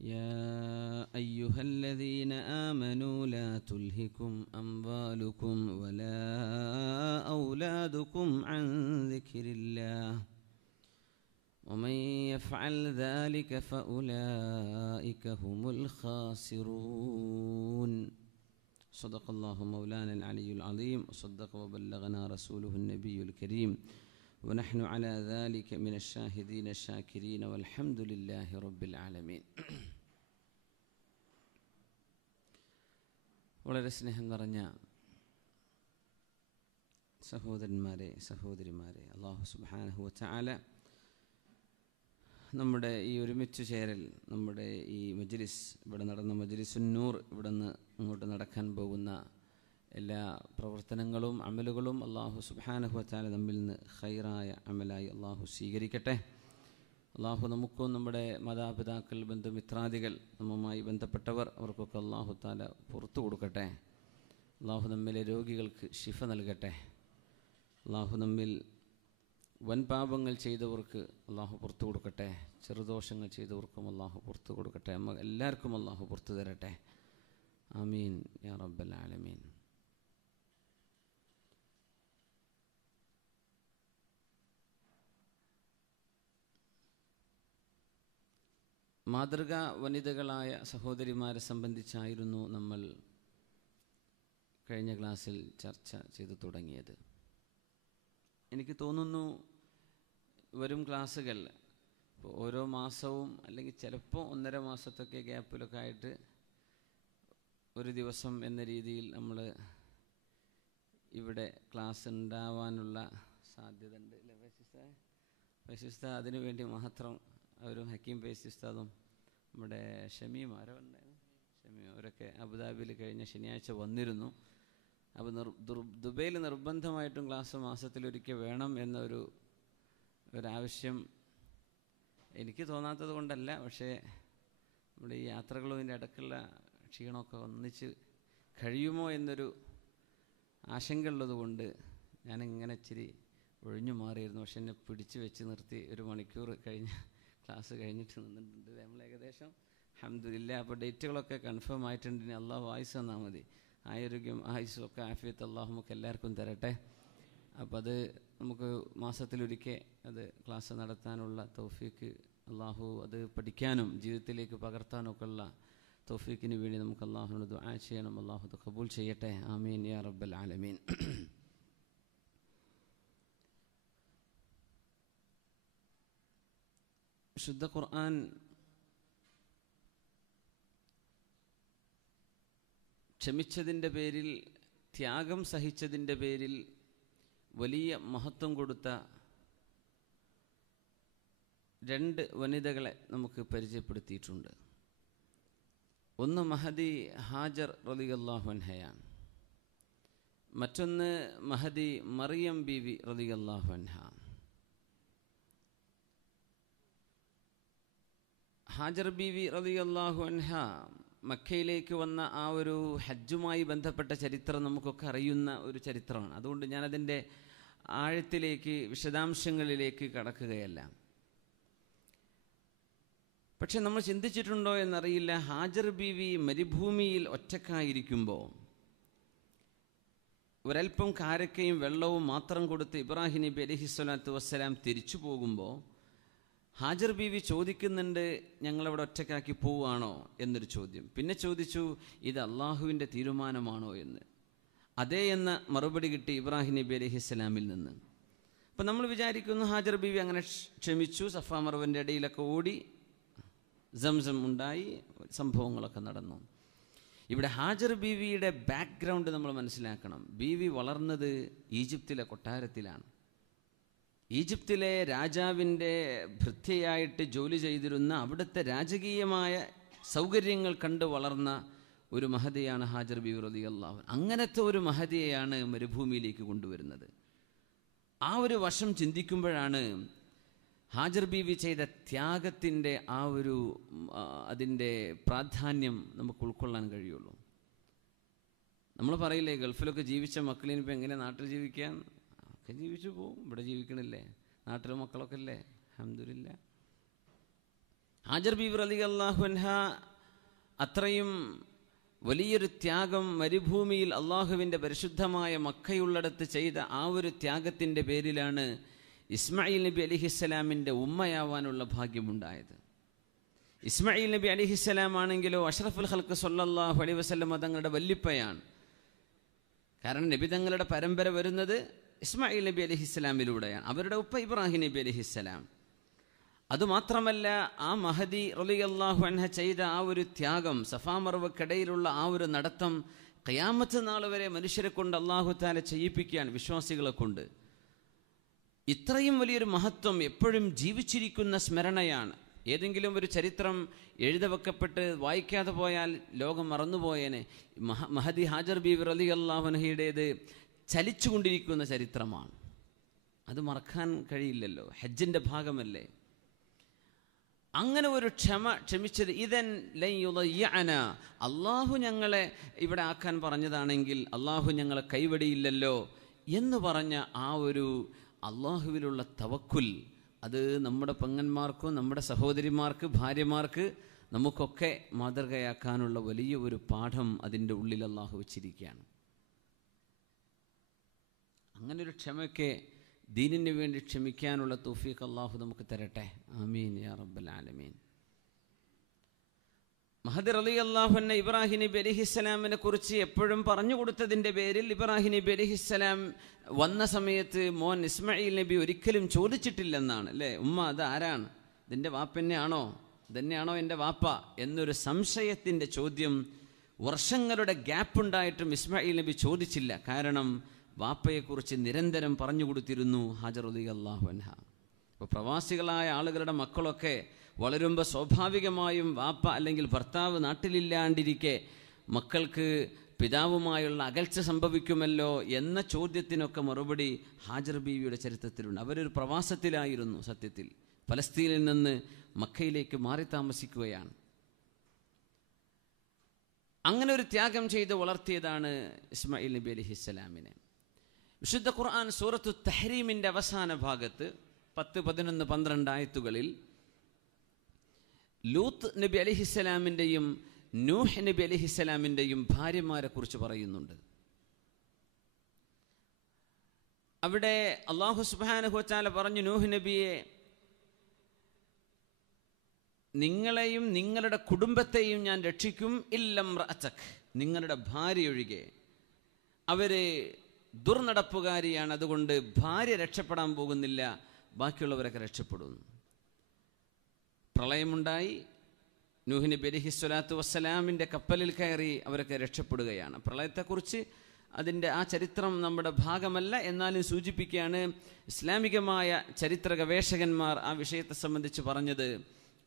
يا أيها الذين آمنوا لا تلهكم أموالكم ولا أولادكم عن ذكر الله ومن يفعل ذلك فأولئك هم الخاسرون صدق الله مولانا العلي العظيم وصدق وبلغنا رسوله النبي الكريم ونحن على ذلك من الشاهدين الشاكرين والحمد لله رب العالمين. വളരെ സ്നേഹം നിറഞ്ഞ സഹോദരന്മാരെ സഹോദരിമാരെ, അല്ലാഹു സുബ്ഹാനഹു വ തആല നമ്മുടെ ഈ ഒരുമിച്ച് ചേരൽ, നമ്മുടെ ഈ മജ്ലിസ്, ഇവിടെ നടന്ന മജ്ലിസുൻ നൂർ, ഇവിടെ നിന്ന് അങ്ങോട്ട് നടക്കാൻ പോകുന്ന എല്ലാ പ്രവർത്തനങ്ങളും അമലുകളും അല്ലാഹു സുബ്ഹാനഹു വ തആല നമ്മിൽ നിന്ന് ഖൈറായ അമലായി അല്ലാഹു സ്വീകരിക്കട്ടെ. അല്ലാഹു നമുക്കും നമ്മുടെ മാതാപിതാക്കൾ, ബന്ധുമിത്രാദികൾ, നമ്മുമായി ബന്ധപ്പെട്ടവർ, അവർക്കൊക്കെ അല്ലാഹു തആല പുറത്തു കൊടുക്കട്ടെ. അല്ലാഹു നമ്മിലെ രോഗികൾക്ക് ശിഫ നൽകട്ടെ. അല്ലാഹു നമ്മിൽ വൻപാപങ്ങൾ ചെയ്തവർക്ക് അല്ലാഹു പുറത്തു കൊടുക്കട്ടെ. ചെറുദോഷങ്ങൾ ചെയ്തവർക്കും അല്ലാഹു പുറത്തു കൊടുക്കട്ടെ. എല്ലാവർക്കും അല്ലാഹു പുറത്തു തരട്ടെ. ആമീൻ യാ റബ്ബൽ ആലമീൻ. മാതൃകാ വനിതകളായ സഹോദരിമാരെ സംബന്ധിച്ചായിരുന്നു നമ്മൾ കഴിഞ്ഞ ക്ലാസ്സിൽ ചർച്ച ചെയ്തു തുടങ്ങിയത്. എനിക്ക് തോന്നുന്നു വരും ക്ലാസ്സുകൾ ഇപ്പോൾ ഓരോ മാസവും അല്ലെങ്കിൽ ചിലപ്പോൾ 1.5 മാസത്തൊക്കെ ഗ്യാപ്പിലൊക്കെ ആയിട്ട് ഒരു ദിവസം എന്ന രീതിയിൽ നമ്മൾ ഇവിടെ ക്ലാസ് ഉണ്ടാവാനുള്ള സാധ്യത ഉണ്ട് അല്ലേ ഫൈസിസ്ത? അതിനു വേണ്ടി മാത്രം അവരും ഹക്കീം ഫൈസിസ്താദും നമ്മുടെ ഷമീം ആരോ ഉണ്ടായിരുന്നു, ഷമീം, അവരൊക്കെ അബുദാബിയിൽ കഴിഞ്ഞ ശനിയാഴ്ച വന്നിരുന്നു. അപ്പോൾ ദുബൈയിൽ നിർബന്ധമായിട്ടും ക്ലാസ് മാസത്തിലൊരിക്കൽ വേണം ഒരാവശ്യം എനിക്ക് തോന്നാത്തത് കൊണ്ടല്ല, പക്ഷേ നമ്മുടെ ഈ യാത്രകളും ഇതിൻ്റെ ഇടയ്ക്കുള്ള ക്ഷീണമൊക്കെ ഒന്നിച്ച് കഴിയുമോ എന്നൊരു ആശങ്ക ഉള്ളത് കൊണ്ട് ഞാനിങ്ങനെ ഇച്ചിരി ഒഴിഞ്ഞു മാറിയിരുന്നു. പക്ഷെ എന്നെ പിടിച്ച് വെച്ച് നിർത്തി 1 മണിക്കൂർ കഴിഞ്ഞ് ക്ലാസ് കഴിഞ്ഞിട്ട് നിന്നിട്ടുണ്ട് നമ്മൾ ഏകദേശം. അൽഹംദുലില്ലാ. അപ്പോൾ ഡേറ്റുകളൊക്കെ കൺഫേം ആയിട്ടുണ്ട്. ഇനി അള്ളാഹു ആയുസ് തന്നാൽ മതി. ആരോഗ്യം ആയുസ്സും ഒക്കെ ആഫിയത്ത് അള്ളാഹു നമുക്ക് എല്ലാവർക്കും തരട്ടെ. അപ്പോൾ അത് നമുക്ക് മാസത്തിലൊരിക്കൽ അത് ക്ലാസ് നടത്താനുള്ള തൗഫീക്ക് അള്ളാഹു, അത് പഠിക്കാനും ജീവിതത്തിലേക്ക് പകർത്താനും ഒക്കെ ഉള്ള തൗഫീക്കിന് വേണ്ടി നമുക്ക് അള്ളാഹുവിനോട് ദുആ ചെയ്യണം. അള്ളാഹു അത് ഖബൂൽ ചെയ്യട്ടെ. ആമീൻ യാ റബ്ബൽ ആലമീൻ. വിശുദ്ധ ഖുർആൻ ക്ഷമിച്ചതിൻ്റെ പേരിൽ, ത്യാഗം സഹിച്ചതിൻ്റെ പേരിൽ വലിയ മഹത്വം കൊടുത്ത 2 വനിതകളെ നമുക്ക് പരിചയപ്പെടുത്തിയിട്ടുണ്ട്. ഒന്ന് മഹദി ഹാജർ റളിയല്ലാഹു അൻഹയാണ്. മറ്റൊന്ന് മഹദി മറിയം ബീവി റളിയല്ലാഹു അൻഹ. ഹാജർ ബീവി റളിയല്ലാഹു അൻഹ മക്കയിലേക്ക് വന്ന ആ ഒരു ഹജ്ജുമായി ബന്ധപ്പെട്ട ചരിത്രം നമുക്കൊക്കെ അറിയുന്ന ഒരു ചരിത്രമാണ്. അതുകൊണ്ട് ഞാനതിൻ്റെ ആഴത്തിലേക്ക്, വിശദാംശങ്ങളിലേക്ക് കടക്കുകയല്ല. പക്ഷെ നമ്മൾ ചിന്തിച്ചിട്ടുണ്ടോ എന്നറിയില്ല, ഹാജർ ബീവി മരുഭൂമിയിൽ ഒറ്റക്കായിരിക്കുമ്പോൾ ഒരൽപ്പം കാരക്കയും വെള്ളവും മാത്രം കൊടുത്ത് ഇബ്രാഹിം നബി അലൈഹിസ്സലാത്തു വസ്സലാം തിരിച്ചു പോകുമ്പോൾ ഹാജർ ബീവി ചോദിക്കുന്നുണ്ട്, ഞങ്ങളവിടെ ഒറ്റക്കാക്കി പോവുകയാണോ എന്നൊരു ചോദ്യം. പിന്നെ ചോദിച്ചു, ഇത് അള്ളാഹുവിൻ്റെ തീരുമാനമാണോ എന്ന്. അതേ എന്ന മറുപടി കിട്ടി ഇബ്രാഹിം നബി അലൈഹിസ്സലാമിൽ നിന്ന്. അപ്പം നമ്മൾ വിചാരിക്കുന്നു ഹാജർ ബീവി അങ്ങനെ ക്ഷമിച്ചു, സഫാ മർവൻ്റെ ഇടയിലൊക്കെ ഓടി, സംസം ഉണ്ടായി, സംഭവങ്ങളൊക്കെ നടന്നു. ഇവിടെ ഹാജർ ബീവിയുടെ ബാക്ക്ഗ്രൗണ്ട് നമ്മൾ മനസ്സിലാക്കണം. ബീവി വളർന്നത് ഈജിപ്തിലെ കൊട്ടാരത്തിലാണ്. ഈജിപ്തിലെ രാജാവിൻ്റെ ഭൃത്യയായിട്ട് ജോലി ചെയ്തിരുന്ന, അവിടുത്തെ രാജകീയമായ സൗകര്യങ്ങൾ കണ്ട് വളർന്ന ഒരു മഹദിയാണ് ഹാജർ ബീവി റളിയല്ലാഹു അൻഹ. അങ്ങനത്തെ ഒരു മഹദിയെയാണ് മരുഭൂമിയിലേക്ക് കൊണ്ടുവരുന്നത്. ആ ഒരു വശം ചിന്തിക്കുമ്പോഴാണ് ഹാജർ ബീവി ചെയ്ത ത്യാഗത്തിൻ്റെ അതിൻ്റെ പ്രാധാന്യം നമുക്ക് ഉൾക്കൊള്ളാൻ കഴിയുള്ളൂ. നമ്മൾ പറയില്ലേ, ഗൾഫിലൊക്കെ ജീവിച്ച മക്കളിനിപ്പോൾ എങ്ങനെ നാട്ടിൽ ജീവിക്കാൻ? ഒക്കെ ജീവിച്ചു പോവും, ഇവിടെ ജീവിക്കണില്ലേ, നാട്ടിലെ മക്കളൊക്കെ അല്ലേ, അൽഹംദുലില്ലാ. ഹാജർ ബീവി റളിയല്ലാഹു അൻഹ അത്രയും വലിയൊരു ത്യാഗം മരുഭൂമിയിൽ അള്ളാഹുവിൻ്റെ പരിശുദ്ധമായ മക്കയുള്ളിടത്ത് ചെയ്ത ആ ഒരു ത്യാഗത്തിൻ്റെ പേരിലാണ് ഇസ്മായിൽ നബി അലിഹിസ്സലാമിൻ്റെ ഉമ്മയാവാനുള്ള ഭാഗ്യമുണ്ടായത്. ഇസ്മായിൽ നബി അലിഹിസ്സലാം ആണെങ്കിലോ അഷ്റഫുൽ ഖൽഖ് സ്വല്ലല്ലാഹു അലൈഹി വസല്ലം തങ്ങളുടെ വല്ലിപ്പയാണ്. കാരണം നബി തങ്ങളുടെ പരമ്പര വരുന്നത് ഇസ്മായിൽ നബി അലിഹിസ്സലാമിലൂടെയാണ്. അവരുടെ ഉപ്പ ഇബ്രാഹിം നബി അലിഹിസ്സലാം. അതുമാത്രമല്ല, ആ മഹദി റളിയല്ലാഹു അൻഹ ചെയ്ത ആ ഒരു ത്യാഗം, സഫാ മർവക്കിടയിലുള്ള ആ ഒരു നടത്തം ഖിയാമത്ത് നാൾ വരെ മനുഷ്യരെ കൊണ്ട് അല്ലാഹു തആല ചെയ്യിപ്പിക്കുകയാണ്, വിശ്വാസികളെ കൊണ്ട്. ഇത്രയും വലിയൊരു മഹത്വം എപ്പോഴും ജീവിച്ചിരിക്കുന്ന സ്മരണയാണ്. ഏതെങ്കിലും ഒരു ചരിത്രം എഴുതവെക്കപ്പെട്ട് വായിക്കാതെ പോയാൽ ലോകം മറന്നുപോയേനെ. മഹദി ഹാജർ ബീവി റളിയല്ലാഹു അൻഹയുടേത് ചലിച്ചുകൊണ്ടിരിക്കുന്ന ചരിത്രമാണ്. അത് മറക്കാൻ കഴിയില്ലല്ലോ, ഹജ്ജിൻ്റെ ഭാഗമല്ലേ. അങ്ങനെ ഒരു ക്ഷമിച്ചത് ഇദൻ ലൻ യുളയ്യഅന, അള്ളാഹു ഞങ്ങളെ ഇവിടെ ആക്കാൻ പറഞ്ഞതാണെങ്കിൽ അള്ളാഹു ഞങ്ങളെ കൈവടിയില്ലല്ലോ എന്ന് പറഞ്ഞ ആ ഒരു അള്ളാഹുവിലുള്ള തവക്കുൽ, അത് നമ്മുടെ പെങ്ങന്മാർക്കും നമ്മുടെ സഹോദരിമാർക്ക് ഭാര്യമാർക്ക് നമുക്കൊക്കെ മാതൃകയാക്കാനുള്ള വലിയ ഒരു പാഠം അതിൻ്റെ ഉള്ളിൽ അള്ളാഹു വച്ചിരിക്കുകയാണ്. അങ്ങനൊരു ക്ഷമയൊക്കെ ദീനിന് വേണ്ടി ക്ഷമിക്കാനുള്ള തൗഫീഖ് അള്ളാഹു നമുക്ക് തരട്ടെ. ആമീൻ യാ റബ്ബൽ ആലമീൻ. മഹദി റളിയല്ലാഹു അൻഹു ഇബ്രാഹിം നബി അലൈഹിസ്സലാമിനെ കുറിച്ച് എപ്പോഴും പറഞ്ഞു കൊടുത്തതിൻ്റെ പേരിൽ ഇബ്രാഹിം നബി അലൈഹിസ്സലാം വന്ന സമയത്ത് മോൻ ഇസ്മായിൽ നബി ഒരിക്കലും ചോദിച്ചിട്ടില്ലെന്നാണ്, അല്ലേ? ഉമ്മ അത് ആരാണ്? ഇതിൻ്റെ വാപ്പന്നെയാണോ? ഇതന്നെയാണോ എൻ്റെ വാപ്പ എന്നൊരു സംശയത്തിൻ്റെ ചോദ്യം വർഷങ്ങളുടെ ഗ്യാപ്പുണ്ടായിട്ടും ഇസ്മായിൽ നബി ചോദിച്ചില്ല. കാരണം വാപ്പയെക്കുറിച്ച് നിരന്തരം പറഞ്ഞു കൊടുത്തിരുന്നു ഹാജർ റളിയല്ലാഹു അൻഹ. അപ്പോൾ പ്രവാസികളായ ആളുകളുടെ മക്കളൊക്കെ വളരുമ്പോൾ സ്വാഭാവികമായും വാപ്പ അല്ലെങ്കിൽ ഭർത്താവ് നാട്ടിലില്ലാണ്ടിരിക്കെ മക്കൾക്ക് പിതാവുമായുള്ള അകൽച്ച സംഭവിക്കുമല്ലോ എന്ന ചോദ്യത്തിനൊക്കെ മറുപടി ഹാജർ ബീവിയുടെ ചരിത്രത്തിലുണ്ട്. അവരൊരു പ്രവാസത്തിലായിരുന്നു. സത്യത്തിൽ ഫലസ്തീനിൽ നിന്ന് മക്കയിലേക്ക് മാറി താമസിക്കുകയാണ്. അങ്ങനെ ഒരു ത്യാഗം ചെയ്ത് വളർത്തിയതാണ് ഇസ്മായിൽ നബി അലൈഹിസ്സലാമിനെ. വിശുദ്ധ ഖുർആൻ സൂറത്തു തഹ്രീമിൻ്റെ അവസാന ഭാഗത്ത് 10, 11, 12 ആയത്തുകളിൽ ലൂത്ത് നബി അലൈഹിസ്സലാമിൻ്റെയും നൂഹ് നബി അലൈഹിസ്സലാമിൻ്റെയും ഭാര്യമാരെ കുറിച്ച് പറയുന്നുണ്ട്. അവിടെ അല്ലാഹു സുബ്ഹാനഹു വ തആല പറഞ്ഞു, നൂഹ് നബിയെ, നിങ്ങളെയും നിങ്ങളുടെ കുടുംബത്തെയും ഞാൻ രക്ഷിക്കും, ഇല്ലം റഅതക്, നിങ്ങളുടെ ഭാര്യ ഒഴികെ. അവര് ദുർനടപ്പുകാരിയാണ്, അതുകൊണ്ട് ഭാര്യ രക്ഷപ്പെടാൻ പോകുന്നില്ല, ബാക്കിയുള്ളവരൊക്കെ രക്ഷപ്പെടുന്നു. പ്രളയമുണ്ടായി. നൂഹ് നബി അലൈഹിസ്സലാത്തു വസ്സലാമിൻ്റെ കപ്പലിൽ കയറി അവരൊക്കെ രക്ഷപ്പെടുകയാണ്. പ്രളയത്തെക്കുറിച്ച് അതിൻ്റെ ആ ചരിത്രം നമ്മുടെ ഭാഗമല്ല, എന്നാലും സൂചിപ്പിക്കുകയാണ്. ഇസ്ലാമികമായ ചരിത്ര ഗവേഷകന്മാർ ആ വിഷയത്തെ സംബന്ധിച്ച് പറഞ്ഞത്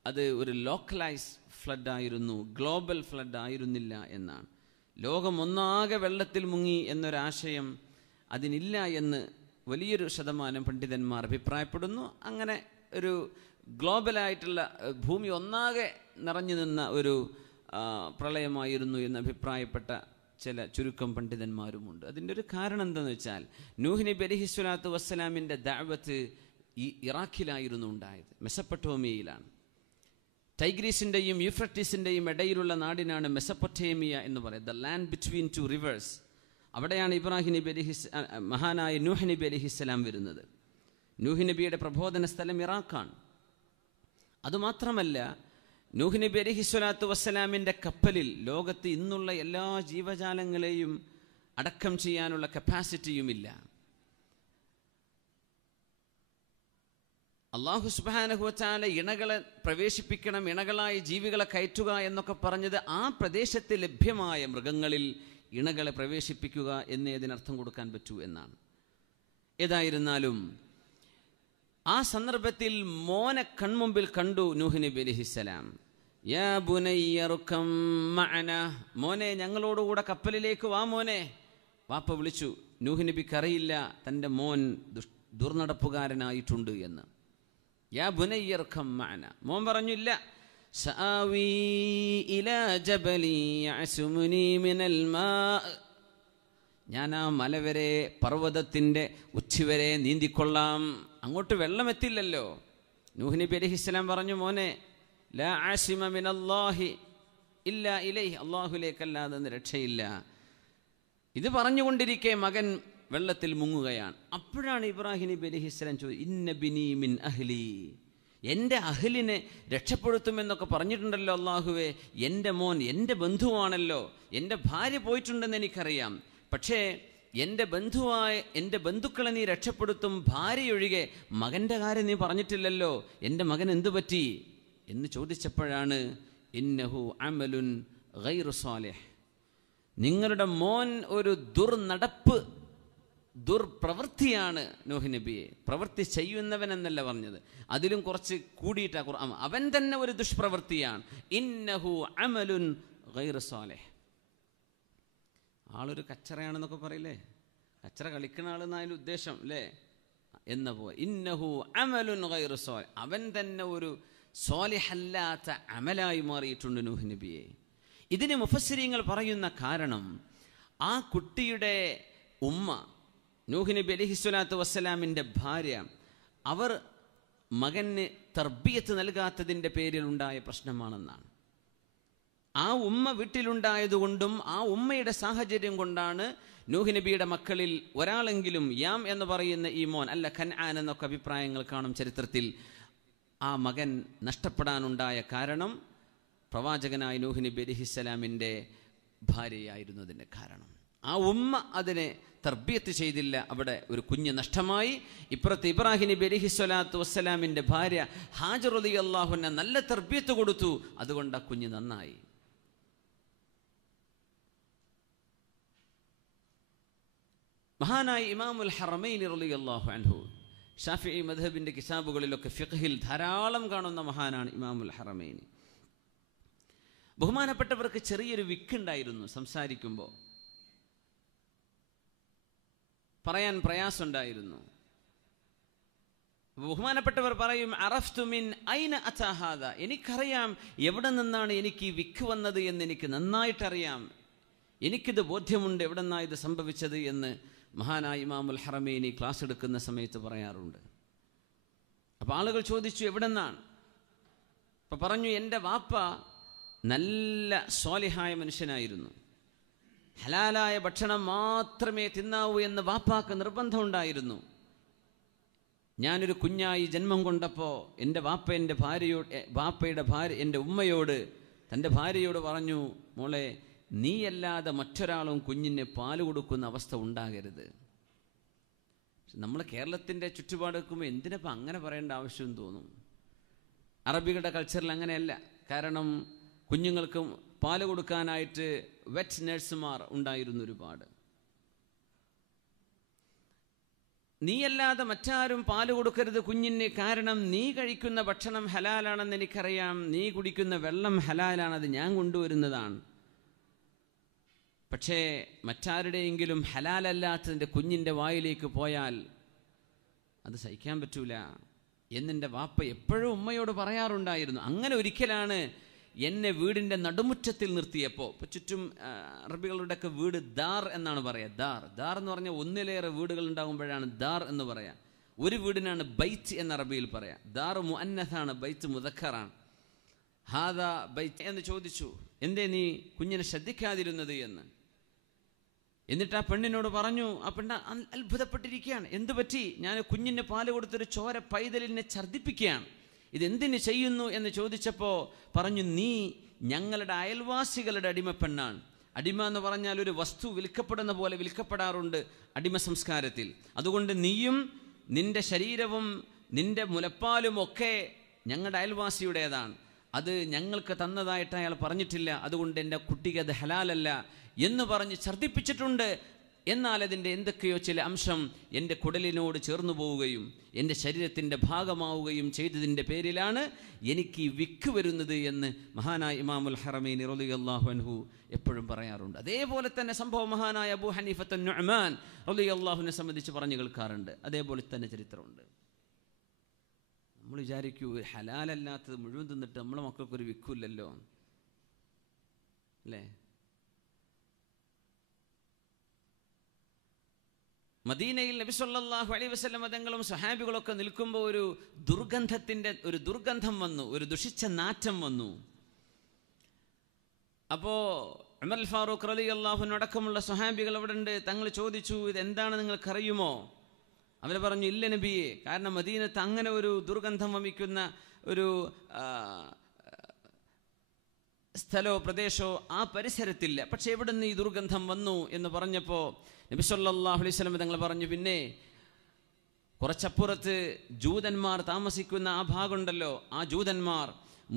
അത് ഒരു ലോക്കലൈസ് ഫ്ലഡ് ആയിരുന്നു, ഗ്ലോബൽ ഫ്ലഡ് ആയിരുന്നില്ല എന്നാണ്. ലോകം ഒന്നാകെ വെള്ളത്തിൽ മുങ്ങി എന്നൊരാശയം അതിനില്ല എന്ന് വലിയൊരു ശതമാനം പണ്ഡിതന്മാർ അഭിപ്രായപ്പെടുന്നു. അങ്ങനെ ഒരു ഗ്ലോബലായിട്ടുള്ള ഭൂമി ഒന്നാകെ നിറഞ്ഞു നിന്ന ഒരു പ്രളയമായിരുന്നു എന്ന് അഭിപ്രായപ്പെട്ട ചില ചുരുക്കം പണ്ഡിതന്മാരുമുണ്ട്. അതിൻ്റെ ഒരു കാരണം എന്താണെന്ന് വെച്ചാൽ, നൂഹ് നബി അലൈഹിസ്സലാത്തു വസ്സലാമിൻ്റെ ദഅവത്ത് ഇറാഖിലായിരുന്നു ഉണ്ടായത്, മെസപ്പൊട്ടേമിയയിലാണ്. ടൈഗ്രീസിൻ്റെയും യൂഫ്രട്ടീസിൻ്റെയും ഇടയിലുള്ള നാടിനാണ് മെസപ്പൊട്ടേമിയ എന്ന് പറയുന്നത്, ദ ലാൻഡ് ബിറ്റ്വീൻ 2 rivers. അവിടെയാണ് ഇബ്രാഹിം നബി മഹാനായ നൂഹ് നബി അലൈഹിസ്സലാം വരുന്നത്. നൂഹ് നബിയുടെ പ്രബോധന സ്ഥലം ഇറാഖാണ്. അതുമാത്രമല്ല, നൂഹ് നബി അലൈഹിസ്സലാത്തു വസ്സലാമിൻ്റെ കപ്പലിൽ ലോകത്ത് ഇന്നുള്ള എല്ലാ ജീവജാലങ്ങളെയും അടക്കം ചെയ്യാനുള്ള കപ്പാസിറ്റിയുമില്ല. അല്ലാഹു സുബ്ഹാനഹു വ തആല ഇണകളെ പ്രവേശിപ്പിക്കണം, ഇണകളായ ജീവികളെ കയറ്റുക എന്നൊക്കെ പറഞ്ഞത് ആ പ്രദേശത്ത് ലഭ്യമായ മൃഗങ്ങളിൽ ഇണകളെ പ്രവേശിപ്പിക്കുക എന്നേ അതിനർത്ഥം കൊടുക്കാൻ പറ്റൂ എന്നാണ്. ഏതായിരുന്നാലും ആ സന്ദർഭത്തിൽ മോനെ കൺമുമ്പിൽ കണ്ടു നൂഹ് നബി അലൈഹിസ്സലാം. യാ ബുനയ്യ റുകം മഅന, മോനെ ഞങ്ങളോടുകൂടെ കപ്പലിലേക്ക് വാ മോനെ. വാപ്പ വിളിച്ചു. നൂഹ് നബിക്കറിയില്ല തൻ്റെ മോൻ ദുർനടപ്പുകാരനായിട്ടുണ്ട് എന്ന്. യാ ബുനയ്യ റുകം മഅന, മോൻ പറഞ്ഞു ഇല്ല. സആവി ഇലാ ജബലി യഅസുമുനി മിനൽ മാ, ഞാൻ ആ മല വരെ, പർവ്വതത്തിൻ്റെ ഉച്ചി വരെ നീന്തിക്കൊള്ളാം, അങ്ങോട്ട് വെള്ളം എത്തില്ലല്ലോ. നൂഹ് നബി അലൈഹിസ്സലാം പറഞ്ഞു, മോനെ ലാ ആസിമ മിനല്ലാഹി ഇല്ലാ ഇലൈഹി, അല്ലാഹുവിലേക്കല്ലാതെ രക്ഷയില്ല. ഇത് പറഞ്ഞുകൊണ്ടിരിക്കെ മകൻ വെള്ളത്തിൽ മുങ്ങുകയാണ്. അപ്പോഴാണ് ഇബ്രാഹിം നബി അലൈഹിസ്സലാം ചോദിച്ചത്, ഇന്ന ബിനി മിൻ അഹ്ലി, എൻ്റെ അഹ്ലിനെ രക്ഷപ്പെടുത്തുമെന്നൊക്കെ പറഞ്ഞിട്ടുണ്ടല്ലോ അല്ലാഹുവേ, എൻ്റെ മോൻ എൻ്റെ ബന്ധുവാണല്ലോ, എൻ്റെ ഭാര്യ പോയിട്ടുണ്ടെന്ന് എനിക്കറിയാം, പക്ഷേ എൻ്റെ ബന്ധുക്കളെ നീ രക്ഷപ്പെടുത്തും, ഭാര്യയൊഴികെ മകൻ്റെ കാര്യം നീ പറഞ്ഞിട്ടില്ലല്ലോ, എൻ്റെ മകൻ എന്തു പറ്റി എന്ന് ചോദിച്ചപ്പോഴാണ് ഇന്നഹു അമലുൻ ഗൈറു സാലിഹ്, നിങ്ങളുടെ മോൻ ഒരു ദുർപ്രവൃത്തിയാണ്. നൂഹ് നബിയെ പ്രവൃത്തി ചെയ്യുന്നവൻ എന്നല്ല പറഞ്ഞത്, അതിലും കുറച്ച് കൂടിയിട്ടാ ഖുർആൻ, അവൻ തന്നെ ഒരു ദുഷ്പ്രവൃത്തിയാണ്. ഇന്നഹു അമലുൻ ഗൈറു സാലിഹ്, ആളൊരു കച്ചറയാണെന്നൊക്കെ പറയില്ലേ, കച്ചറ കളിക്കുന്ന ആളെന്നായാലും ഉദ്ദേശം അല്ലേ എന്ന പോലെ, ഇന്നഹു അമലുൻ ഗൈറു സാലിഹ്, അവൻ തന്നെ ഒരു സ്വാലിഹല്ലാത്ത അമലായി മാറിയിട്ടുണ്ട് നൂഹ് നബിയെ. ഇതിന് മുഫസ്സിരീങ്ങൾ പറയുന്ന കാരണം, ആ കുട്ടിയുടെ ഉമ്മ നൂഹ് നബി അലൈഹിസ്സലാത്തു വസ്സലാമിൻ്റെ ഭാര്യ, അവർ മകന് തർബിയത്ത് നൽകാത്തതിൻ്റെ പേരിൽ ഉണ്ടായ പ്രശ്നമാണെന്നാണ്. ആ ഉമ്മ വീട്ടിലുണ്ടായതുകൊണ്ടും ആ ഉമ്മയുടെ സാഹചര്യം കൊണ്ടാണ് നൂഹ് നബിയുടെ മക്കളിൽ ഒരാളെങ്കിലും യാം എന്ന് പറയുന്ന ഈ മോൻ, അല്ല കൻആൻ എന്നൊക്കെ അഭിപ്രായങ്ങൾ കാണും ചരിത്രത്തിൽ, ആ മകൻ നഷ്ടപ്പെടാനുണ്ടായ കാരണം പ്രവാചകനായ നൂഹ് നബി അലൈഹിസ്സലാമിൻ്റെ ഭാര്യയായിരുന്നതിൻ്റെ കാരണം. ആ ഉമ്മ അതിനെ തർബിയത്ത് ചെയ്തില്ല, അവിടെ ഒരു കുഞ്ഞ് നഷ്ടമായി. ഇപ്പുറത്ത് ഇബ്രാഹിം നബി അലൈഹിസ്സലാത്തു വസ്സലാമിൻ്റെ ഭാര്യ ഹാജർ റളിയല്ലാഹു അൻഹ നല്ല തർബിയത്ത് കൊടുത്തു, അതുകൊണ്ട് ആ കുഞ്ഞ് നന്നായി. മഹാനായ ഇമാമുൽ ഹറമൈൻ റളിയല്ലാഹു അൻഹു, ഷാഫിഈ മദ്ഹബിൻ്റെ കിതാബുകളിലൊക്കെ ഫിഖ്ഹിൽ ധാരാളം കാണുന്ന മഹാനാണ് ഇമാമുൽ ഹറമൈൻ. ബഹുമാനപ്പെട്ടവർക്ക് ചെറിയൊരു വിക്കുണ്ടായിരുന്നു, സംസാരിക്കുമ്പോൾ പറയാൻ പ്രയാസമുണ്ടായിരുന്നു. ബഹുമാനപ്പെട്ടവർ പറയും, അറഫ്തു മിൻ ഐന അതാ ഹാദാ, എനിക്കറിയാം എവിടെ നിന്നാണ് എനിക്ക് ഈ വിക്ക് വന്നത് എന്ന് എനിക്ക് നന്നായിട്ടറിയാം, എനിക്കിത് ബോധ്യമുണ്ട് എവിടെ നിന്നാണ് ഇത് സംഭവിച്ചത് എന്ന് മഹാനായ ഇമാമുൽ ഹറമൈനി ക്ലാസ് എടുക്കുന്ന സമയത്ത് പറയാറുണ്ട്. അപ്പോൾ ആളുകൾ ചോദിച്ചു എവിടെ നിന്നാണ്? അപ്പോൾ പറഞ്ഞു, എൻ്റെ വാപ്പ നല്ല സ്വാലിഹായ മനുഷ്യനായിരുന്നു, ഹലാലായ ഭക്ഷണം മാത്രമേ തിന്നാവൂ എന്ന് വാപ്പാക്ക് നിർബന്ധമുണ്ടായിരുന്നു. ഞാനൊരു കുഞ്ഞായി ജന്മം കൊണ്ടപ്പോൾ എൻ്റെ വാപ്പ എൻ്റെ ഉമ്മയോട്, തൻ്റെ ഭാര്യയോട് പറഞ്ഞു, മോളെ നീയല്ലാതെ മറ്റൊരാളും കുഞ്ഞിന് പാല് കൊടുക്കുന്ന അവസ്ഥ ഉണ്ടാകരുത്. നമ്മൾ കേരളത്തിൻ്റെ ചുറ്റുപാട് വെക്കുമ്പോൾ എന്തിനപ്പം അങ്ങനെ പറയേണ്ട ആവശ്യം തോന്നും. അറബികളുടെ കൾച്ചറിൽ അങ്ങനെയല്ല. കാരണം കുഞ്ഞുങ്ങൾക്ക് പാല് കൊടുക്കാനായിട്ട് വെറ്റ് നഴ്സുമാർ ഉണ്ടായിരുന്നു ഒരുപാട്. നീയല്ലാതെ മറ്റാരും പാല് കൊടുക്കരുത് കുഞ്ഞിന്, കാരണം നീ കഴിക്കുന്ന ഭക്ഷണം ഹലാലാണെന്ന് എനിക്കറിയാം, നീ കുടിക്കുന്ന വെള്ളം ഹലാലാണത് ഞാൻ കൊണ്ടുവരുന്നതാണ്. പക്ഷേ മറ്റാരുടെയെങ്കിലും ഹലാലല്ലാത്തതിൻ്റെ കുഞ്ഞിൻ്റെ വായിലേക്ക് പോയാൽ അത് സഹിക്കാൻ പറ്റൂല എന്നെൻ്റെ വാപ്പ എപ്പോഴും ഉമ്മയോട് പറയാറുണ്ടായിരുന്നു. അങ്ങനെ ഒരിക്കലാണ് എന്നെ വീടിൻ്റെ നടുമുറ്റത്തിൽ നിർത്തിയപ്പോൾ, ഇപ്പോൾ ചുറ്റും അറബികളുടെയൊക്കെ വീട് ദാർ എന്നാണ് പറയുക. ദാർ എന്ന് പറഞ്ഞാൽ ഒന്നിലേറെ വീടുകൾ ഉണ്ടാകുമ്പോഴാണ് ദാർ എന്ന് പറയാം. ഒരു വീടിനാണ് ബൈത്ത് എന്ന് അറബിയിൽ പറയാം. ദാർ മുഅന്നസാണ്, ബൈത്ത് മുദക്കറാണ്. ഹാദാ ബൈത്ത് എന്ന് ചോദിച്ചു, എന്തേ നീ കുഞ്ഞിനെ ശ്രദ്ധിക്കാതിരുന്നത് എന്ന്. എന്നിട്ട് ആ പെണ്ണിനോട് പറഞ്ഞു, ആ പെണ്ണ് അത്ഭുതപ്പെട്ടിരിക്കുകയാണ്, എന്തു പറ്റി? ഞാൻ കുഞ്ഞിന് പാല് കൊടുത്തൊരു ചോര പൈതലിനെ ഛർദ്ദിപ്പിക്കുകയാണ്, ഇതെന്തിന് ചെയ്യുന്നു എന്ന് ചോദിച്ചപ്പോൾ പറഞ്ഞു, നീ ഞങ്ങളുടെ അയൽവാസികളുടെ അടിമപ്പെണ്ണാണ്. അടിമ എന്ന് പറഞ്ഞാൽ ഒരു വസ്തു വിൽക്കപ്പെടുന്ന പോലെ വിൽക്കപ്പെടാറുണ്ട് അടിമ സംസ്കാരത്തിൽ. അതുകൊണ്ട് നീയും നിന്റെ ശരീരവും നിന്റെ മുലപ്പാലും ഒക്കെ ഞങ്ങളുടെ അയൽവാസിയുടേതാണ്, അത് ഞങ്ങൾക്ക് തന്നതായിട്ട് അയാൾ പറഞ്ഞിട്ടില്ല, അതുകൊണ്ട് എൻ്റെ കുട്ടിക്ക് അത് ഹലാലല്ല എന്ന് പറഞ്ഞ് ഛർദ്ദിപ്പിച്ചിട്ടുണ്ട്. എന്നാൽ അതിൻ്റെ എന്തൊക്കെയോ ചില അംശം എൻ്റെ കുടലിനോട് ചേർന്നു പോവുകയും എൻ്റെ ശരീരത്തിൻ്റെ ഭാഗമാവുകയും ചെയ്തതിൻ്റെ പേരിലാണ് എനിക്ക് വിക്ക് വരുന്നത് എന്ന് മഹാനായ ഇമാമുൽ ഹറമൈൻ റളിയല്ലാഹു അൻഹു എപ്പോഴും പറയാറുണ്ട്. അതേപോലെ തന്നെ സംഭവം മഹാനായ അബൂ ഹനീഫത്ത് നുഅ്മാൻ റളിയല്ലാഹുവിനെ സംബന്ധിച്ച് പറഞ്ഞു കേൾക്കാറുണ്ട്. അതേപോലെ തന്നെ ചരിത്രമുണ്ട്. നമ്മൾ വിചാരിക്കൂ, ഹലാലല്ലാത്തത് മുഴുവൻ തിന്നിട്ട് നമ്മളെ മക്കൾക്കൊരു വിക്കില്ലല്ലോ അല്ലേ? മദീനയിൽ നബി സല്ലല്ലാഹു അലൈഹി വസല്ലം തങ്ങളും സഹാബികളൊക്കെ നിൽക്കുമ്പോൾ ഒരു ദുർഗന്ധം വന്നു, ഒരു ദുഷിച്ച നാറ്റം വന്നു. അപ്പോൾ ഉമർ ഫാറൂഖ് റളിയല്ലാഹു അൻഹു അടക്കമുള്ള സഹാബികൾ അവിടെ ഉണ്ട്. തങ്ങൾ ചോദിച്ചു, ഇതെന്താണ് നിങ്ങൾക്കറിയുമോ? അവർ പറഞ്ഞു, ഇല്ല നബിയെ, കാരണം മദീനത്ത് അങ്ങനെ ഒരു ദുർഗന്ധം വമിക്കുന്ന ഒരു സ്ഥലമോ പ്രദേശമോ ആ പരിസരത്തില്ല. പക്ഷെ എവിടെ നിന്ന് ഈ ദുർഗന്ധം വന്നു എന്ന് പറഞ്ഞപ്പോൾ നബി സല്ലല്ലാഹു അലൈഹി വസല്ലം തങ്ങൾ പറഞ്ഞു, പിന്നെ കുറച്ചപ്പുറത്ത് ജൂതന്മാർ താമസിക്കുന്ന ആ ഭാഗമുണ്ടല്ലോ, ആ ജൂതന്മാർ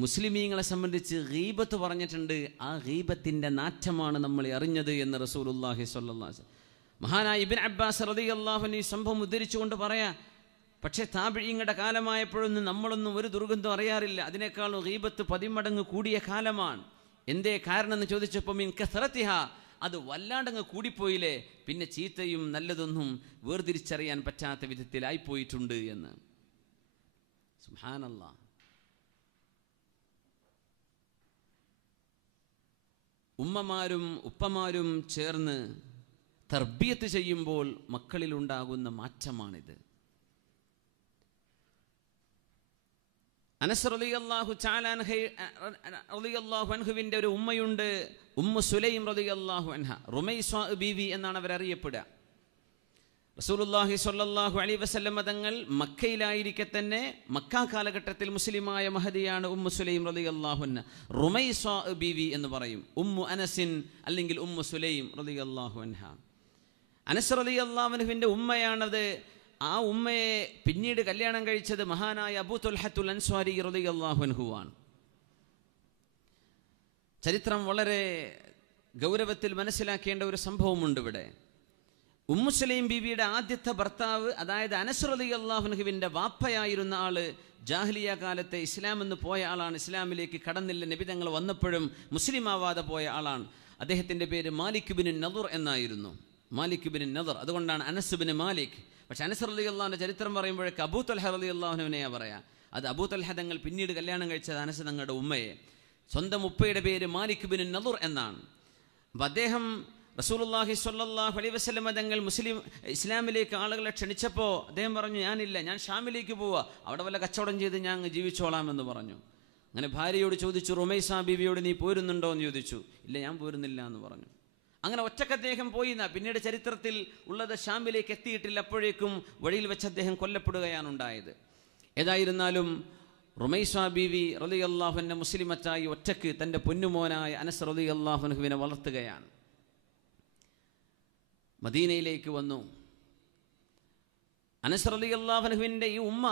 മുസ്ലിമീങ്ങളെ സംബന്ധിച്ച് ഗീബത്ത് പറഞ്ഞിട്ടുണ്ട്. ആ ഗീബത്തിൻ്റെ നാറ്റമാണ് നമ്മൾ അറിഞ്ഞത് എന്ന് റസൂലുള്ളാഹി സ്വല്ലല്ലാഹു അലൈഹി വസല്ലം. മഹാനായ ഇബ്നു അബ്ബാസ് റളിയല്ലാഹു അൻഹു ഈ സംഭവം ഉദ്ധരിച്ചുകൊണ്ട് പറയാ, പക്ഷേ താബിഈങ്ങളുടെ കാലമായപ്പോഴൊന്നും നമ്മളൊന്നും ഒരു ദുർഗന്ധം അറിയാറില്ല. അതിനേക്കാളും ഗീബത്ത് 10 മടങ്ങ് കൂടിയ കാലമാണ്. എന്തേ കാരണം എന്ന് ചോദിച്ചപ്പോൾ മിൻ കസറത്തിഹാ, അത് വല്ലാണ്ടങ്ങ് കൂടിപ്പോയില്ലേ, പിന്നെ ചീത്തയും നല്ലതൊന്നും വേർതിരിച്ചറിയാൻ പറ്റാത്ത വിധത്തിലായിപ്പോയിട്ടുണ്ട് എന്ന്. സുബ്ഹാനല്ലാഹ്. ഉമ്മമാരും ഉപ്പമാരും ചേർന്ന് തർബിയത്ത് ചെയ്യുമ്പോൾ മക്കളിലുണ്ടാകുന്ന മാറ്റമാണിത്. അനസ് റളിയല്ലാഹു തആല അൻഹുവിന്റെ ഒരു ഉമ്മയുണ്ട്, ഉമ്മു സുലൈം റളിയല്ലാഹു അൻഹ. റുമൈസ ബീവി എന്നാണ് അവരറിയപ്പെടുക. റസൂലുള്ളാഹി സ്വല്ലല്ലാഹു അലൈഹി വസല്ലം തങ്ങൾ മക്കയിലായിരിക്കെ തന്നെ മക്ക കാലഘട്ടത്തിൽ മുസ്ലിമായ മഹദിയാണ് ഉമ്മു സുലൈം റളിയല്ലാഹു അൻഹ. റുമൈസ ബീവി എന്ന് പറയും, ഉമ്മു അനസിൻ അല്ലെങ്കിൽ ഉമ്മു സുലൈം റളിയല്ലാഹു അൻഹ. അനസ് റളിയല്ലാഹു അൻഹുവിന്റെ ഉമ്മയാണത്. ആ ഉമ്മയെ പിന്നീട് കല്യാണം കഴിച്ചത് മഹാനായ അബൂ തുൽഹത്തുൽ അൻസ്വാരി റളിയല്ലാഹു അൻഹുവാണ്. ചരിത്രം വളരെ ഗൗരവത്തിൽ മനസ്സിലാക്കേണ്ട ഒരു സംഭവമുണ്ട് ഇവിടെ. ഉമ്മു സുലൈം ബീവിയുടെ ആദ്യത്തെ ഭർത്താവ്, അതായത് അനസ് റളിയല്ലാഹു അൻഹുവിന്റെ വാപ്പയായിരുന്ന ആള്, ജാഹിലിയ കാലത്തെ ഇസ്ലാം എന്ന് പോയ ആളാണ്. ഇസ്ലാമിലേക്ക് കടന്നില്ല, നബി തങ്ങൾ വന്നപ്പോഴും മുസ്ലിം ആവാതെ പോയ ആളാണ്. അദ്ദേഹത്തിന്റെ പേര് മാലിക് ബിൻ നദർ എന്നായിരുന്നു. മാലിക് ബിൻ നദർ, അതുകൊണ്ടാണ് അനസ് ബിൻ മാലിക്. പക്ഷെ അനസ് റളിയല്ലാഹുവിന്റെ ചരിത്രം പറയുമ്പോഴേക്ക് അബൂ തൽഹ റളിയല്ലാഹുവിനെയാ പറയാ. അത് അബൂ തൽഹ തങ്ങൾ പിന്നീട് കല്യാണം കഴിച്ചത് അനസ് തങ്ങളുടെ ഉമ്മയെ. സ്വന്തം ഉപ്പയുടെ പേര് മാലിക് ബിൻ നദർ എന്നാണ്. അപ്പം അദ്ദേഹം റസൂലുള്ളാഹി സ്വല്ലല്ലാഹു അലൈഹി വസല്ലം തങ്ങൾ ഇസ്ലാമിലേക്ക് ആളുകളെ ക്ഷണിച്ചപ്പോൾ അദ്ദേഹം പറഞ്ഞു, ഞാനില്ല, ഞാൻ ഷാമിലേക്ക് പോവാ, അവിടെ വല്ല കച്ചവടം ചെയ്ത് ഞാൻ ജീവിച്ചോളാം എന്ന് പറഞ്ഞു. അങ്ങനെ ഭാര്യയോട് ചോദിച്ചു, റുമൈസ ബീവിയോട് നീ പോരുന്നുണ്ടോ എന്ന് ചോദിച്ചു. ഇല്ല, ഞാൻ പോരുന്നില്ല എന്ന് പറഞ്ഞു. അങ്ങനെ ഒറ്റക്ക് അദ്ദേഹം പോയി. പിന്നീട് ചരിത്രത്തിൽ ഉള്ളത് ഷാമിലേക്ക് എത്തിയിട്ടില്ല. അപ്പോഴേക്കും വഴിയിൽ വെച്ച് അദ്ദേഹം കൊല്ലപ്പെടുകയാണ് ഉണ്ടായത്. ഏതായിരുന്നാലും റുമൈസ ബീവി റളിയല്ലാഹു അൻഹ മുസ്ലിമത്തായി ഒറ്റക്ക് തൻ്റെ പൊന്നുമോനായ അനസ് റളിയല്ലാഹു അൻഹുവിനെ വളർത്തുകയാണ്. മദീനയിലേക്ക് വന്നു. അനസ് റളിയല്ലാഹു അൻഹുവിൻ്റെ ഈ ഉമ്മ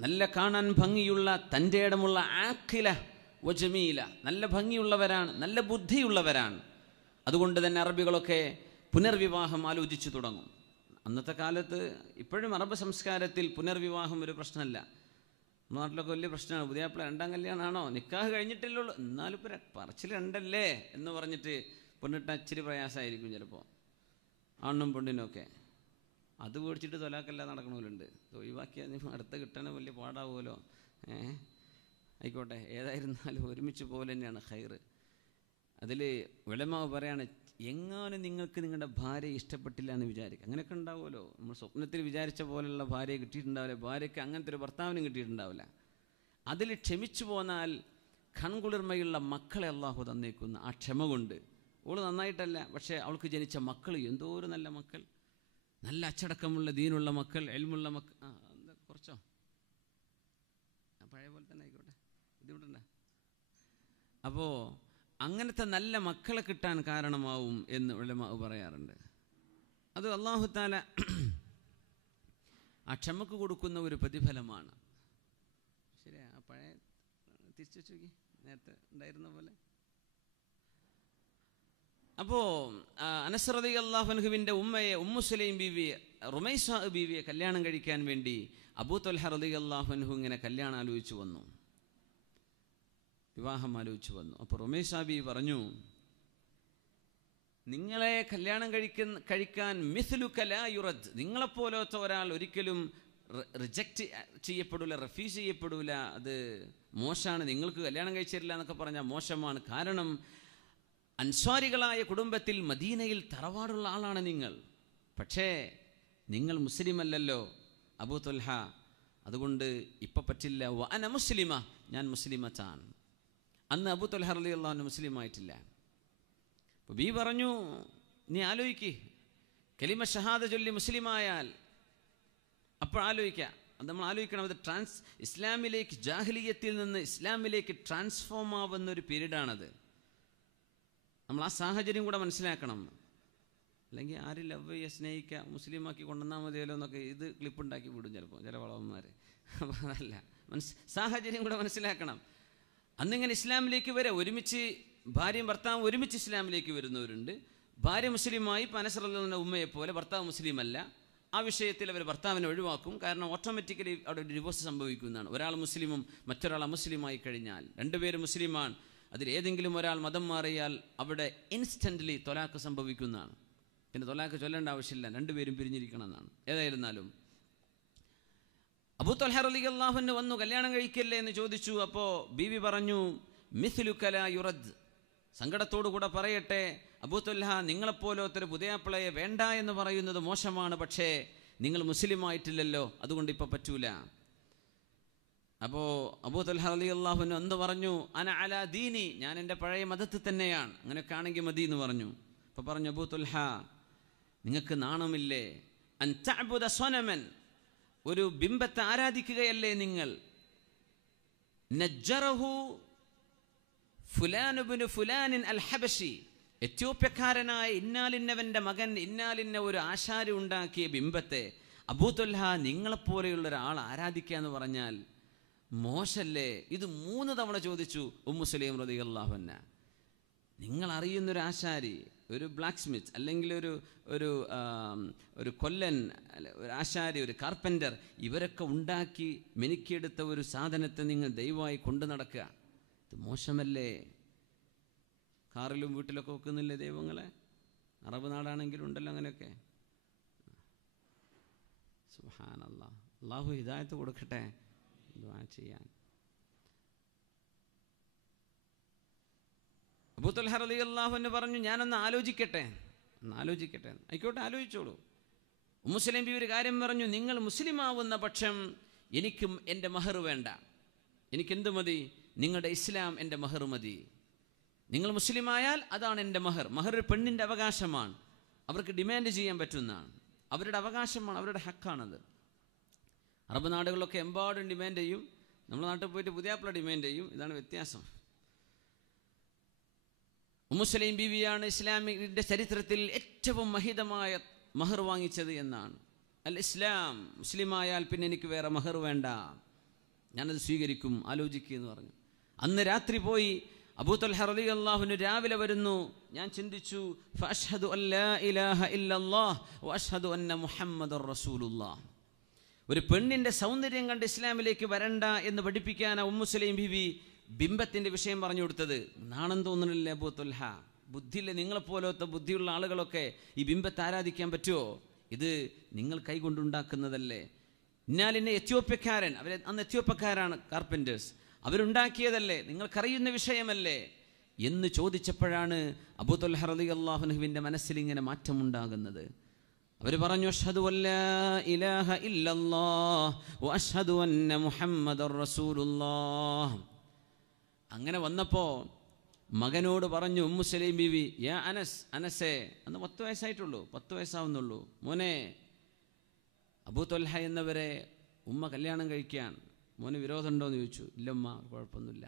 നല്ല കാണാൻ ഭംഗിയുള്ള, തൻ്റെ ഇടമുള്ള ആഖില വജമീല, നല്ല ഭംഗിയുള്ളവരാണ്, നല്ല ബുദ്ധിയുള്ളവരാണ്. അതുകൊണ്ട് തന്നെ അറബികളൊക്കെ പുനർവിവാഹം ആലോചിച്ചു തുടങ്ങും. അന്നത്തെ കാലത്ത് ഇപ്പോഴും അറബ് സംസ്കാരത്തിൽ പുനർവിവാഹം ഒരു പ്രശ്നമല്ല. നാട്ടിലൊക്കെ വലിയ പ്രശ്നമാണ്. പുതിയാപ്പിള 2ാം കല്യാണമാണോ, നിക്കാഹ് കഴിഞ്ഞിട്ടില്ലുള്ളൂ, എന്നാലും ഇപ്പോൾ പറച്ചിൽ 2 എന്ന് പറഞ്ഞിട്ട് പെണ്ണിട്ട ഇച്ചിരി പ്രയാസമായിരിക്കും ചിലപ്പോൾ ആണ്ണും പെണ്ണിനൊക്കെ. അത് പേടിച്ചിട്ട് തൊലാക്കല്ല നടക്കണമല്ലുണ്ട്. ഒഴിവാക്കിയാൽ അടുത്ത് കിട്ടണ വലിയ പാടാവുമല്ലോ. ആയിക്കോട്ടെ, ഏതായിരുന്നാലും ഒരുമിച്ച് പോലെ തന്നെയാണ് ഖൈറ്. അതിൽ ഉലമാവ് പറയാണ്, എങ്ങാനും നിങ്ങൾക്ക് നിങ്ങളുടെ ഭാര്യയെ ഇഷ്ടപ്പെട്ടില്ല എന്ന് വിചാരിക്കുക. അങ്ങനെയൊക്കെ ഉണ്ടാവുമല്ലോ. നമ്മൾ സ്വപ്നത്തിൽ വിചാരിച്ച പോലെയുള്ള ഭാര്യയെ കിട്ടിയിട്ടുണ്ടാവില്ല, ഭാര്യയ്ക്ക് അങ്ങനത്തെ ഒരു ഭർത്താവിനും കിട്ടിയിട്ടുണ്ടാവില്ല. അതിൽ ക്ഷമിച്ചു പോന്നാൽ കൺകുളിർമയുള്ള മക്കളെ അള്ളാഹു തന്നേക്കുന്ന ആ ക്ഷമ കൊണ്ട്. ഓള് നന്നായിട്ടല്ല, പക്ഷേ അവൾക്ക് ജനിച്ച മക്കൾ എന്തോ ഒരു നല്ല മക്കൾ, നല്ല അച്ചടക്കമുള്ള ദീനുള്ള മക്കൾ, എൽമുള്ള മക്കൾ. എന്താ കുറച്ചോ, പഴയ പോലെ തന്നെ ആയിക്കോട്ടെ, ബുദ്ധിമുട്ടുണ്ട. അപ്പോൾ അങ്ങനത്തെ നല്ല മക്കളെ കിട്ടാൻ കാരണമാവും എന്ന് ഉലമാ പറയാറുണ്ട്. അത് അല്ലാഹു തആല ആ ക്ഷമക്ക് കൊടുക്കുന്ന ഒരു പ്രതിഫലമാണ്. ശരിയാ, ആ പഴയ തിരിച്ചു നോക്കി നേരത്തെ ഉണ്ടായിരുന്ന പോലെ. അപ്പോൾ അനസ് റളിയല്ലാഹു അൻഹുവിൻ്റെ ഉമ്മയെ, ഉമ്മു സുലൈം ബീവിയെ, റുമൈസ ബീവിയെ കല്യാണം കഴിക്കാൻ വേണ്ടി അബൂ തൽഹ റളിയല്ലാഹു അൻഹു ഇങ്ങനെ കല്യാണം ആലോചിച്ചു വന്നു, വിവാഹം ആലോചിച്ചു വന്നു. അപ്പോൾ റുമൈസ ബീവി പറഞ്ഞു, നിങ്ങളെ കല്യാണം കഴിക്കാൻ മിസ്ലുക ലാ യുറദ്, നിങ്ങളെപ്പോലത്തെ ഒരാൾ ഒരിക്കലും റിജക്റ്റ് ചെയ്യപ്പെടില്ല, റെഫ്യൂസ് ചെയ്യപ്പെടില്ല. അത് മോശമാണ്, നിങ്ങൾക്ക് കല്യാണം കഴിച്ചിട്ടില്ല എന്നൊക്കെ പറഞ്ഞാൽ മോശമാണ്. കാരണം അൻസ്വാരികളായ കുടുംബത്തിൽ മദീനയിൽ തറവാടുള്ള ആളാണ് നിങ്ങൾ. പക്ഷേ നിങ്ങൾ മുസ്ലിമല്ലല്ലോ അബൂ ത്വൽഹ, അതുകൊണ്ട് ഇപ്പം പറ്റില്ല. അന മുസ്ലിമ, ഞാൻ മുസ്ലിമത്താണ്. അന്ന് അബൂ ത്വൽഹ റളിയല്ലാഹു അൻഹു മുസ്ലിം ആയിട്ടില്ല. അപ്പോൾ ബി പറഞ്ഞു, നീ ആലോചിക്ക്, കലിമ ഷഹാദ ചൊല്ലി മുസ്ലിമായാൽ അപ്പോൾ ആലോചിക്കാം. അത് നമ്മൾ ആലോചിക്കണം. അത് ഇസ്ലാമിലേക്ക്, ജാഹിലിയത്തിൽ നിന്ന് ഇസ്ലാമിലേക്ക് ട്രാൻസ്ഫോം ആവുന്നൊരു പീരീഡാണത്. നമ്മൾ ആ സാഹചര്യം കൂടെ മനസ്സിലാക്കണം. അല്ലെങ്കിൽ ആരും ലവ് ചെയ്യുക, സ്നേഹിക്കുക, മുസ്ലിമാക്കി കൊണ്ടുവന്നാൽ മതിയല്ലോ എന്നൊക്കെ ഇത് ക്ലിപ്പുണ്ടാക്കി വിടും ചിലപ്പോൾ ചില വളവന്മാർ. അതല്ല, സാഹചര്യം കൂടെ മനസ്സിലാക്കണം. അന്നിങ്ങനെ ഇസ്ലാമിലേക്ക് വരെ ഒരുമിച്ച് ഭാര്യയും ഭർത്താവും ഒരുമിച്ച് ഇസ്ലാമിലേക്ക് വരുന്നവരുണ്ട്. ഭാര്യ മുസ്ലിമായി, അനസ് റളിയല്ലാഹു ഉമ്മയെപ്പോലെ ഭർത്താവ് മുസ്ലിം അല്ല. ആ വിഷയത്തിൽ അവർ ഭർത്താവിനെ ഒഴിവാക്കും. കാരണം ഓട്ടോമാറ്റിക്കലി അവിടെ ഒരു ഡിവോഴ്സ് സംഭവിക്കുന്നതാണ്. ഒരാൾ മുസ്ലിമും മറ്റൊരാൾ അമുസ്ലിമായി കഴിഞ്ഞാൽ, രണ്ടുപേരും മുസ്ലിമാണ്, അതിലേതെങ്കിലും ഒരാൾ മതം മാറിയാൽ അവിടെ ഇൻസ്റ്റൻ്റ്ലി തൊലാക്ക് സംഭവിക്കുന്നതാണ്. പിന്നെ തൊലാക്ക് ചൊല്ലേണ്ട ആവശ്യമില്ല, രണ്ടുപേരും പിരിഞ്ഞിരിക്കണം എന്നാണ്. ഏതായിരുന്നാലും അബൂ ത്വൽഹ റളിയല്ലാഹു അൻഹു വന്നു, കല്യാണം കഴിക്കല്ലേ എന്ന് ചോദിച്ചു. അപ്പോൾ ബീവി പറഞ്ഞു, മിസ്ലുക ലാ യുറദ്, സങ്കടത്തോടു കൂടെ പറയട്ടെ, അബൂ ത്വൽഹ, നിങ്ങളെപ്പോലൊത്തൊരു പുതിയാപ്പിളയെ വേണ്ട എന്ന് പറയുന്നത് മോശമാണ്, പക്ഷേ നിങ്ങൾ മുസ്ലിം ആയിട്ടില്ലല്ലോ, അതുകൊണ്ട് ഇപ്പം പറ്റൂല. അപ്പോൾ അബൂ ത്വൽഹ റളിയല്ലാഹു അൻഹു എന്ത് പറഞ്ഞു? അന അലാ ദീനി, ഞാൻ എൻ്റെ പഴയ മതത്തിൽ തന്നെയാണ്, അങ്ങനെയൊക്കെ ആണെങ്കിൽ മതി എന്ന് പറഞ്ഞു. അപ്പോൾ പറഞ്ഞു, അബൂ ത്വൽഹ, നിങ്ങൾക്ക് നാണമില്ലേ? അൻ തഅബുദ സ്വനമൻ, ഒരു ബിംബത്തെ ആരാധിക്കുകയല്ലേ നിങ്ങൾ? നജ്ജറഹു ഫുലാൻ ഇബ്നു ഫുലാനിൻ അൽ ഹബശി, എത്യോപ്യക്കാരനായ ഇന്നാലിന്നവൻ്റെ മകൻ ഇന്നാലിന്ന ഒരു ആശാരി ഉണ്ടാക്കിയ ബിംബത്തെ അബൂ ത്വൽഹ നിങ്ങളെപ്പോലെയുള്ള ഒരാൾ ആരാധിക്കുക എന്ന് പറഞ്ഞാൽ മോശല്ലേ? ഇത് 3 തവണ ചോദിച്ചു ഉമ്മു സുലൈം റളിയല്ലാഹു അൻഹ. നിങ്ങൾ അറിയുന്നൊരു ആശാരി, ഒരു ബ്ലാക്ക് സ്മിത്ത്, അല്ലെങ്കിൽ ഒരു കൊല്ലൻ, ഒരു ആശാരി, ഒരു കാർപ്പൻ്റർ, ഇവരൊക്കെ ഉണ്ടാക്കി മെനുക്കിയെടുത്ത ഒരു സാധനത്തെ നിങ്ങൾ ദൈവമായി കൊണ്ടു നടക്കുക, ഇത് മോശമല്ലേ? കാറിലും വീട്ടിലൊക്കെ വെക്കുന്നില്ലേ ദൈവങ്ങളെ? അറബ് നാടാണെങ്കിലും ഉണ്ടല്ലോ അങ്ങനെയൊക്കെ. സുബ്ഹാനല്ലാഹ്, അല്ലാഹു ഹിദായത്ത് കൊടുക്കട്ടെ ദുആ ചെയ്യാൻ. അബൂ ത്വൽഹ റളിയല്ലാഹു അൻഹു പറഞ്ഞു, ഞാനൊന്ന് ആലോചിക്കട്ടെ. ആയിക്കോട്ടെ, ആലോചിച്ചോളൂ. ഉമ്മു സുലൈം ബീവി ഒരു കാര്യം പറഞ്ഞു, നിങ്ങൾ മുസ്ലിം ആവുന്ന പക്ഷം എനിക്കും എൻ്റെ മഹർ വേണ്ട, എനിക്കെന്ത് മതി? നിങ്ങളുടെ ഇസ്ലാം എൻ്റെ മഹർ മതി. നിങ്ങൾ മുസ്ലിമായാൽ അതാണ് എൻ്റെ മഹർ. മഹർ ഒരു പെണ്ണിൻ്റെ അവകാശമാണ്, അവർക്ക് ഡിമാൻഡ് ചെയ്യാൻ പറ്റുന്നതാണ്, അവരുടെ അവകാശമാണ്, അവരുടെ ഹക്കാണത്. അറബ് നാടുകളിലൊക്കെ എമ്പാടും ഡിമാൻഡ് ചെയ്യും, നമ്മുടെ നാട്ടിൽ പോയിട്ട് പുതിയാപ്പിള ഡിമാൻഡ് ചെയ്യും. ഇതാണ് വ്യത്യാസം. ഉമ്മു സുലൈം ബീവിയാണ് ഇസ്ലാമിൻ്റെ ചരിത്രത്തിൽ ഏറ്റവും മഹിതമായ മഹർ വാങ്ങിച്ചത് എന്നാണ്. അൽ ഇസ്ലാം, മുസ്ലിമായാൽ പിന്നെ എനിക്ക് വേറെ മഹർ വേണ്ട, ഞാനത് സ്വീകരിക്കും, ആലോചിക്കുക എന്ന് പറഞ്ഞു. അന്ന് രാത്രി പോയി അബൂ ത്വൽഹ റളിയല്ലാഹു അൻഹു രാവിലെ വരുന്നു. ഞാൻ ചിന്തിച്ചു, ഫഅശ്ഹദു അല്ലാ ഇലാഹ ഇല്ലല്ലാഹ് വഅശ്ഹദു അന്ന മുഹമ്മദർ റസൂലുള്ളാഹ്. ഒരു പെണ്ണിൻ്റെ സൗന്ദര്യം കണ്ട് ഇസ്ലാമിലേക്ക് വരണ്ട എന്ന് പഠിപ്പിക്കാനാണ് ഉമ്മു സുലൈം ബീവി ബിംബത്തിൻ്റെ വിഷയം പറഞ്ഞു കൊടുത്തത്. നാണം തോന്നുന്നില്ലേ അബൂ ത്വൽഹ? ബുദ്ധിയില്ലേ? നിങ്ങളെപ്പോലത്തെ ബുദ്ധിയുള്ള ആളുകളൊക്കെ ഈ ബിംബത്തെ ആരാധിക്കാൻ പറ്റുമോ? ഇത് നിങ്ങൾ കൈകൊണ്ടുണ്ടാക്കുന്നതല്ലേ. ഇന്നാലിന്നെ എത്യോപ്യക്കാരൻ, അവർ അന്ന് എത്യോപ്യക്കാരാണ് കാർപ്പൻറ്റേഴ്സ്, അവരുണ്ടാക്കിയതല്ലേ, നിങ്ങൾക്കറിയുന്ന വിഷയമല്ലേ എന്ന് ചോദിച്ചപ്പോഴാണ് അബൂ ത്വൽഹ റളിയല്ലാഹു അൻഹുവിൻ്റെ മനസ്സിൽ ഇങ്ങനെ മാറ്റമുണ്ടാകുന്നത്. അവർ പറഞ്ഞു, അശ്ഹദു അല്ലാ ഇലാഹ ഇല്ലല്ലാഹ് വഅശ്ഹദു അന്ന മുഹമ്മദർ റസൂലുള്ളാഹ്. അങ്ങനെ വന്നപ്പോൾ മകനോട് പറഞ്ഞു ഉമ്മു സുലൈം ബീവി, യാ അനസ്, അനസേ, അന്ന് 10 വയസ്സായിട്ടുള്ളൂ, 10 വയസ്സാവുന്നുള്ളൂ, മോനെ, അബൂ ത്വൽഹ എന്നവരെ ഉമ്മ കല്യാണം കഴിക്കാൻ മോന് വിരോധമുണ്ടോ എന്ന് ചോദിച്ചു. ഇല്ലമ്മ, കുഴപ്പമൊന്നുമില്ല.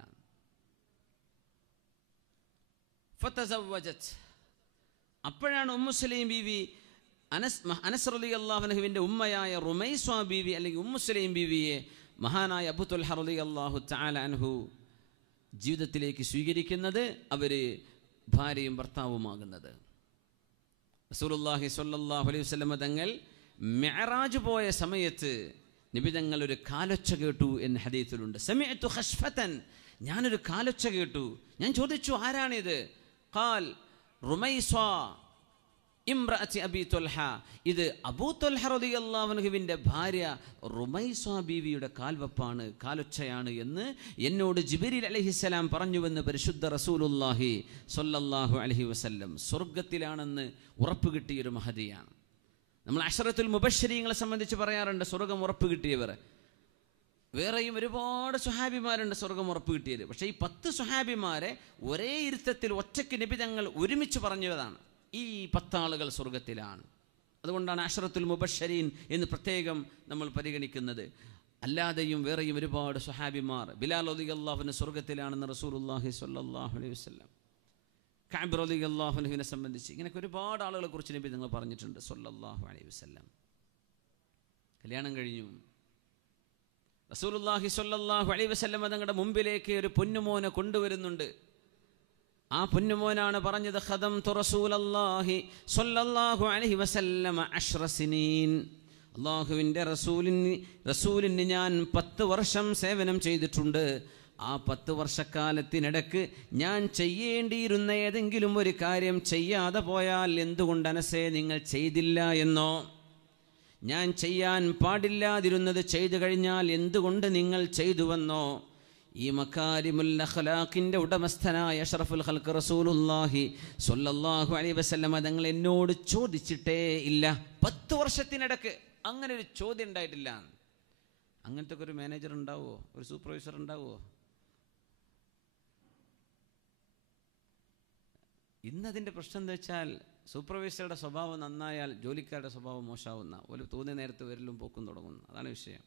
ഫതസവ്വജത്, അപ്പോഴാണ് ഉമ്മു സുലൈം ബീവി അനസ് റളിയല്ലാഹു അൻഹുവിൻ്റെ ഉമ്മയായ റുമൈസ ബീവി അല്ലെങ്കിൽ ഉമ്മു സുലൈം ബീവിയെ മഹാനായ അബൂ ത്വൽഹ റളിയല്ലാഹു തആല അൻഹു ജീവിതത്തിലേക്ക് സ്വീകരിക്കുന്നത്, അവർ ഭാര്യയും ഭർത്താവുമാകുന്നത്. റസൂലുള്ളാഹി സ്വല്ലല്ലാഹു അലൈഹി വസല്ലം തങ്ങൾ മിഅ്റാജ് പോയ സമയത്ത് നബി തങ്ങൾ ഒരു കാലൊച്ച കേട്ടു എന്ന് ഹദീസിലുണ്ട്. സമിഅ്തു ഖശ്ഫതൻ, ഞാനൊരു കാലൊച്ച കേട്ടു. ഞാൻ ചോദിച്ചു, ആരാണിത്? ഖാൽ റുമൈസ ഇംറഅത്തി അബീ ത്വൽഹ, ഇത് അബൂ ത്വൽഹ റളിയല്ലാഹു അൻഹുവിൻ്റെ ഭാര്യ റുമൈസ ബീവിയുടെ കാൽവപ്പാണ്, കാലൊച്ചയാണ് എന്ന് എന്നോട് ജിബ്രീൽ അലൈഹിസ്സലാം പറഞ്ഞുവെന്ന് പരിശുദ്ധ റസൂലുള്ളാഹി സ്വല്ലല്ലാഹു അലൈഹി വസല്ലം. സ്വർഗത്തിലാണെന്ന് ഉറപ്പ് കിട്ടിയൊരു മഹദിയാണ്. നമ്മൾ അശറത്തുൽ മുബശ്ശരീങ്ങളെ സംബന്ധിച്ച് പറയാറുണ്ട്, സ്വർഗം ഉറപ്പ് കിട്ടിയവർ. വേറെയും ഒരുപാട് സ്വഹാബിമാരുണ്ട് സ്വർഗം ഉറപ്പ് കിട്ടിയത്. പക്ഷേ ഈ 10 സ്വഹാബിമാരെ ഒരേ ഇരുത്തത്തിൽ ഒറ്റയ്ക്ക് നബി തങ്ങൾ ഒരുമിച്ച് പറഞ്ഞതാണ്, ഈ 10 ആളുകൾ സ്വർഗത്തിലാണ്. അതുകൊണ്ടാണ് അശറത്തുൽ മുബശ്ശരീൻ എന്ന് പ്രത്യേകം നമ്മൾ പരിഗണിക്കുന്നത്. അല്ലാതെയും വേറെയും ഒരുപാട് സ്വഹാബിമാർ, ബിലാൽ റളിയല്ലാഹു അൻഹു സ്വർഗത്തിലാണെന്ന് റസൂലുള്ളാഹി സ്വല്ലല്ലാഹു അലൈഹി വസല്ലം, കഅബ് റളിയല്ലാഹു അൻഹുവിനെ സംബന്ധിച്ച് ഇങ്ങനെയൊക്കെ ഒരുപാട് ആളുകളെ കുറിച്ച് നബി തങ്ങൾ പറഞ്ഞിട്ടുണ്ട് സ്വല്ലല്ലാഹു അലൈഹി വസല്ലം. കല്യാണം കഴിഞ്ഞു. റസൂലുള്ളാഹി സ്വല്ലല്ലാഹു അലൈഹി വസല്ലം തങ്ങളുടെ മുമ്പിലേക്ക് ഒരു പൊന്നുമോനെ കൊണ്ടുവരുന്നുണ്ട്. ആ പൊന്നുമോനാണ് പറഞ്ഞത്, ഖദംതു റസൂലല്ലാഹി സ്വല്ലല്ലാഹു അലൈഹി വസല്ലം 10 സിനീൻ. അല്ലാഹുവിൻ്റെ റസൂലിന് ഞാൻ 10 വർഷം സേവനം ചെയ്തിട്ടുണ്ട്. ആ 10 വർഷക്കാലത്തിനിടക്ക് ഞാൻ ചെയ്യേണ്ടിയിരുന്ന ഏതെങ്കിലും ഒരു കാര്യം ചെയ്യാതെ പോയാൽ എന്തുകൊണ്ട് അനസേ നിങ്ങൾ ചെയ്തില്ല എന്നോ, ഞാൻ ചെയ്യാൻ പാടില്ലാതിരുന്നത് ചെയ്തു കഴിഞ്ഞാൽ എന്തുകൊണ്ട് നിങ്ങൾ ചെയ്തുവെന്നോ, ഈ മക്കാരിമുൽ അഖ്ലാഖിന്റെ ഉടമസ്ഥനായ അഷ്റഫുൽ ഖൽഖ് റസൂലുള്ളാഹി സ്വല്ലല്ലാഹു അലൈഹി വസല്ലം തങ്ങൾ എന്നോട് ചോദിച്ചിട്ടേ ഇല്ല. 10 വർഷത്തിനിടക്ക് അങ്ങനെ ഒരു ചോദ്യം ഉണ്ടായിട്ടില്ല. അങ്ങനത്തെ ഒരു മാനേജർ ഉണ്ടാവുമോ? ഒരു സൂപ്പർവൈസർ ഉണ്ടാവുമോ? ഇന്നതിൻ്റെ പ്രശ്നം എന്താ വെച്ചാൽ, സൂപ്പർവൈസറുടെ സ്വഭാവം നന്നായാൽ ജോലിക്കാരുടെ സ്വഭാവം മോശമാവുന്ന ഒരു തോന്നിയ നേരത്ത് വരലും പോക്കും തുടങ്ങുന്നു. അതാണ് വിഷയം.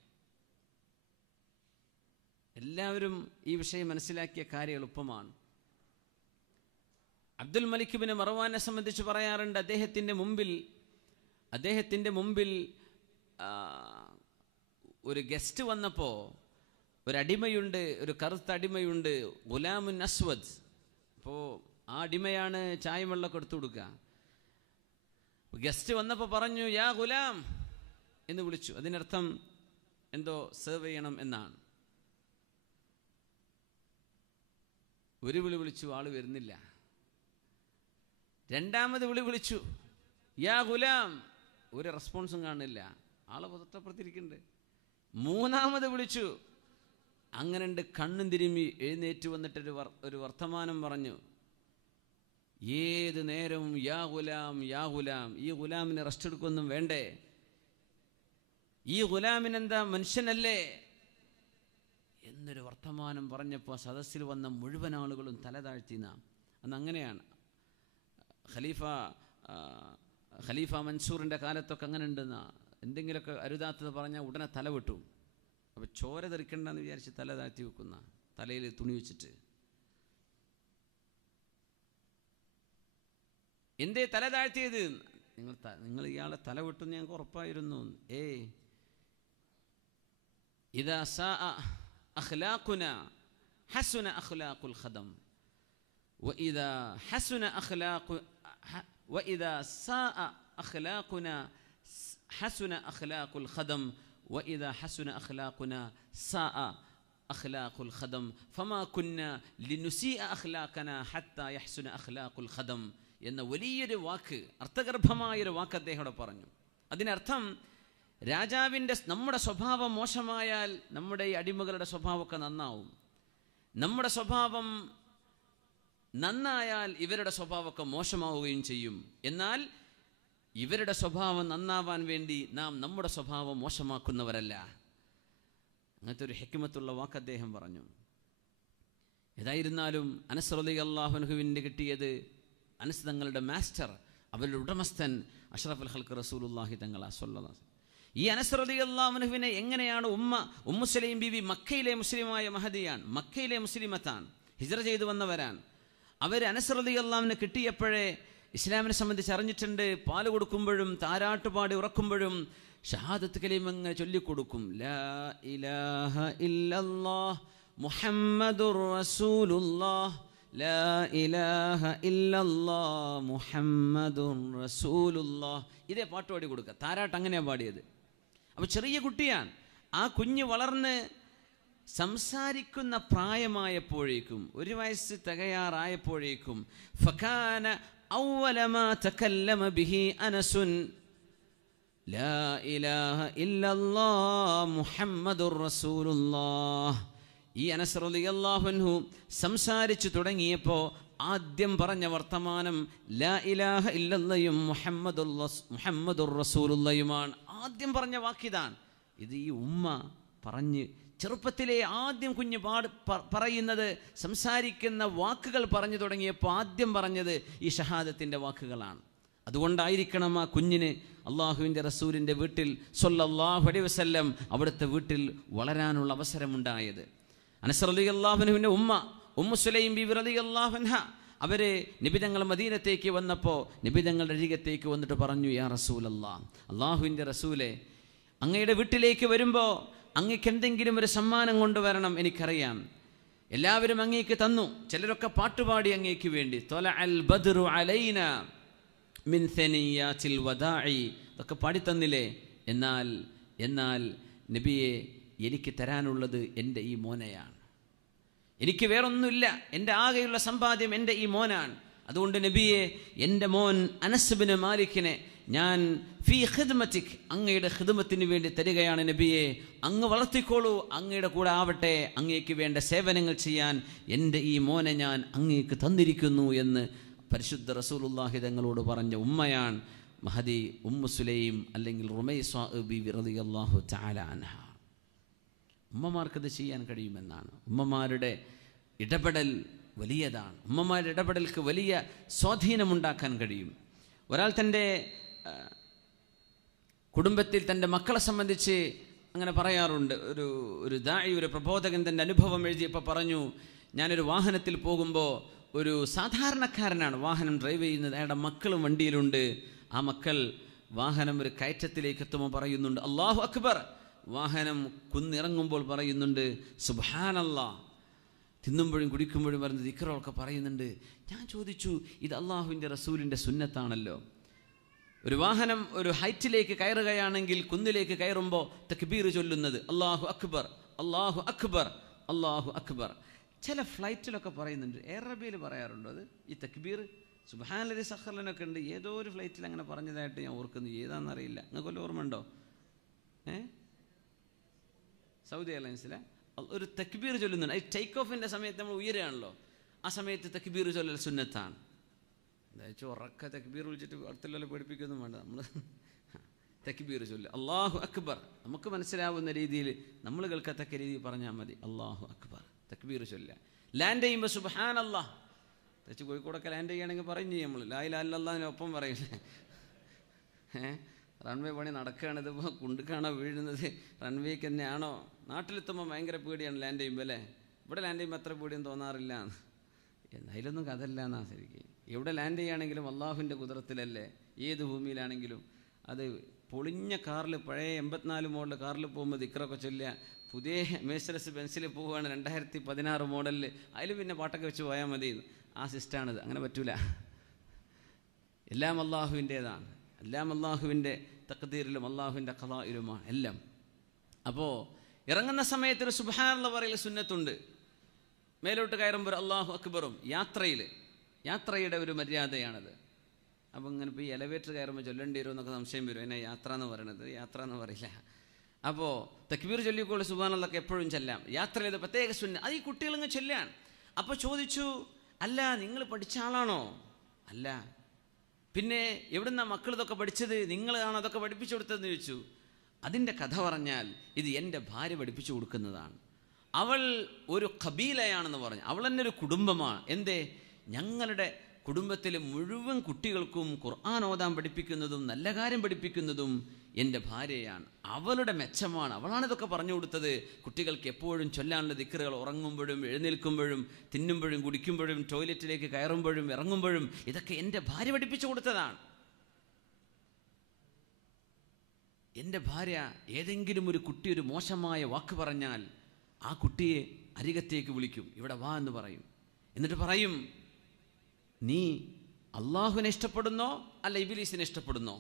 എല്ലാവരും ഈ വിഷയം മനസ്സിലാക്കിയ കാര്യം എളുപ്പമാണ്. അബ്ദുൽ മലിക് ഇബ്നു മർവാനെ സംബന്ധിച്ച് പറയാറുണ്ട്, അദ്ദേഹത്തിൻ്റെ മുമ്പിൽ ഒരു ഗസ്റ്റ് വന്നപ്പോൾ ഒരു അടിമയുണ്ട്, ഒരു കറുത്ത അടിമയുണ്ട്, ഗുലാമുൻ അസ്വദ്. അപ്പോൾ ആ അടിമയാണ് ചായയും വെള്ളമൊക്കെ എടുത്തു കൊടുക്കുക. ഗസ്റ്റ് വന്നപ്പോൾ പറഞ്ഞു, യാ ഗുലാം എന്ന് വിളിച്ചു. അതിനർത്ഥം എന്തോ സെർവ് ചെയ്യണം എന്നാണ്. ഒരു വിളി വിളിച്ചു, ആള് വരുന്നില്ല. രണ്ടാമത് വിളിച്ചു, യാ ഗുലാം, ഒരു റെസ്പോൺസും കാണില്ല, ആളെ പുറത്തപ്പുറത്തിരിക്കുന്നുണ്ട്. മൂന്നാമത് വിളിച്ചു, അങ്ങനെയുണ്ട്. കണ്ണും തിരുമ്മി എഴുന്നേറ്റ് വന്നിട്ടൊരു വർത്തമാനം പറഞ്ഞു, ഏത് നേരവും യാ ഗുലാം യാ ഗുലാം, ഈ ഗുലാമിന് റെസ്റ്റ് എടുക്കൊന്നും വേണ്ടേ, ഈ ഗുലാമിനെന്താ മനുഷ്യനല്ലേ എന്നൊരു വർത്തമാനം പറഞ്ഞപ്പോൾ സദസ്സിൽ വന്ന മുഴുവൻ ആളുകളും തല താഴ്ത്തിന. അന്ന് അങ്ങനെയാണ്. ഖലീഫ മൻസൂറിൻ്റെ കാലത്തൊക്കെ അങ്ങനെ ഉണ്ടെന്ന, എന്തെങ്കിലുമൊക്കെ അരുതാത്തത് പറഞ്ഞാൽ ഉടനെ തല വെട്ടും. അപ്പോൾ ചോര തെറിക്കണ്ടെന്ന് വിചാരിച്ച് തല താഴ്ത്തി വെക്കുന്ന, തലയിൽ തുണി വെച്ചിട്ട്. എന്തേ തല താഴ്ത്തിയത്? നിങ്ങൾ ഇയാളെ തല വെട്ടുന്ന ഞങ്ങൾക്ക് ഉറപ്പായിരുന്നു. ഇദാ സാഅ അഖ്ലാഖുനാ ഹസുന അഖ്ലാഖുൽ ഖദം വഇദാ സാഅ അഖ്ലാഖുനാ ഹസുന അഖ്ലാഖുൽ ഖദം വഇദാ ഹസുന അഖ്ലാഖുനാ സാഅ അഖ്ലാഖുൽ ഖദം ഫമാ കുന്നാ ലിനുസീഅ അഖ്ലാഖനാ ഹത്താ യഹ്സുന അഖ്ലാഖുൽ ഖദം എന്ന വലിയൊരു വാക്ക്, അർത്ഥഗർഭമായൊരു വാക്ക് അദ്ദേഹം പറഞ്ഞു. അതിനർത്ഥം നമ്മുടെ സ്വഭാവം മോശമായാൽ നമ്മുടെ ഈ അടിമകളുടെ സ്വഭാവമൊക്കെ നന്നാവും. നമ്മുടെ സ്വഭാവം നന്നായാൽ ഇവരുടെ സ്വഭാവമൊക്കെ മോശമാവുകയും ചെയ്യും. എന്നാൽ ഇവരുടെ സ്വഭാവം നന്നാവാൻ വേണ്ടി നാം നമ്മുടെ സ്വഭാവം മോശമാക്കുന്നവരല്ല. അങ്ങനത്തെ ഒരു ഹിക്മത്തുള്ള വാക്ക് അദ്ദേഹം പറഞ്ഞു. ഏതായിരുന്നാലും അനസ് റളിയല്ലാഹു അൻഹുവിന് കിട്ടിയത്, അനസ് തങ്ങളുടെ മാസ്റ്റർ, അവരുടെ ഉടമസ്ഥൻ അഷ്റഫുൽ ഖൽഖ് റസൂലുള്ളാഹി തങ്ങളാ സ്വല്ലല്ലാഹു അലൈഹി വസല്ലം. ഈ അനസ് റളിയല്ലാഹു അൻഹുവിനെ എങ്ങനെയാണ് ഉമ്മു സലീം ബീവി മക്കയിലെ മുസ്ലിമായ മഹദിയാണ്, മക്കയിലെ മുസ്ലിമത്താണ്, ഹിജ്റ ചെയ്തു വന്നവരാണ്. അവർ അനസ് റളിയല്ലാഹു അൻഹു കിട്ടിയപ്പോഴേ ഇസ്ലാമിനെ സംബന്ധിച്ച് അറിഞ്ഞിട്ടുണ്ട്. പാല് കൊടുക്കുമ്പോഴും താരാട്ടുപാടി ഉറക്കുമ്പോഴും ഷഹാദത്ത് കലിമ ഇങ്ങനെ ചൊല്ലിക്കൊടുക്കും. ലാ ഇലാഹ ഇല്ലല്ലാഹ് മുഹമ്മദുർ റസൂലുള്ളാഹ്, ലാ ഇലാഹ ഇല്ലല്ലാഹ് മുഹമ്മദുർ റസൂലുള്ളാഹ്. ഇതേ പാട്ട് പാടി കൊടുക്കുക. താരാട്ട് അങ്ങനെയാണ് പാടിയത്. അപ്പോൾ ചെറിയ കുട്ടിയാണ്. ആ കുഞ്ഞ് വളർന്ന് സംസാരിക്കുന്ന പ്രായമായപ്പോഴേക്കും, 1 വയസ്സ് തികയാറായപ്പോഴേക്കും, ഫകാന അവ്വല മാ തകല്ലമ ബിഹി അനസുൻ ലാ ഇലാഹ ഇല്ലല്ലാഹ് മുഹമ്മദുർ റസൂലുള്ളാഹ്. ഈ അനസ് റളിയല്ലാഹു അൻഹു സംസാരിച്ചു തുടങ്ങിയപ്പോൾ ആദ്യം പറഞ്ഞ വർത്തമാനം ലാ ഇലാഹ ഇല്ലല്ലയും മുഹമ്മദുർ റസൂലുള്ളയുമാണ്. ആദ്യം പറഞ്ഞ വാക്കിതാണ്. ഇത് ഈ ഉമ്മ പറഞ്ഞ് ചെറുപ്പത്തിലെ ആദ്യം കുഞ്ഞ് പറയുന്നത്, സംസാരിക്കുന്ന വാക്കുകൾ പറഞ്ഞു തുടങ്ങിയപ്പോൾ ആദ്യം പറഞ്ഞത് ഈ ഷഹാദത്തിൻ്റെ വാക്കുകളാണ്. അതുകൊണ്ടായിരിക്കണം ആ കുഞ്ഞിന് അള്ളാഹുവിൻ്റെ റസൂലിൻ്റെ വീട്ടിൽ സ്വല്ലല്ലാഹു അലൈഹി വസല്ലം അവിടുത്തെ വീട്ടിൽ വളരാനുള്ള അവസരമുണ്ടായത്. അനസ് റളിയല്ലാഹു അൻഹുവിൻ്റെ ഉമ്മു സുലൈം ബിബി റളിയല്ലാഹു അൻഹ അവര് നബി തങ്ങൾ മദീനത്തേക്ക് വന്നപ്പോൾ നബി തങ്ങളുടെ അരികത്തേക്ക് വന്നിട്ട് പറഞ്ഞു, യാ റസൂലല്ലാഹ്, അള്ളാഹുവിൻ്റെ റസൂലെ, അങ്ങയുടെ വീട്ടിലേക്ക് വരുമ്പോൾ അങ്ങക്ക് എന്തെങ്കിലും ഒരു സമ്മാനം കൊണ്ടുവരണം. എനിക്കറിയാം, എല്ലാവരും അങ്ങേക്ക് തന്നു, ചിലരൊക്കെ പാട്ടുപാടി അങ്ങേക്ക് വേണ്ടി. ത്വലഅൽ ബദ്റു അലൈന മിൻ സനിയാത്തിൽ വദാഇ, ഇതൊക്കെ പാടിത്തന്നില്ലേ. എന്നാൽ നബിയെ, എനിക്ക് തരാനുള്ളത് എൻ്റെ ഈ മോനെയാണ്. എനിക്ക് വേറൊന്നുമില്ല. എൻ്റെ ആകെയുള്ള സമ്പാദ്യം എൻ്റെ ഈ മോനാണ്. അതുകൊണ്ട് നബിയെ, എൻ്റെ മോൻ അനസ് ബിൻ മാലിക്കിനെ ഞാൻ ഫീ ഖിദ്മതിക്, അങ്ങയുടെ ഖിദ്മത്തിന് വേണ്ടി തരികയാണ് നബിയെ. അങ്ങ് വളർത്തിക്കോളൂ, അങ്ങയുടെ കൂടെ ആവട്ടെ, അങ്ങേക്ക് വേണ്ട സേവനങ്ങൾ ചെയ്യാൻ എൻ്റെ ഈ മോനെ ഞാൻ അങ്ങേക്ക് തന്നിരിക്കുന്നു എന്ന് പരിശുദ്ധ റസൂലുള്ളാഹി തങ്ങളോട് പറഞ്ഞ ഉമ്മയാണ് മഹദി ഉമ്മു സുലൈം, അല്ലെങ്കിൽ റുമൈസ ബിബി റളിയല്ലാഹു തആല അൻഹ. ഉമ്മമാർക്കത് ചെയ്യാൻ കഴിയുമെന്നാണ്. ഉമ്മമാരുടെ ഇടപെടൽ വലിയതാണ്. ഉമ്മമാരുടെ ഇടപെടൽക്ക് വലിയ സ്വാധീനമുണ്ടാക്കാൻ കഴിയും. ഒരാൾ തൻ്റെ കുടുംബത്തിൽ തൻ്റെ മക്കളെ സംബന്ധിച്ച് അങ്ങനെ പറയാറുണ്ട്. ഒരു ദാഇ, ഒരു പ്രബോധകൻ തൻ്റെ അനുഭവം എഴുതിയപ്പോൾ പറഞ്ഞു, ഞാനൊരു വാഹനത്തിൽ പോകുമ്പോൾ ഒരു സാധാരണക്കാരനാണ് വാഹനം ഡ്രൈവ് ചെയ്യുന്നത്, അയാളുടെ മക്കളും വണ്ടിയിലുണ്ട്. ആ മക്കൾ വാഹനം ഒരു കയറ്റത്തിലേക്ക് എത്തുമ്പോൾ പറയുന്നുണ്ട് അല്ലാഹു അക്ബർ. വാഹനം കുന്നിറങ്ങുമ്പോൾ പറയുന്നുണ്ട് സുബ്ഹാനല്ലാഹ്. തിന്നുമ്പോഴും കുടിക്കുമ്പോഴും വരുന്ന ദിക്റുകളൊക്കെ പറയുന്നുണ്ട്. ഞാൻ ചോദിച്ചു, ഇത് അള്ളാഹുവിൻ്റെ റസൂലിൻ്റെ സുന്നത്താണല്ലോ. ഒരു വാഹനം ഒരു ഹൈറ്റിലേക്ക് കയറുകയാണെങ്കിൽ, കുന്നിലേക്ക് കയറുമ്പോൾ തക്ബീർ ചൊല്ലുന്നത് അല്ലാഹു അക്ബർ, അല്ലാഹു അക്ബർ, അല്ലാഹു അക്ബർ. ചില ഫ്ലൈറ്റിലൊക്കെ പറയുന്നുണ്ട്, എയർ അറബിയിൽ പറയാറുണ്ടോ അത്, ഈ തക്ബീർ സുബ്ഹാനല്ലദി സഖറ ലനൊക്കെ ഉണ്ട്. ഏതോ ഒരു ഫ്ലൈറ്റിൽ അങ്ങനെ പറഞ്ഞതായിട്ട് ഞാൻ ഓർക്കുന്നു, ഏതാണെന്നറിയില്ല. നിങ്ങൾക്ക് വല്ല ഓർമ്മ ഉണ്ടോ? സൗദി എയർലൈൻസിലെ ഒരു തക്ബീർ ചൊല്ലുന്നുണ്ട്. അത് ടേക്ക് ഓഫിൻ്റെ സമയത്ത് നമ്മൾ ഉയരുകയാണല്ലോ, ആ സമയത്ത് തക്ബീർ ചൊല്ലൽ സുന്നത്താണ്. എന്താ ഉറക്ക തക്ബീർ വിളിച്ചിട്ട് അടുത്തുള്ള പേടിപ്പിക്കൊന്നും വേണ്ട, നമ്മൾ തക്ബീർ ചൊല്ലുക അല്ലാഹു അക്ബർ. നമുക്ക് മനസ്സിലാവുന്ന രീതിയിൽ, നമ്മൾ കേൾക്കത്തക്ക രീതിയിൽ പറഞ്ഞാൽ മതി. അല്ലാഹു അക്ബർ, തക്ബീർ ചൊല്ലുക. ലാൻഡ് ചെയ്യുമ്പോൾ സുബ്ഹാനല്ലാഹ്. തെച്ച് കോഴിക്കോടൊക്കെ ലാൻഡ് ചെയ്യുകയാണെങ്കിൽ പറയും ചെയ്യും, നമ്മൾ ലാ ഇലാഹ ഇല്ലല്ലാഹിനെ ഒപ്പം പറയില്ലേ. റൺവേ പണി നടക്കുകയാണ്, ഇതിപ്പോൾ കുണ്ടുക്കാണോ വീഴുന്നത്, റൺവേക്ക് തന്നെയാണോ? നാട്ടിലെത്തുമ്പോൾ ഭയങ്കര പേടിയാണ് ലാൻഡ് ചെയ്യുമ്പോൾ അല്ലേ. ഇവിടെ ലാൻഡ് ചെയ്യുമ്പോൾ അത്ര പേടിയൊന്നും തോന്നാറില്ല. അതിലൊന്നും കഥയില്ല എന്നാ ശരിക്കും. എവിടെ ലാൻഡ് ചെയ്യുകയാണെങ്കിലും അള്ളാഹുവിൻ്റെ കുദറത്തിലല്ലേ. ഏത് ഭൂമിയിലാണെങ്കിലും. അത് പൊളിഞ്ഞ കാറിൽ, പഴയ 84 മോഡൽ കാറിൽ പോകുമ്പോൾ ദിക്റൊക്കെ ചൊല്ലുക. പുതിയ മേഴ്സിഡസ് ബെൻസിൽ പോവുകയാണ് 2016 മോഡലിൽ, അതിൽ പിന്നെ പാട്ടൊക്കെ വെച്ച് പോയാൽ മതി. ആ സിസ്റ്റമാണിത്. അങ്ങനെ പറ്റൂല. എല്ലാം അള്ളാഹുവിൻ്റേതാണ്. എല്ലാം അള്ളാഹുവിൻ്റെ തഖ്ദീറിലും അള്ളാഹുവിൻ്റെ ഖളായിലുമാണ് എല്ലാം. അപ്പോൾ ഇറങ്ങുന്ന സമയത്ത് ഒരു സുബ്ഹാനല്ലാഹ് പറയൽ സുന്നത്തുണ്ട്. മേലോട്ട് കയറുമ്പോൾ അല്ലാഹു അക്ബറും. യാത്രയുടെ ഒരു മര്യാദയാണത്. അപ്പോൾ ഇങ്ങനെ ഇപ്പോൾ ഈ എലവേറ്റർ കയറുമ്പോൾ ചൊല്ലേണ്ടി വരുമോ എന്നൊക്കെ സംശയം വരും. എന്നെ യാത്ര എന്ന് പറയണത്, യാത്ര എന്ന് പറയില്ല. അപ്പോൾ തക്ബീർ ചൊല്ലിക്കോളൂ, സുബ്ഹാനല്ലാഹ് എപ്പോഴും ചൊല്ലാം. യാത്രയിൽ പ്രത്യേക സുന്ന, അത് ഈ കുട്ടികളിങ്ങ് ചൊല്ലാണ്. അപ്പോൾ ചോദിച്ചു, അല്ല നിങ്ങൾ പഠിച്ച ആളാണോ? അല്ല. പിന്നെ എവിടുന്ന മക്കൾ ഇതൊക്കെ പഠിച്ചത്? നിങ്ങളാണോ അതൊക്കെ പഠിപ്പിച്ചു കൊടുത്തതെന്ന് ചോദിച്ചു. അതിൻ്റെ കഥ പറഞ്ഞാൽ, ഇത് എൻ്റെ ഭാര്യ പഠിപ്പിച്ചു കൊടുക്കുന്നതാണ്. അവൾ ഒരു ഖബീലയാണെന്ന് പറഞ്ഞു. അവൾ തന്നെ ഒരു കുടുംബമാണ്. എന്തേ? ഞങ്ങളുടെ കുടുംബത്തിലെ മുഴുവൻ കുട്ടികൾക്കും ഖുർആൻ ഓതാൻ പഠിപ്പിക്കുന്നതും നല്ല കാര്യം പഠിപ്പിക്കുന്നതും എൻ്റെ ഭാര്യയാണ്. അവളുടെ മെച്ചമാണ്. അവളാണ് ഇതൊക്കെ പറഞ്ഞു കൊടുത്തത്. കുട്ടികൾക്ക് എപ്പോഴും ചൊല്ലാനുള്ള ദിക്റുകൾ, ഉറങ്ങുമ്പോഴും എഴുന്നേൽക്കുമ്പോഴും തിന്നുമ്പോഴും കുടിക്കുമ്പോഴും ടോയ്ലറ്റിലേക്ക് കയറുമ്പോഴും ഇറങ്ങുമ്പോഴും, ഇതൊക്കെ എൻ്റെ ഭാര്യ പഠിപ്പിച്ചു കൊടുത്തതാണ്. എൻ്റെ ഭാര്യ ഏതെങ്കിലും ഒരു കുട്ടി ഒരു മോശമായ വാക്ക് പറഞ്ഞാൽ ആ കുട്ടിയെ അരികത്തേക്ക് വിളിക്കും, ഇവിടെ വാ എന്ന് പറയും. എന്നിട്ട് പറയും, നീ അള്ളാഹുവിനെ ഇഷ്ടപ്പെടുന്നോ അല്ല ഇബ്ലീസിനെ ഇഷ്ടപ്പെടുന്നോ?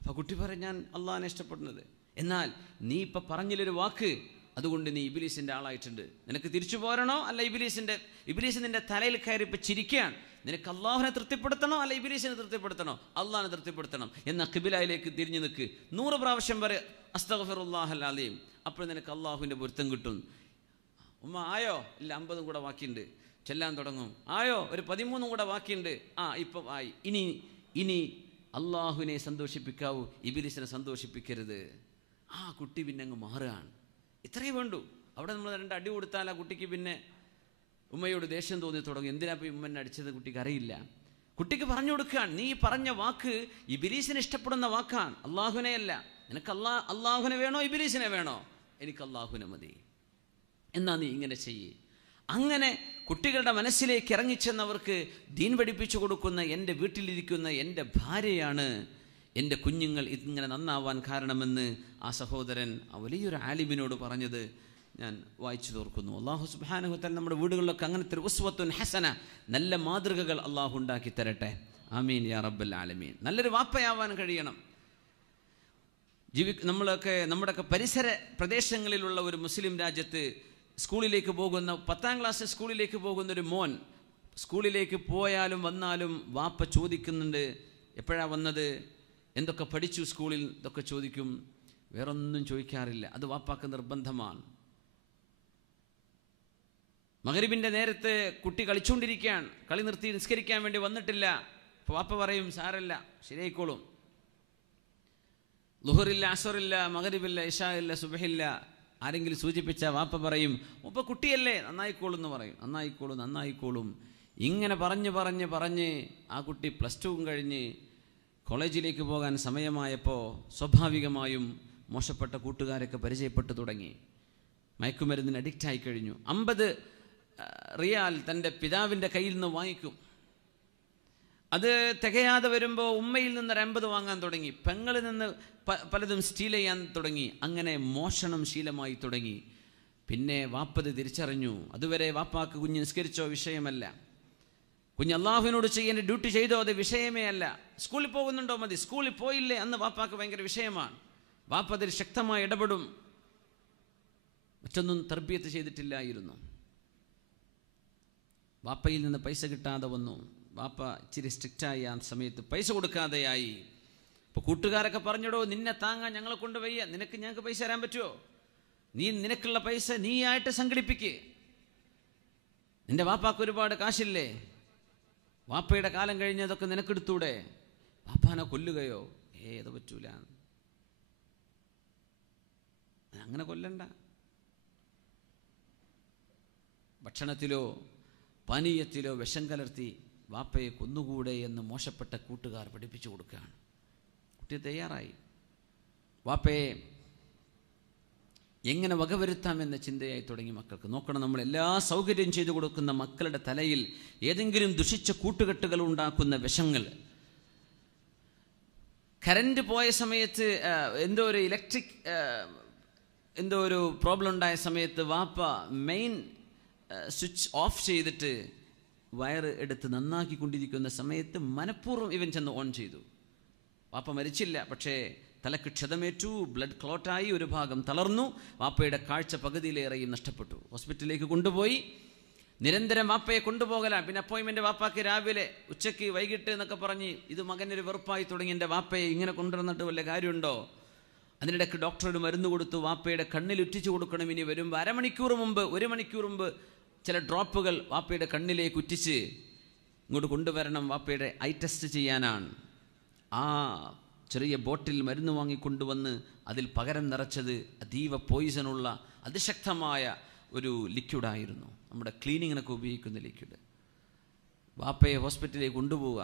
അപ്പോൾ കുട്ടി പറയും, ഞാൻ അള്ളാഹിനെ ഇഷ്ടപ്പെടുന്നത്. എന്നാൽ നീ ഇപ്പം പറഞ്ഞില്ലൊരു വാക്ക്, അതുകൊണ്ട് നീ ഇബ്ലീസിൻ്റെ ആളായിട്ടുണ്ട്. നിനക്ക് തിരിച്ചു പോരണോ അല്ല ഇബ്ലീസ് നിൻ്റെ തലയിൽ കയറി ഇപ്പം ചിരിക്കുകയാണ്. നിനക്ക് അള്ളാഹുവിനെ തൃപ്തിപ്പെടുത്തണോ അല്ല ഇബ്ലീസിനെ തൃപ്തിപ്പെടുത്തണോ? അള്ളാഹിനെ തൃപ്തിപ്പെടുത്തണം. എന്ന ഖിബിലയിലേക്ക് തിരിഞ്ഞു നിൽക്ക്. 100 പ്രാവശ്യം വരെ അസ്തഗ്ഫിറുല്ലാഹൽ അലീം. അപ്പോൾ നിനക്ക് അള്ളാഹുവിൻ്റെ പൊരുത്തം കിട്ടും. ഉമ്മ ആയോ? ഇല്ല, 50 കൂടെ ബാക്കിയുണ്ട്. ചെല്ലാൻ തുടങ്ങും. ആയോ, ഒരു 13 കൂടെ ബാക്കിയുണ്ട്. ഇപ്പം ആയി. ഇനി അള്ളാഹുവിനെ സന്തോഷിപ്പിക്കാവൂ, ഇബ്ലീസിനെ സന്തോഷിപ്പിക്കരുത്. ആ കുട്ടി പിന്നെ അങ്ങ് മാറുകയാണ്. ഇത്രയേ വേണ്ടൂ. അവിടെ നമ്മൾ 2 അടി കൊടുത്താൽ ആ കുട്ടിക്ക് പിന്നെ ഉമ്മയോട് ദേഷ്യം തോന്നി തുടങ്ങും. എന്തിനാ ഇപ്പോൾ ഉമ്മനെ അടിച്ചത് കുട്ടിക്ക് അറിയില്ല. കുട്ടിക്ക് പറഞ്ഞു കൊടുക്കാൻ, നീ പറഞ്ഞ വാക്ക് ഇബ്ലീസിനെ ഇഷ്ടപ്പെടുന്ന വാക്കാണ്, അള്ളാഹുവിനെ അല്ല. നിനക്ക് അള്ളാഹുവിനെ വേണോ ഇബ്ലീസിനെ വേണോ? എനിക്ക് അള്ളാഹുവിനെ മതി. എന്നാ നീ ഇങ്ങനെ ചെയ്യേ. അങ്ങനെ കുട്ടികളുടെ മനസ്സിലേക്ക് ഇറങ്ങിച്ചെന്നവർക്ക് ദീൻ പഠിപ്പിച്ചു കൊടുക്കുന്ന എൻ്റെ വീട്ടിലിരിക്കുന്ന എൻ്റെ ഭാര്യയാണ് എൻ്റെ കുഞ്ഞുങ്ങൾ ഇങ്ങനെ നന്നാവാൻ കാരണമെന്ന് ആ സഹോദരൻ ആ വലിയൊരു ആലിമിനോട് പറഞ്ഞത് ഞാൻ വായിച്ചു തോർക്കുന്നു. അള്ളാഹു സുബ്ഹാനഹു വ തആല നമ്മുടെ വീടുകളിലൊക്കെ അങ്ങനത്തെ ഒരു ഉസ്വത്തുൻ ഹസന, നല്ല മാതൃകകൾ അള്ളാഹു ഉണ്ടാക്കി തരട്ടെ. ആമീൻ യാ റബ്ബൽ ആലമീൻ. നല്ലൊരു വാപ്പയാവാൻ കഴിയണം. നമ്മുടെയൊക്കെ പരിസര പ്രദേശങ്ങളിലുള്ള ഒരു മുസ്ലിം രാജ്യത്ത് സ്കൂളിലേക്ക് പോകുന്ന 10ാം ക്ലാസ് സ്കൂളിലേക്ക് പോകുന്ന ഒരു മോൻ സ്കൂളിലേക്ക് പോയാലും വന്നാലും വാപ്പ ചോദിക്കുന്നുണ്ട്, എപ്പോഴാണ് വന്നത്, എന്തൊക്കെ പഠിച്ചു സ്കൂളിൽ, ഇതൊക്കെ ചോദിക്കും. വേറൊന്നും ചോദിക്കാറില്ല. അത് വാപ്പാക്ക് നിർബന്ധമാണ്. മഗ്രിബിൻ്റെ നേരത്ത് കുട്ടി കളിച്ചുകൊണ്ടിരിക്കുകയാണ്, കളി നിർത്തി നിസ്കരിക്കാൻ വേണ്ടി വന്നിട്ടില്ല. അപ്പോൾ വാപ്പ പറയും, സാരല്ല, ശരിയായിക്കോളും. ളുഹറില്ല, അസറില്ല, മഗ്രിബില്ല, ഇശാ ഇല്ല, സുബ്ഹില്ല, ആരെങ്കിലും സൂചിപ്പിച്ച വാപ്പ പറയും, ഒപ്പം കുട്ടിയല്ലേ, നന്നായിക്കോളും എന്ന് പറയും. നന്നായിക്കോളും. ഇങ്ങനെ പറഞ്ഞ് ആ കുട്ടി +2 കഴിഞ്ഞ് കോളേജിലേക്ക് പോകാൻ സമയമായപ്പോൾ സ്വാഭാവികമായും മോശപ്പെട്ട കൂട്ടുകാരൊക്കെ പരിചയപ്പെട്ടു തുടങ്ങി. മയക്കുമരുന്നിന് അഡിക്റ്റായി കഴിഞ്ഞു. 50 റിയാൽ തൻ്റെ പിതാവിൻ്റെ കയ്യിൽ നിന്ന് വാങ്ങിക്കും. അത് തികയാതെ വരുമ്പോൾ ഉമ്മയിൽ നിന്ന് 50 വാങ്ങാൻ തുടങ്ങി. പെങ്ങളിൽ നിന്ന് പലതും സ്റ്റീൽ ചെയ്യാൻ തുടങ്ങി. അങ്ങനെ മോഷണം ശീലമായി തുടങ്ങി. പിന്നെ വാപ്പത് തിരിച്ചറിഞ്ഞു. അതുവരെ വാപ്പാക്ക് കുഞ്ഞ് നിസ്കരിച്ചോ വിഷയമല്ല, കുഞ്ഞ് അള്ളാഹുവിനോട് ചെയ്യേണ്ട ഡ്യൂട്ടി ചെയ്തോ അത് വിഷയമേ അല്ല. സ്കൂളിൽ പോകുന്നുണ്ടോ മതി, സ്കൂളിൽ പോയില്ലേ അന്ന് വാപ്പാക്ക് ഭയങ്കര വിഷയമാണ്. വാപ്പ അതിൽ ശക്തമായി ഇടപെടും. മറ്റൊന്നും തർബിയത്ത് ചെയ്തിട്ടില്ലായിരുന്നു. വാപ്പയിൽ നിന്ന് പൈസ കിട്ടാതെ വന്നു. വാപ്പ ഇച്ചിരി സ്ട്രിക്റ്റായി. ആ സമയത്ത് പൈസ കൊടുക്കാതെയായി. അപ്പോൾ കൂട്ടുകാരൊക്കെ പറഞ്ഞിടോ, നിന്നെ താങ്ങാൻ ഞങ്ങളെ കൊണ്ട് വയ്യ, ഞങ്ങൾക്ക് പൈസ തരാൻ പറ്റുമോ? നിനക്കുള്ള പൈസ നീയായിട്ട് സംഘടിപ്പിക്ക്. നിന്റെ വാപ്പാക്ക് ഒരുപാട് കാശില്ലേ, വാപ്പയുടെ കാലം കഴിഞ്ഞതൊക്കെ നിനക്കെടുത്തൂടെ? വാപ്പാനെ കൊല്ലുകയോ? അത് പറ്റൂല, അങ്ങനെ കൊല്ലണ്ട. ഭക്ഷണത്തിലോ പാനീയത്തിലോ വിഷം കലർത്തി വാപ്പയെ കൊന്നുകൂടെ എന്ന് മോശപ്പെട്ട കൂട്ടുകാർ പഠിപ്പിച്ചു കൊടുക്കുകയാണ്. കുട്ടി തയ്യാറായി. വാപ്പയെ എങ്ങനെ വകവരുത്താമെന്ന ചിന്തയായി തുടങ്ങി മക്കൾക്ക്. നോക്കണം, നമ്മൾ എല്ലാ സൗകര്യം ചെയ്തു കൊടുക്കുന്ന മക്കളുടെ തലയിൽ ഏതെങ്കിലും ദുഷിച്ച കൂട്ടുകെട്ടുകൾ ഉണ്ടാക്കുന്ന വിഷങ്ങൾ. കറണ്ട് പോയ സമയത്ത് എന്തോ ഒരു പ്രോബ്ലം ഉണ്ടായ സമയത്ത് വാപ്പ മെയിൻ സ്വിച്ച് ഓഫ് ചെയ്തിട്ട് വയറ് എടുത്ത് നന്നാക്കിക്കൊണ്ടിരിക്കുന്ന സമയത്ത് മനഃപൂർവ്വം ഇവൻ ചെന്ന് ഓൺ ചെയ്തു. വാപ്പ മരിച്ചില്ല, പക്ഷേ തലക്ക് ക്ഷതമേറ്റു, ബ്ലഡ് ക്ലോട്ടായി, ഒരു ഭാഗം തളർന്നു. വാപ്പയുടെ കാഴ്ച പകുതിയിലേറെയും നഷ്ടപ്പെട്ടു. ഹോസ്പിറ്റലിലേക്ക് കൊണ്ടുപോയി. നിരന്തരം വാപ്പയെ കൊണ്ടുപോകലാണ്. പിന്നെ അപ്പോയിൻമെൻറ്റ് വാപ്പാക്ക് രാവിലെ, ഉച്ചയ്ക്ക്, വൈകിട്ട് എന്നൊക്കെ പറഞ്ഞ് ഇത് മകനൊരു വെറുപ്പായി തുടങ്ങി. എൻ്റെ വാപ്പയെ ഇങ്ങനെ കൊണ്ടുവന്നിട്ട് വല്ല കാര്യമുണ്ടോ? അതിനിടയ്ക്ക് ഡോക്ടർ ഒരു മരുന്ന് കൊടുത്തു. വാപ്പയുടെ കണ്ണിൽ ഉറ്റിച്ചു കൊടുക്കണം. ഇനി വരുമ്പോൾ 1 മണിക്കൂർ മുമ്പ് ചില ഡ്രോപ്പുകൾ വാപ്പയുടെ കണ്ണിലേക്ക് ഉറ്റിച്ച് ഇങ്ങോട്ട് കൊണ്ടുവരണം. വാപ്പയുടെ ഐ ടെസ്റ്റ് ചെയ്യാനാണ്. ആ ചെറിയ ബോട്ടിൽ മരുന്ന് വാങ്ങിക്കൊണ്ടുവന്ന് അതിൽ പകരം നിറച്ചത് അതീവ പോയിസണുള്ള അതിശക്തമായ ഒരു ലിക്വിഡായിരുന്നു. നമ്മുടെ ക്ലീനിങ്ങിനൊക്കെ ഉപയോഗിക്കുന്ന ലിക്വിഡ്. വാപ്പയെ ഹോസ്പിറ്റലിലേക്ക് കൊണ്ടുപോവുക.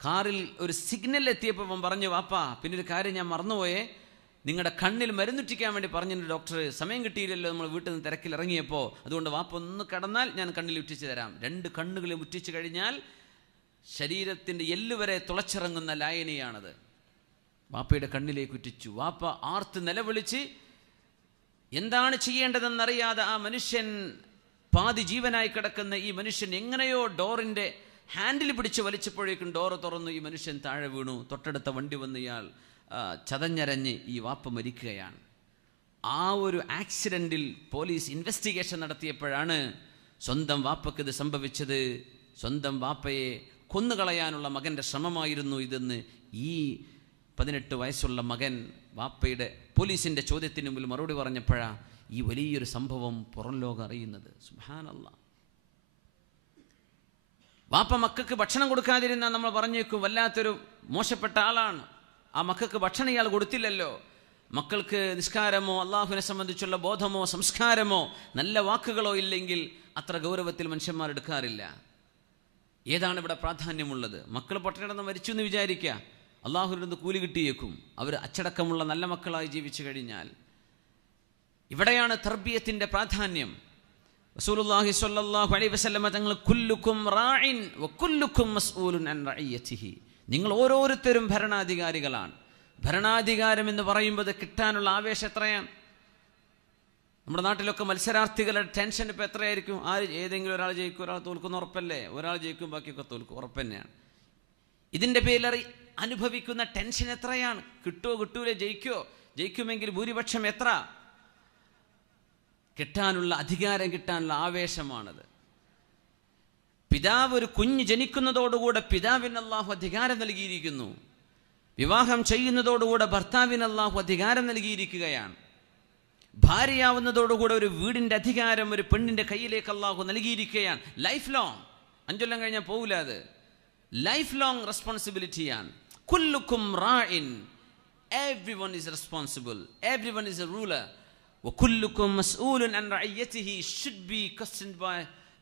കാറിൽ ഒരു സിഗ്നൽ എത്തിയപ്പോൾ പറഞ്ഞു, വാപ്പ പിന്നെ ഒരു കാര്യം ഞാൻ മറന്നുപോയേ, നിങ്ങളുടെ കണ്ണിൽ മരുന്നുറ്റിക്കാൻ വേണ്ടി പറഞ്ഞിട്ട് ഡോക്ടർ, സമയം കിട്ടിയില്ലല്ലോ, നമ്മൾ വീട്ടിൽ നിന്ന് തിരക്കിൽ ഇറങ്ങിയപ്പോൾ, അതുകൊണ്ട് വാപ്പ ഒന്ന് കിടന്നാൽ ഞാൻ കണ്ണിൽ ഉറ്റിച്ച് തരാം. 2 കണ്ണുകളും ഉറ്റിച്ച് കഴിഞ്ഞാൽ ശരീരത്തിൻ്റെ എല്ലുവരെ തുളച്ചിറങ്ങുന്ന ലായനിയാണത്. വാപ്പയുടെ കണ്ണിലേക്ക് ഉറ്റിച്ചു. വാപ്പ ആർത്ത് നിലവിളിച്ച് എന്താണ് ചെയ്യേണ്ടതെന്നറിയാതെ ആ മനുഷ്യൻ, പാതി ജീവനായി കിടക്കുന്ന ഈ മനുഷ്യൻ എങ്ങനെയോ ഡോറിൻ്റെ ഹാൻഡിൽ പിടിച്ച് വലിച്ചപ്പോഴേക്കും ഡോറ് തുറന്നു. ഈ മനുഷ്യൻ താഴെ വീണു. തൊട്ടടുത്ത വണ്ടി വന്ന് ഇയാൾ ചതഞ്ഞരഞ്ഞ് ഈ വാപ്പ മരിക്കുകയാണ്. ആ ഒരു ആക്സിഡൻറ്റിൽ പോലീസ് ഇൻവെസ്റ്റിഗേഷൻ നടത്തിയപ്പോഴാണ് സ്വന്തം വാപ്പയ്ക്ക് ഇത് സംഭവിച്ചത്. സ്വന്തം വാപ്പയെ കൊന്നുകളയാനുള്ള മകൻ്റെ ശ്രമമായിരുന്നു ഇതെന്ന് ഈ 18 വയസ്സുള്ള മകൻ വാപ്പയുടെ പോലീസിൻ്റെ ചോദ്യത്തിന് മുമ്പിൽ മറുപടി പറഞ്ഞപ്പോഴാണ് ഈ വലിയൊരു സംഭവം പുറം ലോകം അറിയുന്നത്. സുബ്ഹാനല്ലാഹ്. വാപ്പ മക്കൾക്ക് ഭക്ഷണം കൊടുക്കാതിരുന്നാൽ നമ്മൾ പറഞ്ഞേക്കും വല്ലാത്തൊരു മോശപ്പെട്ട ആളാണ്, ആ മക്കൾക്ക് ഭക്ഷണം ഇയാൾ കൊടുത്തില്ലല്ലോ. മക്കൾക്ക് നിസ്കാരമോ അള്ളാഹുവിനെ സംബന്ധിച്ചുള്ള ബോധമോ സംസ്കാരമോ നല്ല വാക്കുകളോ ഇല്ലെങ്കിൽ അത്ര ഗൗരവത്തിൽ മനുഷ്യന്മാർ എടുക്കാറില്ല. ഏതാണ് ഇവിടെ പ്രാധാന്യമുള്ളത്? മക്കൾ പട്ടിണിടന്ന് മരിച്ചു എന്ന് വിചാരിക്കുക, അള്ളാഹുവിൽ നിന്ന് കൂലി കിട്ടിയേക്കും. അവർ അച്ചടക്കമുള്ള നല്ല മക്കളായി ജീവിച്ചു കഴിഞ്ഞാൽ. ഇവിടെയാണ് തർബിയത്തിന്റെ പ്രാധാന്യം. റസൂലുള്ളാഹി സ്വല്ലല്ലാഹു അലൈഹി വസല്ലം തങ്ങൾ കുല്ലുക്കും റാഇൻ വകുല്ലുക്കും മസ്ഊലുൻ അൻ റഇയതിഹി, നിങ്ങൾ ഓരോരുത്തരും ഭരണാധികാരികളാണ്. ഭരണാധികാരം എന്ന് പറയുമ്പോൾ കിട്ടാനുള്ള ആവേശം എത്രയാണ്? നമ്മുടെ നാട്ടിലൊക്കെ മത്സരാർത്ഥികളുടെ ടെൻഷൻ ഇപ്പം എത്രയായിരിക്കും? ഏതെങ്കിലും ഒരാൾ ജയിക്കും, ഒരാൾ തോൽക്കുന്ന ഉറപ്പല്ലേ? ഒരാൾ ജയിക്കും, ബാക്കിയൊക്കെ തോൽക്കും, ഉറപ്പ് തന്നെയാണ്. ഇതിൻ്റെ പേരിൽ അനുഭവിക്കുന്ന ടെൻഷൻ എത്രയാണ്? കിട്ടുമോ കിട്ടൂലേ, ജയിക്കുമെങ്കിൽ ഭൂരിപക്ഷം എത്ര? കിട്ടാനുള്ള അധികാരം, കിട്ടാനുള്ള ആവേശമാണത്. പിതാവ് ഒരു കുഞ്ഞ് ജനിക്കുന്നതോടുകൂടെ പിതാവിന് അല്ലാഹു അധികാരം നൽകിയിരിക്കുന്നു. വിവാഹം ചെയ്യുന്നതോടുകൂടെ ഭർത്താവിന് അല്ലാഹു അധികാരം നൽകിയിരിക്കുകയാണ്. ഭാര്യയാവുന്നതോടുകൂടെ ഒരു വീടിന്റെ അധികാരം ഒരു പെണ്ണിന്റെ കയ്യിലേക്ക് അല്ലാഹു നൽകിയിരിക്കുകയാണ്. ലൈഫ് ലോങ്, 5 കൊല്ലം കഴിഞ്ഞാൽ പോകില്ല. അത് ലൈഫ് ലോങ് റെസ്പോൺസിബിലിറ്റിയാണ്. കുല്ലുക്കും റാഇൻ, everyone is responsible, everyone is a ruler. وَكُلُّكُمْ مَسْئُولٌ عَنْ رَعِيَّتِهِ, should be questioned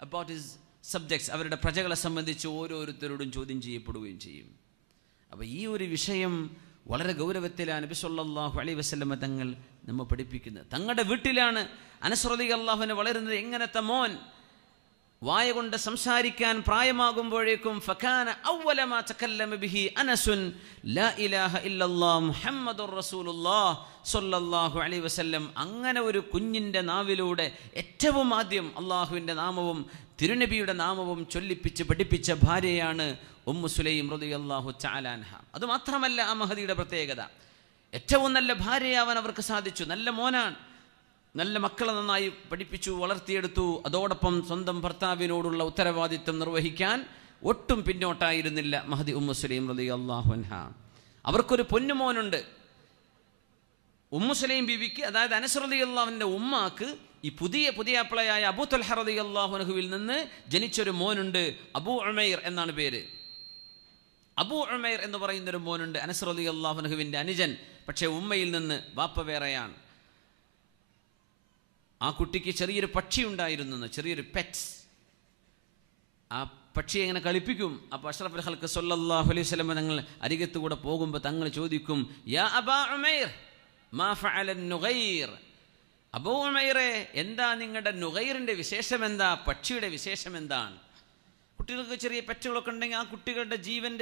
about his subjects. അവരുടെ പ്രജകളെ സംബന്ധിച്ച് ഓരോരുത്തരോടും ചോദ്യം ചെയ്യപ്പെടുകയും ചെയ്യും. അപ്പോൾ ഈ ഒരു വിഷയം വളരെ ഗൗരവത്തിലാണ് നബി സല്ലല്ലാഹു അലൈഹി വസല്ലം തങ്ങൾ നമ്മെ പഠിപ്പിക്കുന്നത്. തങ്ങളുടെ വീട്ടിലാണ് അനസ് റളിയല്ലാഹു അൻഹു വളരുന്നത്. എങ്ങനത്തെ മോൻ, വായ കൊണ്ട് സംസാരിക്കാൻ പ്രായമാകുമ്പോഴേക്കും ഫകാന അവ്വല മാ തകല്ലമ ബിഹി അനസുൻ ലാ ഇലാഹ ഇല്ലല്ലാഹ് മുഹമ്മദുർ റസൂലുള്ളാഹ് സ്വല്ലല്ലാഹു അലൈഹി വസല്ലം. അങ്ങനെ ഒരു കുഞ്ഞിൻ്റെ നാവിലൂടെ ഏറ്റവും ആദ്യം അള്ളാഹുവിൻ്റെ നാമവും തിരുനബിയുടെ നാമവും ചൊല്ലിപ്പിച്ച് പഠിപ്പിച്ച ഭാര്യയാണ് ഉമ്മു സുലൈം റളിയല്ലാഹു തആല അൻഹ. അതുമാത്രമല്ല ആ മഹദിയുടെ പ്രത്യേകത, ഏറ്റവും നല്ല ഭാര്യയാവാൻ അവർക്ക് സാധിച്ചു. നല്ല മോനാണ്, നല്ല മക്കളെ നന്നായി പഠിപ്പിച്ചു, വളർത്തിയെടുത്തു. അതോടൊപ്പം സ്വന്തം ഭർത്താവിനോടുള്ള ഉത്തരവാദിത്വം നിർവഹിക്കാൻ ഒട്ടും പിന്നോട്ടായിരുന്നില്ല മഹദി ഉമ്മു സുലൈം റളിയല്ലാഹു അൻഹ. അവർക്കൊരു പൊന്നുമോനുണ്ട്. ഉമ്മു സുലൈം ബീവിക്ക്, അതായത് അനസ് റളിയല്ലാഹുവിന്റെ ഉമ്മാക്ക്, ഈ പുതിയ അപ്ലയായ അബൂ തൽഹ റളിയല്ലാഹു അൻഹുവിൽ നിന്ന് ജനിച്ചൊരു മോനുണ്ട്. അബൂ ഉമൈർ എന്നാണ് പേര്. അബൂ ഉമൈർ എന്ന് പറയുന്നൊരു മോനുണ്ട്, അനസ് റളിയല്ലാഹു അൻഹുവിന്റെ അനുജൻ. പക്ഷേ ഉമ്മയിൽ നിന്ന് വാപ്പ വേറെയാണ്. ആ കുട്ടിക്ക് ചെറിയൊരു പക്ഷി ഉണ്ടായിരുന്നു, ചെറിയൊരു പെറ്റ്സ്. ആ പക്ഷിയെ എങ്ങനെ കളിപ്പിക്കും. അപ്പോൾ അഷ്റഫുൽ ഖൽഖ് സ്വല്ലല്ലാഹു അലൈഹി വസല്ലം തങ്ങൾ അരികത്തുകൂടെ പോകുമ്പോൾ തങ്ങൾ ചോദിക്കും, യാ അബാ ഉമൈർ മാ ഫഅല നുഗൈർ, അബൂ ഉമൈറെ, എന്താ നിങ്ങളുടെ നുഗൈറിന്റെ വിശേഷം എന്താ, പക്ഷിയുടെ വിശേഷം എന്താണ്? കുട്ടികൾക്ക് ചെറിയ പെറ്റുകളൊക്കെ ഉണ്ടെങ്കിൽ ആ കുട്ടികളുടെ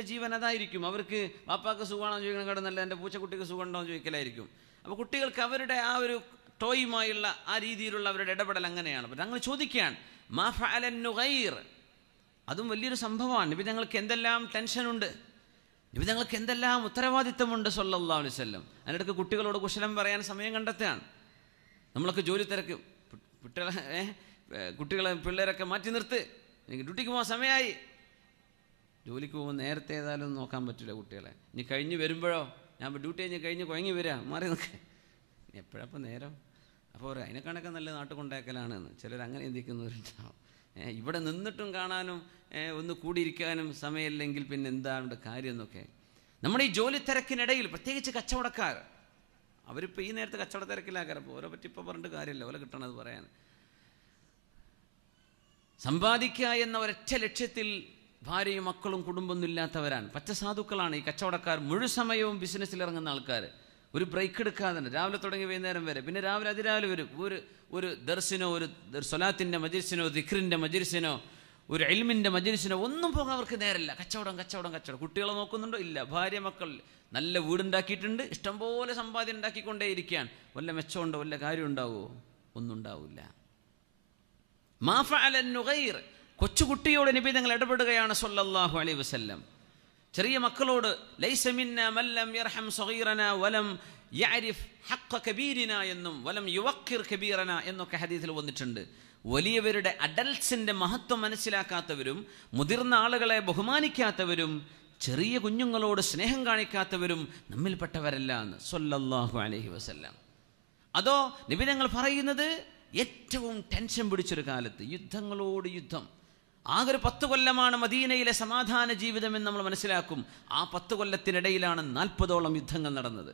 ജീവൻ അതായിരിക്കും. അവർക്ക് വാപ്പാക്ക് സുഖമാണോ ചോദിക്കണം കിടന്നല്ല, എൻ്റെ പൂച്ചക്കുട്ടിക്ക് സുഖമുണ്ടോ എന്ന് ചോദിക്കലായിരിക്കും. അപ്പോൾ കുട്ടികൾക്ക് അവരുടെ ആ ഒരു ടോയുമായുള്ള ആ രീതിയിലുള്ള അവരുടെ ഇടപെടൽ അങ്ങനെയാണ്. അപ്പോൾ ഞങ്ങൾ ചോദിക്കുകയാണ്, മാ ഫഅല നുഗൈർ, അതും വലിയൊരു സംഭവമാണ്. നബി ഞങ്ങൾക്ക് എന്തെല്ലാം ടെൻഷനുണ്ട്, നബി ഞങ്ങൾക്ക് എന്തെല്ലാം ഉത്തരവാദിത്തമുണ്ട് സ്വല്ലല്ലാഹു അലൈഹി വസല്ലം. അതിനിടയ്ക്ക് കുട്ടികളോട് കുശലം പറയാൻ സമയം കണ്ടെത്തുകയാണ്. നമ്മളൊക്കെ ജോലി തിരക്ക്, പിള്ളേരൊക്കെ മാറ്റി നിർത്ത്, എനിക്ക് ഡ്യൂട്ടിക്ക് പോകാൻ സമയമായി. ജോലിക്ക് പോകുമ്പോൾ നേരത്തെ ഏതായാലും നോക്കാൻ പറ്റില്ല കുട്ടികളെ. ഇനി കഴിഞ്ഞ് വരുമ്പോഴോ, ഞാൻ ഡ്യൂട്ടി കഴിഞ്ഞ് കുഴങ്ങി വരിക, മാറി നിൽക്കുക, എപ്പോഴപ്പോൾ നേരം. അപ്പോൾ അതിനെക്കാണൊക്കെ നല്ല നാട്ടിൽ കൊണ്ടാക്കലാണെന്ന് ചിലർ അങ്ങനെ ചിന്തിക്കുന്നവരുണ്ടാവും. ഇവിടെ നിന്നിട്ടും കാണാനും ഒന്ന് കൂടിയിരിക്കാനും സമയമില്ലെങ്കിൽ പിന്നെ എന്താണ് കാര്യം എന്നൊക്കെ. നമ്മുടെ ഈ ജോലി തിരക്കിനിടയിൽ പ്രത്യേകിച്ച് കച്ചവടക്കാർ, അവരിപ്പോൾ ഈ നേരത്തെ കച്ചവട തിരക്കിലാക്കാറ്. അപ്പോൾ ഓരോ പറ്റി ഇപ്പോൾ പറഞ്ഞിട്ട് കാര്യമില്ല, ഓരോ കിട്ടണത് പറയാൻ. സമ്പാദിക്കുക എന്ന ഒരൊറ്റ ലക്ഷ്യത്തിൽ ഭാര്യയും മക്കളും കുടുംബമൊന്നും ഇല്ലാത്തവരാണ്, പച്ച സാധുക്കളാണ് ഈ കച്ചവടക്കാർ. മുഴുവൻ സമയവും ബിസിനസ്സിൽ ഇറങ്ങുന്ന ആൾക്കാർ. ഒരു ബ്രേക്ക് എടുക്കാതെ രാവിലെ തുടങ്ങി വൈകുന്നേരം വരെ, പിന്നെ രാവിലെ അതിരാവിലെ വരും. ഒരു ദർസിനോ, ഒരു സ്വലാത്തിൻ്റെ മജ്ലിസിനോ, ദിക്റിൻ്റെ മജ്ലിസിനോ, ഒരു ഇൽമിൻ്റെ മജ്ലിസിനോ ഒന്നും പോകാൻ അവർക്ക് നേരമില്ല. കച്ചവടം. കുട്ടികളെ നോക്കുന്നുണ്ടോ? ഇല്ല. ഭാര്യ മക്കൾ നല്ല വീടുണ്ടാക്കിയിട്ടുണ്ട്, ഇഷ്ടംപോലെ സമ്പാദ്യം ഉണ്ടാക്കിക്കൊണ്ടേയിരിക്കുകയാണ്. വല്ല മെച്ചമുണ്ടോ, വല്ല കാര്യം ഉണ്ടാവുമോ? ഒന്നും ഉണ്ടാവില്ല. മാ ഫഅല നുഗൈർ, കൊച്ചുകുട്ടിയോട് നബി തങ്ങൾ ഇടപെടുകയാണ് സ്വല്ലല്ലാഹു അലൈഹി വസല്ലം. ചെറിയ മക്കളോട് ലൈസ മിന്നാ മൻ ലം യർഹം സഗീറനാ വലം യഅരിഫ് ഹഖ്ഖ കബീരിനാ എന്നും വലം യുവഖിർ കബീറനാ എന്നൊക്കെ ഹദീസിൽ വന്നിട്ടുണ്ട്. വലിയവരുടെ അഡൽട്സിന്റെ മഹത്വം മനസ്സിലാക്കാത്തവരും മുതിർന്ന ആളുകളെ ബഹുമാനിക്കാത്തവരും ചെറിയ കുഞ്ഞുങ്ങളോട് സ്നേഹം കാണിക്കാത്തവരും നമ്മിൽപ്പെട്ടവരല്ല എന്ന് സ്വല്ലല്ലാഹു അലൈഹി വസല്ലം. അതോ നബി തങ്ങൾ പറയുന്നത് ഏറ്റവും ടെൻഷൻ പിടിച്ചൊരു കാലത്ത് യുദ്ധങ്ങളോട് യുദ്ധം, ആകെ ഒരു 10 കൊല്ലമാണ് മദീനയിലെ സമാധാന ജീവിതം എന്ന് നമ്മൾ മനസ്സിലാക്കും. ആ 10 കൊല്ലത്തിനിടയിലാണ് 40ഓളം യുദ്ധങ്ങൾ നടന്നത്.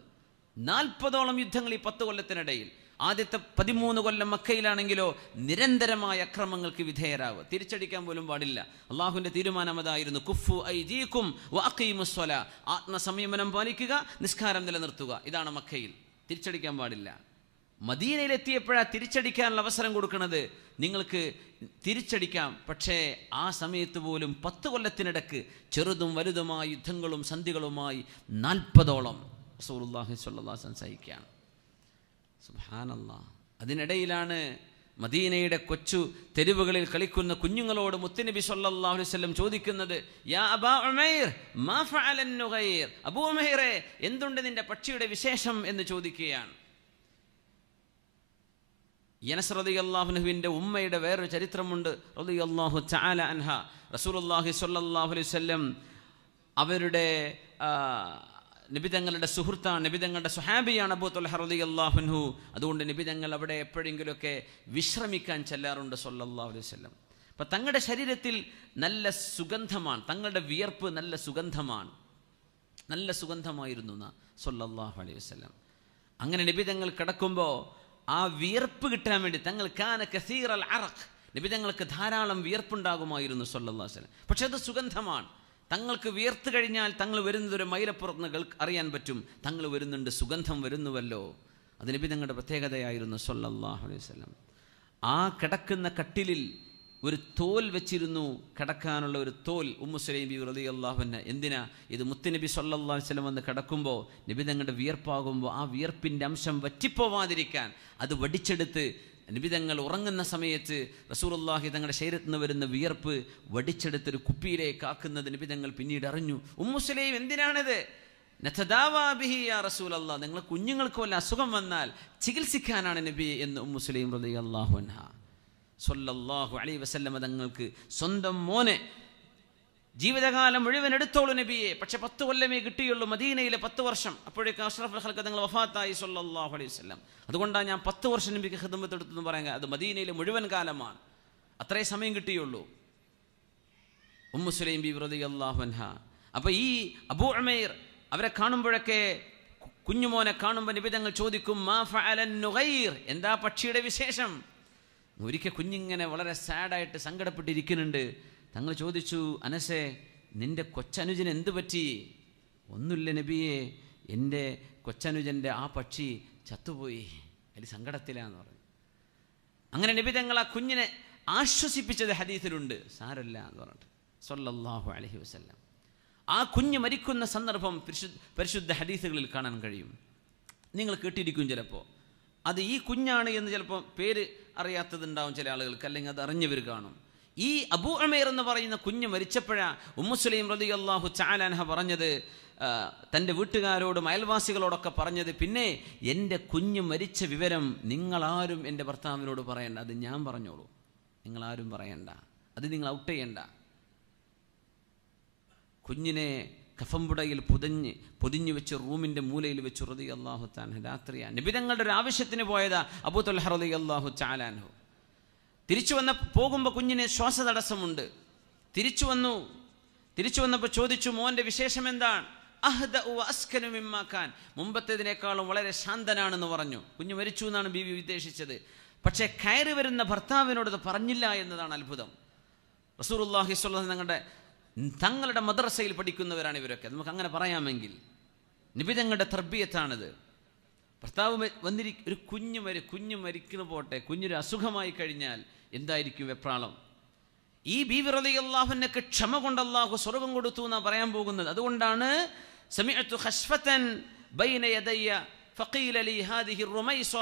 40ഓളം യുദ്ധങ്ങൾ ഈ 10 കൊല്ലത്തിനിടയിൽ. ആദ്യത്തെ 13 കൊല്ലം മക്കയിലാണെങ്കിലോ നിരന്തരമായ അക്രമങ്ങൾക്ക് വിധേയരാവുക, തിരിച്ചടിക്കാൻ പോലും പാടില്ല. അള്ളാഹുവിൻ്റെ തീരുമാനം അതായിരുന്നു, കുഫു ഐദീകും വഅഖീമുസ് സ്വലാ, ആത്മസംയമനം പാലിക്കുക, നിസ്കാരം നിലനിർത്തുക. ഇതാണ് മക്കയിൽ, തിരിച്ചടിക്കാൻ പാടില്ല. മദീനയിലെത്തിയപ്പോഴാണ് തിരിച്ചടിക്കാനുള്ള അവസരം കൊടുക്കുന്നത്. നിങ്ങൾക്ക് തിരിച്ചടിക്കാം, പക്ഷേ ആ സമയത്ത് പോലും 10 കൊല്ലത്തിനിടക്ക് ചെറുതും വലുതുമായ യുദ്ധങ്ങളും സന്ധികളുമായി 40ഓളം റസൂലുള്ളാഹി സ്വല്ലല്ലാഹു അലൈഹി വസല്ലം സഹിക്കുകയാണ്. സുബ്ഹാനല്ലാഹ്. അതിനിടയിലാണ് മദീനയുടെ കൊച്ചു തെരുവുകളിൽ കളിക്കുന്ന കുഞ്ഞുങ്ങളോട് മുത്തുനബി സ്വല്ലല്ലാഹു അലൈഹി വസല്ലം ചോദിക്കുന്നത്, യാ അബാ ഉമൈർ മാ ഫഅലൻ നുഗൈർ, അബൂ ഉമൈറേ എന്തുണ്ട് നിന്റെ പക്ഷിയുടെ വിശേഷം എന്ന് ചോദിക്കുകയാണ്. യനസ് റളിയല്ലാഹു അൻഹുവിൻ്റെ ഉമ്മയുടെ വേറൊരു ചരിത്രമുണ്ട്. റളിയല്ലാഹു തആല അൻഹ, റസൂലുള്ളാഹി സ്വല്ലല്ലാഹു അലൈഹി വസല്ലം അവരുടെ നബിതങ്ങളുടെ സുഹൃത്താണ്, നബിതങ്ങളുടെ സുഹാബിയാണ് അബൂ ത്വൽഹ റളിയല്ലാഹു അൻഹു. അതുകൊണ്ട് നബിതങ്ങൾ അവിടെ എപ്പോഴെങ്കിലുമൊക്കെ വിശ്രമിക്കാൻ ചെല്ലാറുണ്ട് സ്വല്ലല്ലാഹു അലൈഹി വസല്ലം. അപ്പം തങ്ങളുടെ ശരീരത്തിൽ നല്ല സുഗന്ധമാണ്, തങ്ങളുടെ വിയർപ്പ് നല്ല സുഗന്ധമാണ്, നല്ല സുഗന്ധമായിരുന്നു സ്വല്ലല്ലാഹു അലൈഹി വസല്ലം. അങ്ങനെ നബിതങ്ങൾ കിടക്കുമ്പോൾ ആ വിയർപ്പ് കിട്ടാൻ വേണ്ടി തങ്ങൾ കാന കസീറൽ അറഖ്, നബിതങ്ങൾക്ക് ധാരാളം വിയർപ്പുണ്ടാകുമായിരുന്നു സ്വല്ലല്ലാഹു അലൈഹി വസല്ലം. പക്ഷെ അത് സുഗന്ധമാണ്. തങ്ങൾക്ക് വിയർത്ത് കഴിഞ്ഞാൽ തങ്ങൾ വരുന്നത് ഒരു മൈലപ്പുറത്ത് അറിയാൻ പറ്റും, തങ്ങൾ വരുന്നുണ്ട്, സുഗന്ധം വരുന്നുവല്ലോ. അത് നബിതങ്ങളുടെ പ്രത്യേകതയായിരുന്നു സ്വല്ലല്ലാഹു അലൈഹി വസല്ലം. ആ കിടക്കുന്ന കട്ടിലിൽ ഒരു തോൽ വെച്ചിരുന്നു, കിടക്കാനുള്ള ഒരു തോൽ. ഉമ്മു സുലൈം ബിവി റളിയല്ലാഹു അൻഹ, എന്തിനാ ഇത്? മുത്തുനബി സ്വല്ലല്ലാഹു അലൈഹി വസല്ലം വന്ന് കിടക്കുമ്പോൾ നബിതങ്ങളുടെ വിയർപ്പാകുമ്പോൾ ആ വിയർപ്പിൻ്റെ അംശം വറ്റിപ്പോവാതിരിക്കാൻ അത് വടിച്ചെടുത്ത് നബിതങ്ങൾ ഉറങ്ങുന്ന സമയത്ത് റസൂലുള്ളാഹി തങ്ങളുടെ ശരീരത്തിൽ നിന്ന് വരുന്ന വിയർപ്പ് വടിച്ചെടുത്തൊരു കുപ്പിയിലേക്ക് ആക്കുന്നത് നബിതങ്ങൾ പിന്നീട് അറിഞ്ഞു. Ummu Sulaim എന്തിനാണിത്? നതദാവാ ബിഹി യാ റസൂലല്ലാഹ്, നിങ്ങൾ കുഞ്ഞുങ്ങൾക്ക് വല്ല അസുഖം വന്നാൽ ചികിത്സിക്കാനാണ് നബി എന്ന് ഉമ്മു സുലൈം റളിയല്ലാഹു അൻഹ സ്വല്ലല്ലാഹു അലൈഹി വസല്ലം തങ്ങൾക്ക് സ്വന്തം മോനെ ജീവിതകാലം മുഴുവൻ എടുത്തോളൂ നബിയെ, പക്ഷെ 10 കൊല്ലമേ കിട്ടിയുള്ളൂ, മദീനയിലെ 10 വർഷം. അപ്പോഴേക്ക് അഷ്റഫുൽ ഖൽഖ് തങ്ങൾ വഫാത്തായി സ്വല്ലല്ലാഹു അലൈഹി വസല്ലം. അതുകൊണ്ടാണ് ഞാൻ 10 വർഷം നബിക്ക് ഖിദ്മത്ത് എടുത്തെന്ന് പറയാൻ, അത് മദീനയിലെ മുഴുവൻ കാലമാണ്, അത്രയും സമയം കിട്ടിയുള്ളൂ. ഉമ്മു സുലൈം ബിവി റളിയല്ലാഹു അൻഹ. അപ്പോൾ ഈ അബൂ ഉമൈർ അവരെ കാണുമ്പോഴൊക്കെ, കുഞ്ഞുമോനെ കാണുമ്പോൾ നബി തങ്ങൾ ചോദിക്കും, മാ ഫഅലൻ നുഗൈർ, എന്താ പക്ഷിയുടെ വിശേഷം? ഒരിക്കൽ കുഞ്ഞിങ്ങനെ വളരെ സാഡായിട്ട് സങ്കടപ്പെട്ടിരിക്കുന്നുണ്ട്. തങ്ങൾ ചോദിച്ചു, അനസേ നിന്റെ കൊച്ചനുജന് എന്ത് പറ്റി? ഒന്നുമില്ല നബിയെ, എൻ്റെ കൊച്ചനുജൻ്റെ ആ പക്ഷി ചത്തുപോയി, അതിൽ സങ്കടത്തിലാന്ന് പറഞ്ഞു. അങ്ങനെ നബി തങ്ങൾ ആ കുഞ്ഞിനെ ആശ്വസിപ്പിച്ചത് ഹദീസിലുണ്ട്, സാരല്ല എന്ന് പറഞ്ഞിട്ട് സ്വല്ലല്ലാഹു അലൈഹി വസല്ലം. ആ കുഞ്ഞ് മരിക്കുന്ന സന്ദർഭം പരിശുദ്ധ ഹദീസുകളിൽ കാണാൻ കഴിയും. നിങ്ങൾ കേട്ടിരിക്കും ചിലപ്പോൾ. അത് ഈ കുഞ്ഞാണ് എന്ന് ചിലപ്പോൾ പേര് അറിയാത്തതുണ്ടാവും ചില ആളുകൾക്ക്, അല്ലെങ്കിൽ അത് അറിഞ്ഞവർ കാണും. ഈ അബൂ ഉമൈർ എന്ന് പറയുന്ന കുഞ്ഞ് മരിച്ചപ്പോഴാണ് ഉമ്മു സുലൈം റളിയല്ലാഹു തആല അൻഹ പറഞ്ഞത്, തൻ്റെ വീട്ടുകാരോടും അയൽവാസികളോടൊക്കെ പറഞ്ഞത്, പിന്നെ എൻ്റെ കുഞ്ഞ് മരിച്ച വിവരം നിങ്ങളാരും എൻ്റെ ഭർത്താവിനോട് പറയണ്ട, അത് ഞാൻ പറഞ്ഞോളൂ, നിങ്ങളാരും പറയണ്ട, അത് നിങ്ങൾ ഔട്ട് ചെയ്യണ്ട. കുഞ്ഞിനെ കഫംപുടയിൽ പൊതിഞ്ഞു വെച്ച് റൂമിൻ്റെ മൂലയിൽ വെച്ച് റളിയല്ലാഹു തആല രാത്രിയാണ്. നബി തങ്ങളുടെ ഒരു ആവശ്യത്തിന് പോയതാ അബൂ ത്വൽഹ റളിയല്ലാഹു തആല അൻഹു. തിരിച്ചു പോകുമ്പോൾ കുഞ്ഞിന് ശ്വാസതടസ്സമുണ്ട്. തിരിച്ചു വന്നപ്പോൾ ചോദിച്ചു, മോൻ്റെ വിശേഷം എന്താണ്? അഹ്ദഉ വഅസ്കനു മിമ്മാ കാൻ, മുമ്പത്തേതിനേക്കാളും വളരെ ശാന്തനാണെന്ന് പറഞ്ഞു. കുഞ്ഞ് മരിച്ചു എന്നാണ് ബീവി ഉദ്ദേശിച്ചത്. പക്ഷേ കയറി വരുന്ന ഭർത്താവിനോട് ഇത് പറഞ്ഞില്ല എന്നതാണ് അത്ഭുതം. റസൂലുള്ളാഹി സ്വല്ലല്ലാഹു അലൈഹി വസല്ലം തങ്ങളുടെ മദ്രസയിൽ പഠിക്കുന്നവരാണ് ഇവരൊക്കെ, നമുക്ക് അങ്ങനെ പറയാമെങ്കിൽ. നബി തങ്ങളുടെ തർബിയത്താണിത്. ഭർത്താവ് ഒരു കുഞ്ഞ് മരിക്കുന്നു പോട്ടെ, കുഞ്ഞൊരു അസുഖമായി കഴിഞ്ഞാൽ എന്തായിരിക്കും വെപ്രാളം? ഈ ബീവി റളിയല്ലാഹു അൻഹയ്ക്ക് ക്ഷമ കൊണ്ട് അല്ലാഹു സ്വർഗ്ഗം കൊടുത്തു എന്നാണ് പറയാൻ പോകുന്നത്. അതുകൊണ്ടാണ് സമിഅതു ഖശ്ഫതൻ ബൈന യദയ്യ ഫഖീല ലി ഹാദിഹി റുമൈസ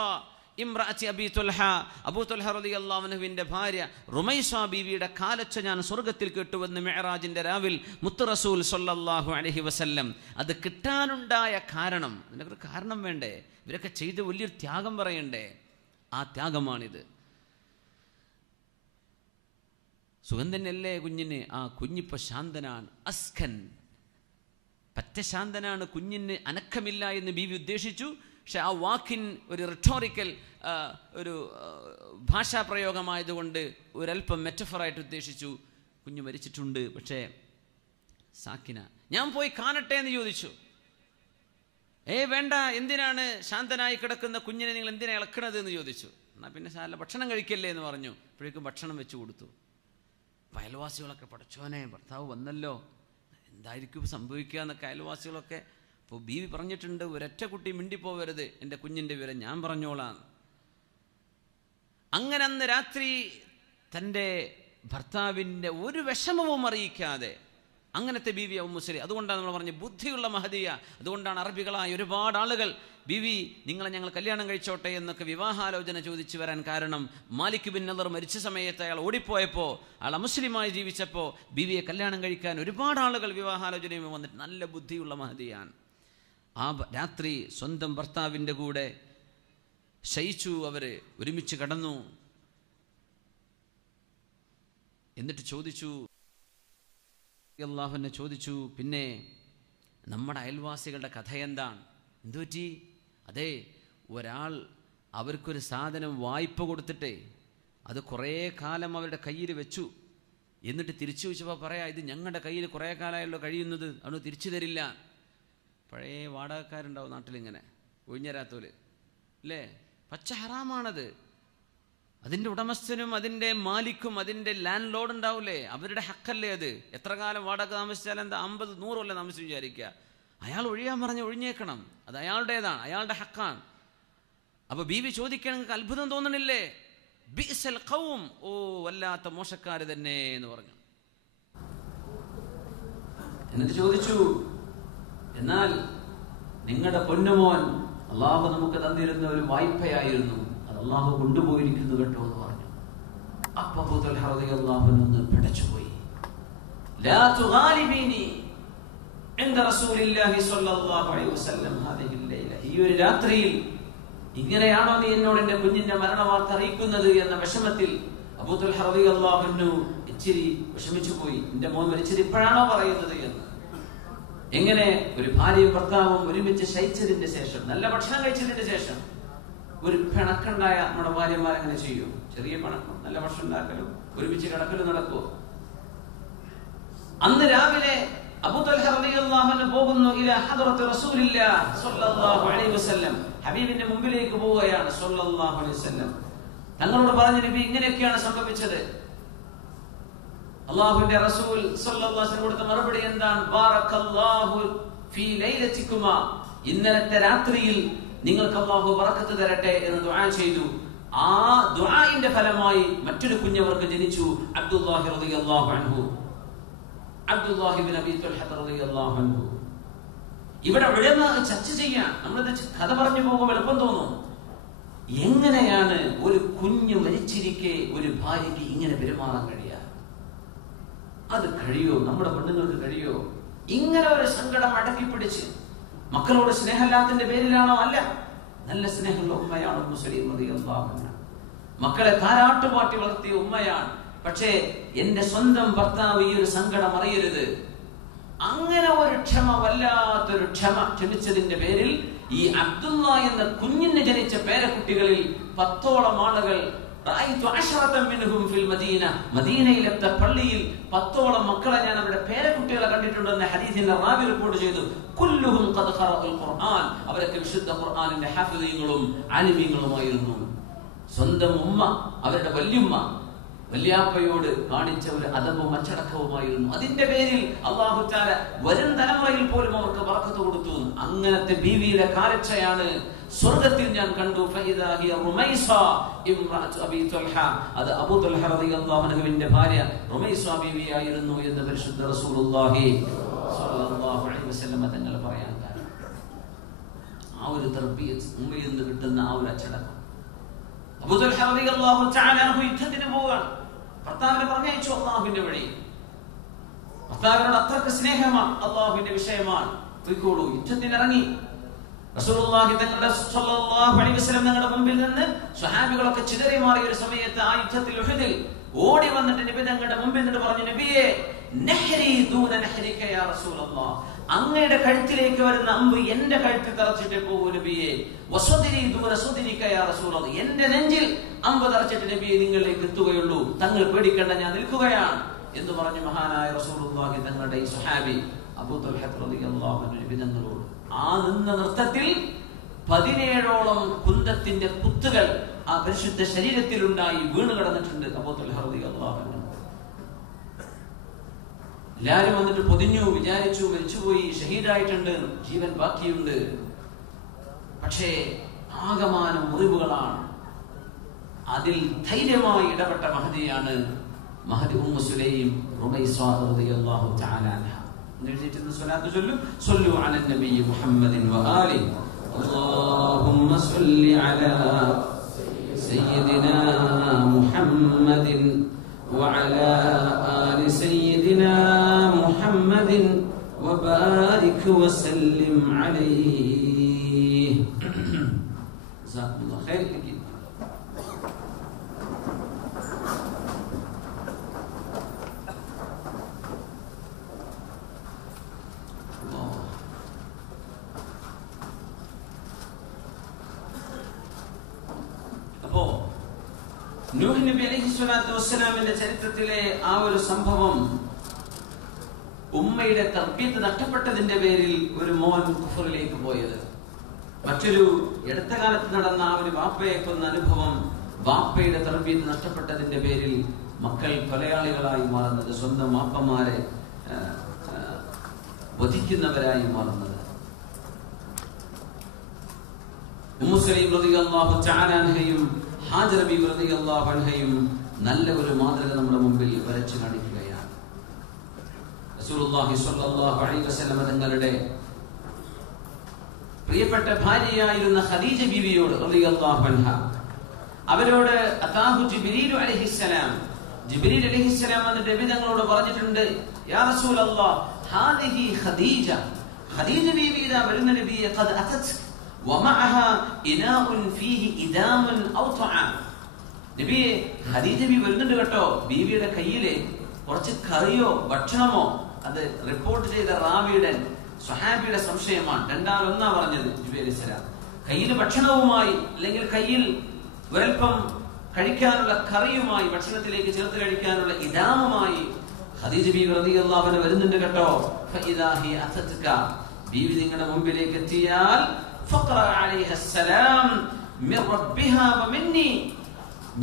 ഇംറഅതി അബീ ത്വൽഹ, അബൂ ത്വൽഹ റളിയല്ലാഹു അൻഹുവിൻ്റെ ഭാര്യ റുമൈസ ബീവിയുടെ കാലൊച്ച ഞാൻ സ്വർഗ്ഗത്തിൽ കേട്ടുവെന്ന് മിഅ്റാജിൻ്റെ രാവിൽ മുത്ത് റസൂൽ സ്വല്ലല്ലാഹു അലൈഹി വസല്ലം. അത് കിട്ടാനുണ്ടായ കാരണം, ഇതിനൊരു കാരണം വേണ്ടേ? ഇവരൊക്കെ ചെയ്ത് വലിയൊരു ത്യാഗം പറയണ്ടേ? ആ ത്യാഗമാണിത്. സുഖം തന്നെയല്ലേ കുഞ്ഞിന്? ആ കുഞ്ഞിപ്പോൾ ശാന്തനാണ്, അസ്കൻ, പറ്റ ശാന്തനാണ്, കുഞ്ഞിന് അനക്കമില്ല എന്ന് ബീവി ഉദ്ദേശിച്ചു. പക്ഷെ ആ വാക്കിൻ ഒരു റിട്ടോറിക്കൽ ഒരു ഭാഷാപ്രയോഗമായതുകൊണ്ട് ഒരല്പം മെറ്റഫറായിട്ട് ഉദ്ദേശിച്ചു. കുഞ്ഞ് മരിച്ചിട്ടുണ്ട്, പക്ഷേ സാക്കിന. ഞാൻ പോയി കാണട്ടെ എന്ന് ചോദിച്ചു. വേണ്ട, എന്തിനാണ് ശാന്തനായി കിടക്കുന്ന കുഞ്ഞിനെ നിങ്ങൾ എന്തിനാ ഇളക്കണത് എന്ന് ചോദിച്ചു. എന്നാൽ പിന്നെ സാല ഭക്ഷണം കഴിക്കല്ലേ എന്ന് പറഞ്ഞു. അപ്പോഴേക്കും ഭക്ഷണം വെച്ച് കൊടുത്തു. അയൽവാസികളൊക്കെ, പടച്ചോനെ ഭർത്താവ് വന്നല്ലോ, എന്തായിരിക്കും സംഭവിക്കുക എന്നൊക്കെ അയൽവാസികളൊക്കെ. അപ്പോൾ ബീവി പറഞ്ഞിട്ടുണ്ട്, ഒരൊറ്റ കുട്ടി മിണ്ടിപ്പോവരുത്, എൻ്റെ കുഞ്ഞിൻ്റെ വിവരം ഞാൻ പറഞ്ഞോളാം. അങ്ങനെ അന്ന് രാത്രി തൻ്റെ ഭർത്താവിൻ്റെ ഒരു വിഷമവും അറിയിക്കാതെ അങ്ങനത്തെ ബീവി ഉമ്മു സലീം. അതുകൊണ്ടാണ് നമ്മൾ പറഞ്ഞത് ബുദ്ധിയുള്ള മഹദിയ. അതുകൊണ്ടാണ് അറബികളായ ഒരുപാട് ആളുകൾ ബീവി നിങ്ങളെ ഞങ്ങൾ കല്യാണം കഴിച്ചോട്ടെ എന്നൊക്കെ വിവാഹാലോചന ചോദിച്ചു വരാൻ കാരണം, മാലിക് ബിൻ നദർ മരിച്ച സമയത്ത് അയാൾ ഓടിപ്പോയപ്പോൾ, അയാൾ അമുസ്ലിമായി ജീവിച്ചപ്പോൾ ബീവിയെ കല്യാണം കഴിക്കാൻ ഒരുപാട് ആളുകൾ വിവാഹാലോചനയുമായി വന്നിട്ട് നല്ല ബുദ്ധിയുള്ള മഹദിയാണ്. ആ രാത്രി സ്വന്തം ഭർത്താവിൻ്റെ കൂടെ ശയിച്ചു. അവർ ഒരുമിച്ച് കടന്നു. എന്നിട്ട് ചോദിച്ചു, അള്ളാഹുവിനെ ചോദിച്ചു, പിന്നെ നമ്മുടെ അയൽവാസികളുടെ കഥ എന്താണ്? എന്തുപറ്റി? അതെ, ഒരാൾ അവർക്കൊരു സാധനം വായ്പ കൊടുത്തിട്ടേ അത് കുറേ കാലം അവരുടെ കയ്യിൽ വെച്ചു. എന്നിട്ട് തിരിച്ചു വെച്ചപ്പോൾ പറയാം, ഇത് ഞങ്ങളുടെ കയ്യിൽ കുറേ കാലമായല്ലോ കഴിയുന്നത്, അവന് തിരിച്ചു തരില്ല. പഴയ വാടകക്കാരുണ്ടാവും നാട്ടിലിങ്ങനെ ഒഴിഞ്ഞരാത്തോല് അല്ലേ? പച്ച ഹറാമാണത്. അതിൻ്റെ ഉടമസ്ഥനും അതിൻ്റെ മാലിക്കും അതിൻ്റെ ലാൻഡ് ലോഡ് ഉണ്ടാവില്ലേ, അവരുടെ ഹക്കല്ലേ അത്. എത്ര കാലം വാടക താമസിച്ചാൽ എന്താ, 50-100 കൊല്ലം താമസിച്ച് വിചാരിക്കുക. അയാൾ ഒഴിയാൻ പറഞ്ഞ് ഒഴിഞ്ഞേക്കണം, അത് അയാളുടേതാണ്, അയാളുടെ ഹക്കാണ്. അപ്പോൾ ബീവി ചോദിക്കാൻ നിങ്ങൾക്ക് അത്ഭുതം തോന്നണില്ലേ? ബിഅ്സൽ ഖൗം, ഓ വല്ലാത്ത മോശക്കാര് തന്നെ എന്ന് പറഞ്ഞു. എന്നിട്ട് ചോദിച്ചു, എന്നാൽ നിങ്ങളുടെ പൊന്നുമോൻ അള്ളാഹു നമുക്ക് തന്നിരുന്ന ഒരു വായ്പയായിരുന്നു, അത് അള്ളാഹു കൊണ്ടുപോയിരിക്കുന്നു കേട്ടോ എന്ന് പറഞ്ഞു. അപ്പൊ അബൂ തൽഹ റളിയല്ലാഹു അൻഹു പിടച്ചുപോയി. ലാ തുഗാലിബീനി ഇൻദ റസൂലില്ലാഹി സ്വല്ലല്ലാഹു അലൈഹി വസല്ലം ഹാദിഹി ലൈല, ഈ ഒരു രാത്രിയിൽ ഇങ്ങനെയാണോ നീ എന്നോട് എന്റെ കുഞ്ഞിന്റെ മരണവാർത്ത അറിയിക്കുന്നത് എന്ന വിഷമത്തിൽ അബൂ തൽഹ റളിയല്ലാഹു അൻഹു ഇച്ചിരി വിഷമിച്ചു പോയി. എന്റെ മോൻ മരിച്ചത് ഇപ്പോഴാണോ പറയുന്നത് എന്ന്. എങ്ങനെ ഒരു ഭാര്യയും ഭർത്താവും ഒരുമിച്ച് ശയിച്ചതിന്റെ ശേഷം, നല്ല ഭക്ഷണം കഴിച്ചതിന്റെ ശേഷം ഒരു പിണക്കുണ്ടായ നമ്മുടെ ഭാര്യമാരെങ്ങനെ ചെയ്യും? ചെറിയ പിണക്കും, നല്ല ഭക്ഷണം ഉണ്ടാക്കലും ഒരുമിച്ച് കിടക്കലും നടക്കുമോ? അന്ന് രാവിലെ അബൂ തൽഹ റളിയല്ലാഹു അൻഹു പോകുന്നു ഇലാ ഹദ്റത്തി റസൂലില്ലാഹി സ്വല്ലല്ലാഹു അലൈഹി വസല്ലം, ഹബീബിന്റെ മുമ്പിലേക്ക് പോവുകയാണ് സ്വല്ലല്ലാഹു അലൈഹി വസല്ലം. തങ്ങളോട് പറഞ്ഞു, നബി ഇങ്ങനെയൊക്കെയാണ് സംഭവിച്ചത്. അല്ലാഹുവിന്റെ റസൂൽ സ്വല്ലല്ലാഹു അലൈഹി വസല്ലം കൊടുത്ത മറുപടി എന്താണ്? ബാറക്കല്ലാഹു ഫീ ലൈലതികുമാ, ഇന്നലത്തെ രാത്രിയിൽ നിങ്ങൾക്ക് അല്ലാഹു ബറക്കത്ത് തരട്ടെ എന്ന് ദുആ ചെയ്തു. ആ ദുആഇന്റെ ഫലമായി മറ്റൊരു കുഞ്ഞവർക്ക് ജനിച്ചു, അബ്ദുല്ലാഹി റളിയല്ലാഹു അൻഹു, അബ്ദുല്ലാഹി ഇബ്നു അബീ തൽഹ റളിയല്ലാഹു അൻഹു. ഇവിടെ ഉലമ ചർച്ച ചെയ്യാൻ, നമ്മളിത് കഥ പറഞ്ഞു പോകുമ്പോൾ എളുപ്പം തോന്നും. എങ്ങനെയാണ് ഒരു കുഞ്ഞ് മരിച്ചിരിക്കെ ഒരു ഭാര്യയ്ക്ക് ഇങ്ങനെ പെരുമാറാൻ കഴിയുക? അത് കഴിയോ? നമ്മുടെ പെണ്ണുങ്ങൾക്ക് കഴിയോ? ഇങ്ങനെ ഒരു സങ്കടം അടക്കി പിടിച്ച് മക്കളോട് സ്നേഹമില്ലാത്തതിന്റെ പേരിലാണോ? അല്ല, നല്ല സ്നേഹമുള്ള ഉമ്മയാണ് ഉമ്മു സലീം റളിയല്ലാഹു അൻഹ. മക്കളെ താരാട്ടുപാട്ടി വളർത്തിയ ഉമ്മയാണ്. പക്ഷേ എന്റെ സ്വന്തം ഭർത്താവ് ഈ ഒരു സങ്കടം അറിയരുത്. അങ്ങനെ ഒരു ക്ഷമ, വല്ലാത്തൊരു ക്ഷമിച്ചതിന്റെ പേരിൽ ഈ അബ്ദുള്ള എന്ന കുഞ്ഞിന് ജനിച്ച പേരക്കുട്ടികളിൽ 10ഓളം ആളുകൾ, മദീനയിലത്തെ പള്ളിയിൽ 10ഓളം മക്കളെ ഞാൻ അവരുടെ പേരക്കുട്ടികളെ കണ്ടിട്ടുണ്ടെന്ന് ഹദീസിന്റെ റാവി റിപ്പോർട്ട് ചെയ്തു. കുല്ലുഹും ഖദ് ഖറഅൽ ഖുർആൻ, അവരൊക്കെ വിശുദ്ധ ഖുർആനിന്റെ ഹാഫിളീങ്ങളും ആലിമീങ്ങളുമായിരുന്നു. സ്വന്തം ഉമ്മ, അവരുടെ വല്യുമ്മ, വല്യാപ്പയോട് കാണിച്ച ഒരു അദബും അച്ചടക്കവുമായിരുന്നു. അതിന്റെ പേരിൽ അല്ലാഹു തആല വരും തലമുറയിൽ പോലും അവർക്ക് ബറക്കത്ത് കൊടുത്തു. അങ്ങനത്തെ ബീവിയുടെ കാഴ്ചയാണ് സ്വർഗ്ഗത്തിൽ ഞാൻ കണ്ടു. ഫഇദാ ഹിയ റുമൈസ ഇംറഅതു അബീ തൽഹ, അത് അബൂ തൽഹ റളിയല്ലാഹു അൻഹുവിന്റെ ഭാര്യ റുമൈസ ബീവിയായിരുന്നു എന്ന് പരിശുദ്ധ റസൂലുള്ളാഹി സ്വല്ലല്ലാഹു അലൈഹി വസല്ലം തങ്ങൾ പറയാൻ കാരണം ആ ഒരു തർബിയത്ത്, ഉമ്മയിൽ നിന്ന് കിട്ടുന്ന ആ ഒരു അച്ചടക്കം. അബൂ തൽഹ റളിയല്ലാഹു തആല അൻഹു യുദ്ധത്തിന് പോവുകയാണ്. ഭർത്താവിനെ പറഞ്ഞയച്ചു അല്ലാഹുവിന്റെ വഴി. ഭർത്താവിനോട് അത്രക്ക് സ്നേഹമാണ്, അല്ലാഹുവിന്റെ വിഷയമാണ്. പോയിക്കോളൂ. യുദ്ധത്തിന് ഇറങ്ങി. റസൂലുള്ളാഹി തങ്ങളുടെ സ്വല്ലല്ലാഹു അലൈഹി വസല്ലം തങ്ങളുടെ മുമ്പിൽ നിന്ന് സ്വഹാബികളൊക്കെ ചിതറി മാറിയ ഒരു സമയത്ത് ആ യുദ്ധത്തിൽ ഉഹദിൽ ഓടി വന്നിട്ട് നബി തങ്ങളുടെ മുമ്പിൽ നിന്ന് പറഞ്ഞു, നബിയേ നഹ്രി ദൂന നഹ്രിക യാ റസൂലല്ലാഹ്, അങ്ങയുടെ കഴുത്തിലേക്ക് വരുന്ന അമ്പ് എന്റെ കഴുത്തിൽ തറച്ചിട്ടേ പോകൂ നബിയേ. വസ്വദിരി ദൂന സുദിരിക യാ റസൂലല്ലാഹ്, എന്റെ നെഞ്ചിൽ അമ്പ് തറച്ചിട്ട് നബിയെ നിങ്ങളിലേക്ക് എത്തുകയുള്ളൂ. തങ്ങൾ പേടിക്കേണ്ട, ഞാൻ നിൽക്കുകയാണ്. എന്ന് പറഞ്ഞു മഹാനായ റസൂലുള്ളാഹി തങ്ങളുടെ ഈ സ്വഹാബി അബൂ തൽഹ റളിയല്ലാഹു അൻഹു നബി തങ്ങളോട്. ആ നിന്ന നൃത്തത്തിൽ 17ഓളം കുന്തത്തിന്റെ കുത്തുകൾ ആ പരിശുദ്ധ ശരീരത്തിലുണ്ടായി വീണ് കിടന്നിട്ടുണ്ട് അബൂ തൽഹ റളിയല്ലാഹു അൻഹു. എല്ലാരും വന്നിട്ട് പൊതിഞ്ഞു, വിചാരിച്ചു മരിച്ചുപോയി, ഷഹീദായിട്ടുണ്ട്, ജീവൻ ബാക്കിയുണ്ട്. പക്ഷേ ആകമാനം മുറിവുകളാണ്. അതിൽ ധൈര്യമായി ഇടപെട്ട മഹദിയാണ് മഹദി ഉമ്മു സുലൈം റുമൈസ റളിയല്ലാഹു തആല അൻഹ. എഴുതിയിട്ടുള്ള സ്വലാത്ത് ചൊല്ലു. സ്വല്ലു അല നബി മുഹമ്മദിൻ വആലി. അല്ലാഹുമ്മ സ്വല്ലി അലാ സയ്യിദിനാ മുഹമ്മദിൻ വഅലാ ആലി സയ്യിദിനാ മുഹമ്മദിൻ വബാരിക് വസല്ലിം അലൈഹി. ജസാകുല്ലാഹു ഖൈർ. അപ്പോ നൂഹ് നബി അലൈഹിസ്സലാത്തു വസ്സലാമിന്റെ ചരിത്രത്തിലെ ആ ഒരു സംഭവം, ഉമ്മയുടെ തർബീത്ത് നഷ്ടപ്പെട്ടതിന്റെ പേരിൽ ഒരു മോൻ കുഫറിലേക്ക് പോയത്, മറ്റൊരു അടുത്ത കാലത്ത് നടന്ന ആ ഒരു വാപ്പയെ കൊന്ന അനുഭവം, വാപ്പയുടെ തർബീത്ത് നഷ്ടപ്പെട്ടതിന്റെ പേരിൽ മക്കൾ കൊലയാളികളായി മാറുന്നത്, സ്വന്തം വാപ്പമാരെ വധിക്കുന്നവരായി മാറുന്നത്. ഉമ്മു സുലൈം റളിയല്ലാഹു തആല അൻഹയും ഹാജറ ബീവി റളിയല്ലാഹു അൻഹയും നല്ല ഒരു മാതൃക നമ്മുടെ മുമ്പിൽ വരച്ചു കാണിക്കുകയാണ്. റസൂലുള്ളാഹി സ്വല്ലല്ലാഹു അലൈഹി വസല്ലം തങ്ങളുടെ പ്രിയപ്പെട്ട ഭാര്യയായിരുന്ന ഖദീജ ബീവിയോട് റളിയല്ലാഹു അൻഹ, അവരോട് അതാഹു ജിബ്രീൽ അലൈഹിസ്സലാം, ജിബ്രീൽ അലൈഹിസ്സലാം വന്നിട്ട് നബി തങ്ങളോട് പറഞ്ഞിട്ടുണ്ട്, യാ റസൂലല്ലാഹ് ഹാദിഹി ഖദീജ, ഖദീജ ബീവി ഇദാ വരുന്ന നബിയെ ഖദ് അതത് വമഅഹാ ഇനാഉൻ ഫീഹി ഇദാമുൻ ഔ തആം. നബിയെ ഖദീജ ബീവി വരുന്നുണ്ട് കേട്ടോ, ബീവിയുടെ കയ്യിലെ കുറച്ച് കറിയോ ഭക്ഷണമോ. അത് റിപ്പോർട്ട് ചെയ്ത റാവിയുടെ സ്വഹാബിയുടെ സംശയമാണ്. രണ്ടാമതൊന്നാ പറഞ്ഞത് ജിബ്രീൽ അലൈഹിസ്സലാം. കയ്യിൽ ഭക്ഷണവുമായി അല്ലെങ്കിൽ കയ്യിൽ ഒരൽപ്പം കഴിക്കാനുള്ള കറിയുമായി, ഭക്ഷണത്തിലേക്ക് ചേർത്ത് കഴിക്കാനുള്ള ഇദാമുമായി ഖദീജ ബീവി റളിയല്ലാഹു അൻഹ വരുന്നുണ്ട് കേട്ടോ. ഫഇദാ ഹി അതത്ക, ബീവി നിങ്ങളുടെ മുമ്പിലേക്ക് എത്തിയാൽ ഫഖറ അലൈഹിസ്സലാം മിർ റബ്ബിഹാ വമിന്നി,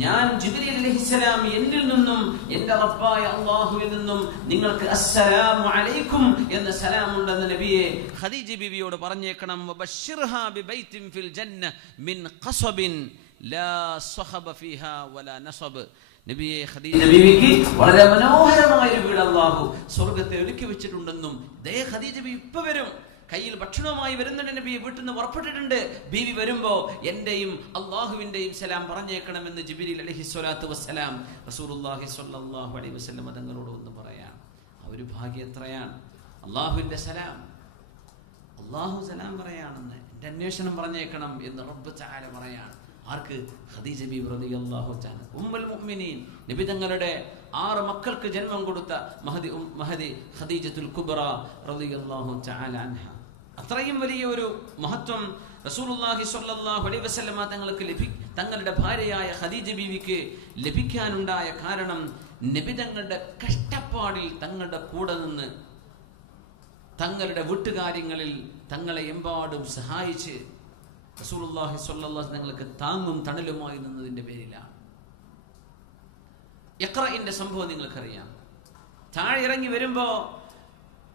ഞാൻ ജിബ്രീൽ അലൈഹിസ്സലാം എന്നിൽ നിന്നും എന്റെ റബ്ബായ അല്ലാഹുവിൽ നിന്നും നിങ്ങൾക്ക് അസ്സലാമു അലൈക്കും എന്ന സലാം ഉണ്ടെന്ന് നബിയെ ഖദീജ ബീവിയോട് പറഞ്ഞേക്കണം. വബശ്ശിർഹാ ബിബൈത്തിൻ ഫിൽ ജന്ന മിൻ ഖസബിൻ ലാ സഖബ ഫീഹാ വലാ നസബ്. നബിയെ ഖദീജ ബീവിക്ക് വളരെ മനോഹരമായ ഒരു വീട് അല്ലാഹു സ്വർഗ്ഗത്തിൽ ഒരുക്കി വെച്ചിട്ടുണ്ടെന്നും, ദേ ഖദീജ ബീവി ഇപ്പോ വരും, കയ്യിൽ ഭക്ഷണവുമായി വരുന്നുണ്ട്, നബിയെ വീട്ടിൽ നിന്ന് പുറപ്പെട്ടിട്ടുണ്ട്, ബീവി വരുമ്പോ എന്റെയും അള്ളാഹുവിന്റെയും സലാം പറഞ്ഞേക്കണമെന്ന് ജിബ്രീൽ അലൈഹിസ്സലാത്തു വസ്സലാം റസൂലുള്ളാഹി സ്വല്ലല്ലാഹു അലൈഹി വസല്ലം തങ്ങളോട് ഒന്ന് പറയാം. ആ ഒരു ഭാഗ്യം എത്രയാണ്! അള്ളാഹുവിന്റെ സലാം, അള്ളാഹു സലാം പറയാണെന്ന്, എന്റെ അന്വേഷണം പറഞ്ഞേക്കണം എന്ന് റബ്ബ് തആല പറയാണ്. ആർക്ക്? ഖദീജ ബീവി റളിയല്ലാഹു തആല ഉമ്മുൽ മുഅ്മിനീൻ, നബി തങ്ങളുടെ 6 മക്കൾക്ക് ജന്മം കൊടുത്ത മഹദി ഖദീജത്തുൽ കുബ്ര റളിയല്ലാഹു തആല അൻഹ. അത്രയും വലിയ ഒരു മഹത്വം റസൂലുള്ളാഹി സ്വല്ലല്ലാഹു അലൈഹി വസല്ലം തങ്ങളുടെ ഭാര്യയായ ഖദീജ ബീവിക്ക് ലഭിക്കാനുണ്ടായ കാരണം, നബി തങ്ങളുടെ കഷ്ടപ്പാടിൽ തങ്ങളുടെ കൂടെ നിന്ന് തങ്ങളുടെ വീട്ടുകാര്യങ്ങളിൽ തങ്ങളെ എമ്പാടും സഹായിച്ച് റസൂലുള്ളാഹി സ്വല്ലല്ലാഹു അലൈഹി തങ്ങൾക്ക് താങ്ങും തണലുമായി നിന്നതിന്റെ പേരിലാണ്. ഇഖ്റഇന്റെ സംഭവം നിങ്ങൾക്കറിയാം. താഴെ ഇറങ്ങി വരുമ്പോ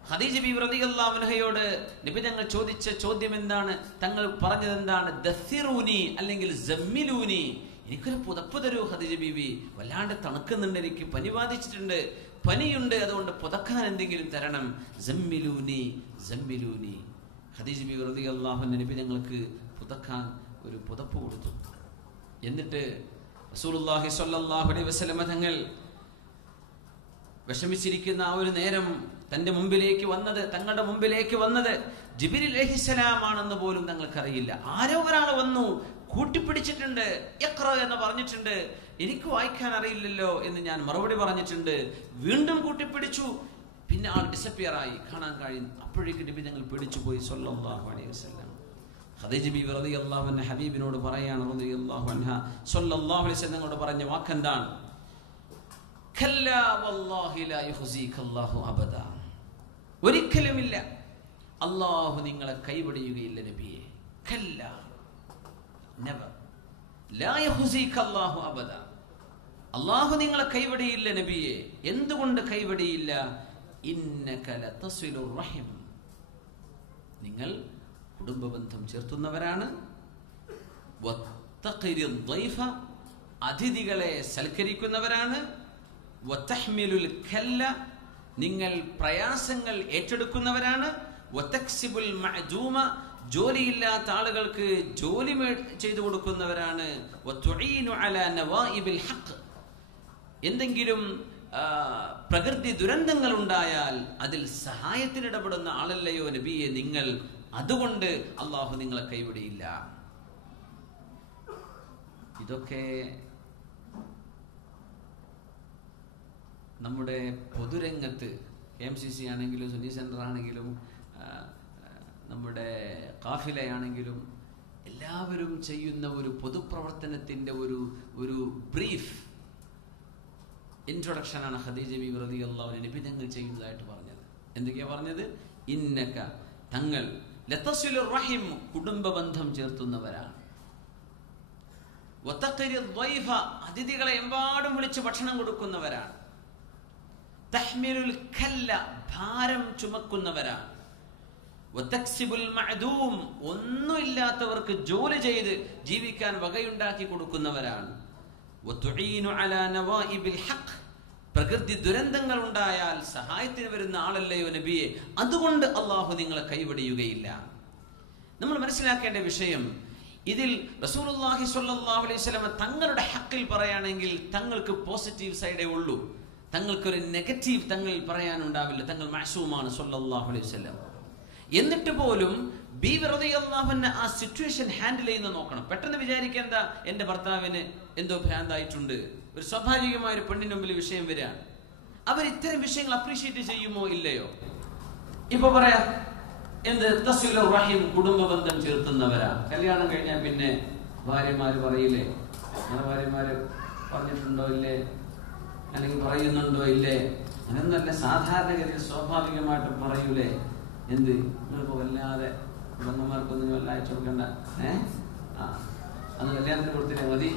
ഖദീജ ബീവി റളിയല്ലാഹു അൻഹയോട് നബി തങ്ങൾ ചോദിച്ച ചോദ്യം എന്താണ്? തങ്ങൾ പറഞ്ഞത് എന്താണ്? ദസ്സിറൂനി അല്ലെങ്കിൽ സമ്മിലൂനി, എനിക്കൊരു പുതപ്പ് തരൂ ഖദീജ ബീവി, വല്ലാണ്ട് തണുക്കുന്നുണ്ട്, എനിക്ക് പനി ബാധിച്ചിട്ടുണ്ട്, പനിയുണ്ട്, അതുകൊണ്ട് പുതക്കാൻ എന്തെങ്കിലും തരണം. സമ്മിലൂനി സമ്മിലൂനി. ഖദീജ ബീവി റളിയല്ലാഹു അൻഹ നബി തങ്ങൾക്ക് പുതക്കാൻ ഒരു പുതപ്പ് കൊടുത്തു. എന്നിട്ട് റസൂലുള്ളാഹി സ്വല്ലല്ലാഹു അലൈഹി വസല്ലം തങ്ങൾ വിഷമിച്ചിരിക്കുന്ന ആ ഒരു നേരം തന്റെ മുമ്പിലേക്ക് വന്നത്, തങ്ങളുടെ മുമ്പിലേക്ക് വന്നത് ജിബ്രീൽ അലൈഹിസ്സലാം ആണെന്ന് പോലും തങ്ങൾക്കറിയില്ല. ആരോ ഒരാൾ വന്നു, കൂട്ടിപ്പിടിച്ചിട്ടുണ്ട്, ഇഖ്റ എന്ന് പറഞ്ഞിട്ടുണ്ട്. എനിക്ക് വായിക്കാൻ അറിയില്ലല്ലോ എന്ന് ഞാൻ മറുപടി പറഞ്ഞിട്ടുണ്ട്. വീണ്ടും കൂട്ടിപ്പിടിച്ചു, പിന്നെ ആൾ ഡിസപ്പിയർ ആയി, കാണാൻ കഴിയും. അപ്പോഴേക്ക് നബി തങ്ങൾ പിടിച്ചു പോയി സ്വല്ലല്ലാഹു അലൈഹി വസല്ലം. ഖദീജ ബീവി റളിയല്ലാഹു അൻഹ ഹബീബിനോട് പറയാണ്, റളിയല്ലാഹു അൻഹ സ്വല്ലല്ലാഹു അലൈഹി വസല്ലം പറഞ്ഞ വാക്കെന്താണ്? കല്ലാ വല്ലാഹി ലാ യുഖ്സിക അല്ലാഹു അബദ. ഒരിക്കലുമില്ല, അല്ലാഹു നിങ്ങളെ കൈവടിയുകയില്ല നബിയെ. കല്ലാ, നെവർ. ലാ യുഖ്സിക അല്ലാഹു അബദ. അല്ലാഹു നിങ്ങളെ കൈവടിയില്ല നബിയെ. എന്തുകൊണ്ട് കൈവടിയില്ല? ഇന്നക ലതസിലുർ റഹിം. നിങ്ങൾ കുടുംബബന്ധം ചേർത്തുന്നവരാണ്. വത്തഖിരി ദ്വൈഫ, അതിഥികളെ സൽക്കരിക്കുന്നവരാണ്. വതഹ്മിലുൽ കല്ല, നിങ്ങൾ പ്രയാസങ്ങൾ ഏറ്റെടുക്കുന്നവരാണ്. വതക്സിബുൽ മഅദൂമ, ജോലിയില്ലാത്ത ആളുകൾക്ക് ജോലി ചെയ്തു കൊടുക്കുന്നവരാണ്. വതുഈനു അലാ നവാഇബിൽ ഹഖ്, എന്തെങ്കിലും പ്രകൃതി ദുരന്തങ്ങൾ ഉണ്ടായാൽ അതിൽ സഹായത്തിനിടപെടുന്ന ആളല്ലയോ നബിയെ നിങ്ങൾ. അതുകൊണ്ട് അള്ളാഹു നിങ്ങളെ കൈവിടിയില്ല. ഇതൊക്കെ നമ്മുടെ പൊതുരംഗത്ത് KMCC ആണെങ്കിലും സുന്നി സെന്റർ ആണെങ്കിലും നമ്മുടെ ഖാഫിലയാണെങ്കിലും എല്ലാവരും ചെയ്യുന്ന ഒരു പൊതുപ്രവർത്തനത്തിന്റെ ഒരു ബ്രീഫ് ഇൻട്രൊഡക്ഷനാണ് ഖദീജ ബീവി റളിയല്ലാഹു അൻഹ നബി തങ്ങൾ ചെയ്യുന്നതായിട്ട് പറഞ്ഞത്. എന്തൊക്കെയാ പറഞ്ഞത്? ഇന്നക, തങ്ങൾ, ലതസിലുർ റഹിം, കുടുംബബന്ധം ചേർത്തുന്നവരാണ്. വതഖിരി ദ്വൈഫ, അതിഥികളെ എമ്പാടും വിളിച്ച് ഭക്ഷണം കൊടുക്കുന്നവരാണ്. തഹ്മിലുൽ കല്ല, ഭാരം ചുമക്കുന്നവരാണ്. വതക്സിബുൽ മഅദൂം, ഒന്നുമില്ലാത്തവർക്ക് ജോലി ചെയ്ത് ജീവിക്കാൻ വകയുണ്ടാക്കി കൊടുക്കുന്നവരാണ്. വതുഈനു അലാ നവാഇബിൽ ഹഖ്, പ്രകൃതി ദുരന്തങ്ങൾ ഉണ്ടായാൽ സഹായത്തിന് വരുന്ന ആളല്ലയോ നബിയെ. അതുകൊണ്ട് അള്ളാഹു നിങ്ങളെ കൈവടിയുകയില്ല. നമ്മൾ മനസ്സിലാക്കേണ്ട വിഷയം, ഇതിൽ റസൂലുള്ളാഹി സ്വല്ലല്ലാഹു അലൈഹി വസല്ലം തങ്ങളുടെ ഹക്കിൽ പറയുകയാണെങ്കിൽ തങ്ങൾക്ക് പോസിറ്റീവ് സൈഡേ ഉള്ളൂ, തങ്ങൾക്കൊരു നെഗറ്റീവ് തങ്ങളിൽ പറയാനുണ്ടാവില്ല. തങ്ങൾ മഅ്സൂമാണ് സ്വല്ലല്ലാഹു അലൈഹി വസല്ലം. എന്നിട്ട് പോലും ബീവി റളിയല്ലാഹു അൻഹ ആ സിറ്റുവേഷൻ ഹാൻഡിൽ ചെയ്യുന്ന നോക്കണം. പെട്ടെന്ന് വിചാരിക്കേണ്ട എന്റെ ഭർത്താവിന് എന്തോ ഭ്രാന്തായിട്ടുണ്ട്, ഒരു സ്വാഭാവികമായ ഒരു പെണ്ണിന്റെ മുമ്പിൽ വിഷയം വരികയാണ്. അവർ ഇത്തരം വിഷയങ്ങൾ അപ്രീഷിയേറ്റ് ചെയ്യുമോ ഇല്ലയോ? ഇപ്പൊ പറയാ എന്ത് തസ്വിലുർ റഹിം, കുടുംബബന്ധം ചേർത്തുന്നവരാ. കല്യാണം കഴിഞ്ഞാൽ പിന്നെ ഭാര്യമാര് പറയില്ലേ, അങ്ങനെ ഭാര്യമാര് പറഞ്ഞിട്ടുണ്ടോ ഇല്ലേ, അല്ലെങ്കിൽ പറയുന്നുണ്ടോ ഇല്ലേ? അങ്ങനൊന്നല്ല, സാധാരണഗതിയിൽ സ്വാഭാവികമായിട്ടും പറയൂലേ. എന്ത് നിങ്ങളിപ്പോ വല്ലാതെ കുടുംബന്മാർക്കൊന്നും വല്ല അയച്ചു കൊടുക്കണ്ട, അന്ന് കല്യാണത്തിന് കൊടുത്തില്ലേ മതി,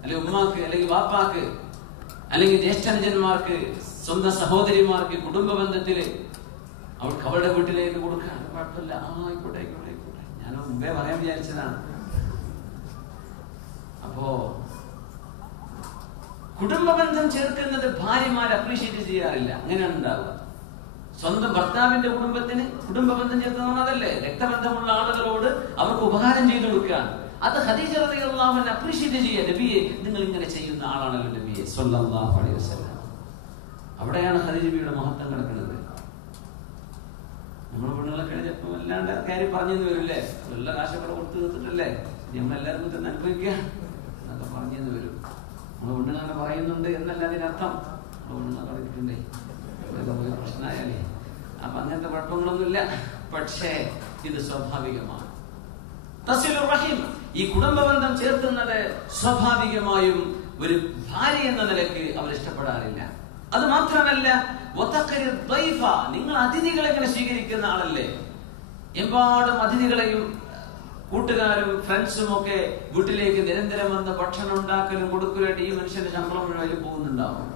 അല്ലെങ്കിൽ ഉമ്മാക്ക് അല്ലെങ്കിൽ വാപ്പാക്ക് അല്ലെങ്കിൽ ജ്യേഷ്ഠനുജന്മാർക്ക് സ്വന്തം സഹോദരിമാർക്ക് കുടുംബ ബന്ധത്തില് അവൾക്ക് അവളുടെ വീട്ടിലേക്ക് കൊടുക്കാൻ കുഴപ്പമില്ല. ആയിക്കോട്ടെ ആയിക്കോട്ടെ ആയിക്കോട്ടെ, ഞാൻ മുമ്പേ പറയാൻ വിചാരിച്ചതാണ്. അപ്പോ കുടുംബ ബന്ധം ചേർക്കുന്നത് ഭാര്യമാർ അപ്രീഷിയേറ്റ് ചെയ്യാറില്ല. അങ്ങനെയാണ് ഉണ്ടാവുക. സ്വന്തം ഭർത്താവിന്റെ കുടുംബത്തിന് കുടുംബ ബന്ധം ചേർത്തതാണ്, അതല്ലേ രക്തബന്ധമുള്ള ആളുകളോട് അവർക്ക് ഉപകാരം ചെയ്തു കൊടുക്കുകയാണ്. അത് ഖദീജ റളിയല്ലാഹു അൻഹ അപ്രീഷിയേറ്റ് ചെയ്യുക. നബിയെ നിങ്ങൾ ഇങ്ങനെ ചെയ്യുന്ന ആളാണല്ലോ നബിയെ സ്വല്ലല്ലാഹു അലൈഹി വസല്ലം. അവിടെയാണ് ഖദീജ ബിയുടെ മഹത്വം കിടക്കുന്നത്. നമ്മുടെ പെണ്ണുങ്ങളൊക്കെ ചിലപ്പോൾ വല്ലാണ്ട് കാര്യം പറഞ്ഞെന്ന് വരില്ലേ, നല്ല കാശൊക്കെ കൊടുത്തു തീർത്തിട്ടല്ലേ നമ്മളെല്ലാവരും തന്നെ അനുഭവിക്കുക എന്നൊക്കെ പറഞ്ഞെന്ന് വരും. നമ്മുടെ പെണ്ണുങ്ങളെ പറയുന്നുണ്ട് എന്നല്ല അതിനർത്ഥം. നമ്മുടെ പെണ്ണുങ്ങളെ പറഞ്ഞിട്ടുണ്ടേ ഇതൊക്കെ പോയി പ്രശ്നമായാലേ, അപ്പൊ അങ്ങനത്തെ കുഴപ്പങ്ങളൊന്നുമില്ല. പക്ഷേ ഇത് സ്വാഭാവികമാണ്. തസ്വിലുർ റഹീം, ഈ കുടുംബബന്ധം ചേർത്തുന്നത് സ്വാഭാവികമായും ഒരു ഭാര്യ എന്ന നിലയ്ക്ക് അവർ ഇഷ്ടപ്പെടാറില്ല. അത് മാത്രമല്ല, നിങ്ങൾ അതിഥികളെ എങ്ങനെ സ്വീകരിക്കുന്ന ആളല്ലേ. എമ്പാടും അതിഥികളെയും കൂട്ടുകാരും ഫ്രണ്ട്സും ഒക്കെ വീട്ടിലേക്ക് നിരന്തരം വന്ന് ഭക്ഷണം ഉണ്ടാക്കലും കൊടുക്കലായിട്ട് ഈ മനുഷ്യന്റെ ശമ്പളം മുഴുവൻ പോകുന്നുണ്ടാവും.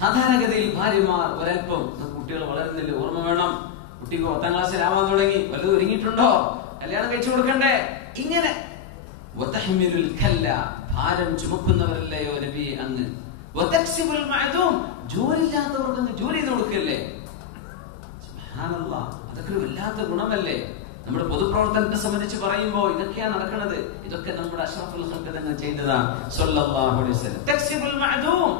സാധാരണഗതിയിൽ ഭാര്യമാർ ഒരൽപ്പം കുട്ടികൾ വളരുന്നില്ല, ഓർമ്മ വേണം, കുട്ടിക്ക് 10ാം ക്ലാസ്സിലാവാൻ തുടങ്ങി, വല്ലതും ഒരുങ്ങിയിട്ടുണ്ടോ, കല്യാണം കഴിച്ചു കൊടുക്കണ്ടേ, ഇങ്ങനെ ഭാരം ചുമക്കുന്നവരല്ലയോ നബി അങ്ങ്. ജോലിയില്ലാത്തവർക്ക് അങ്ങ് ജോലി ചെയ്ത് കൊടുക്കല്ലേ. സുബ്ഹാനല്ലാഹ്, അതൊക്കെ ഒരു വല്ലാത്ത ഗുണമല്ലേ. നമ്മുടെ പൊതുപ്രവർത്തനത്തെ സംബന്ധിച്ച് പറയുമ്പോൾ ഇതൊക്കെയാണ് നടക്കുന്നത്. ഇതൊക്കെ നമ്മുടെ അഷ്റഫുൽ ഖൽഖ് തന്നെ ചെയ്തതാണ് സ്വല്ലല്ലാഹു അലൈഹി വസല്ലം. തക്സിബുൽ മഅദൂം,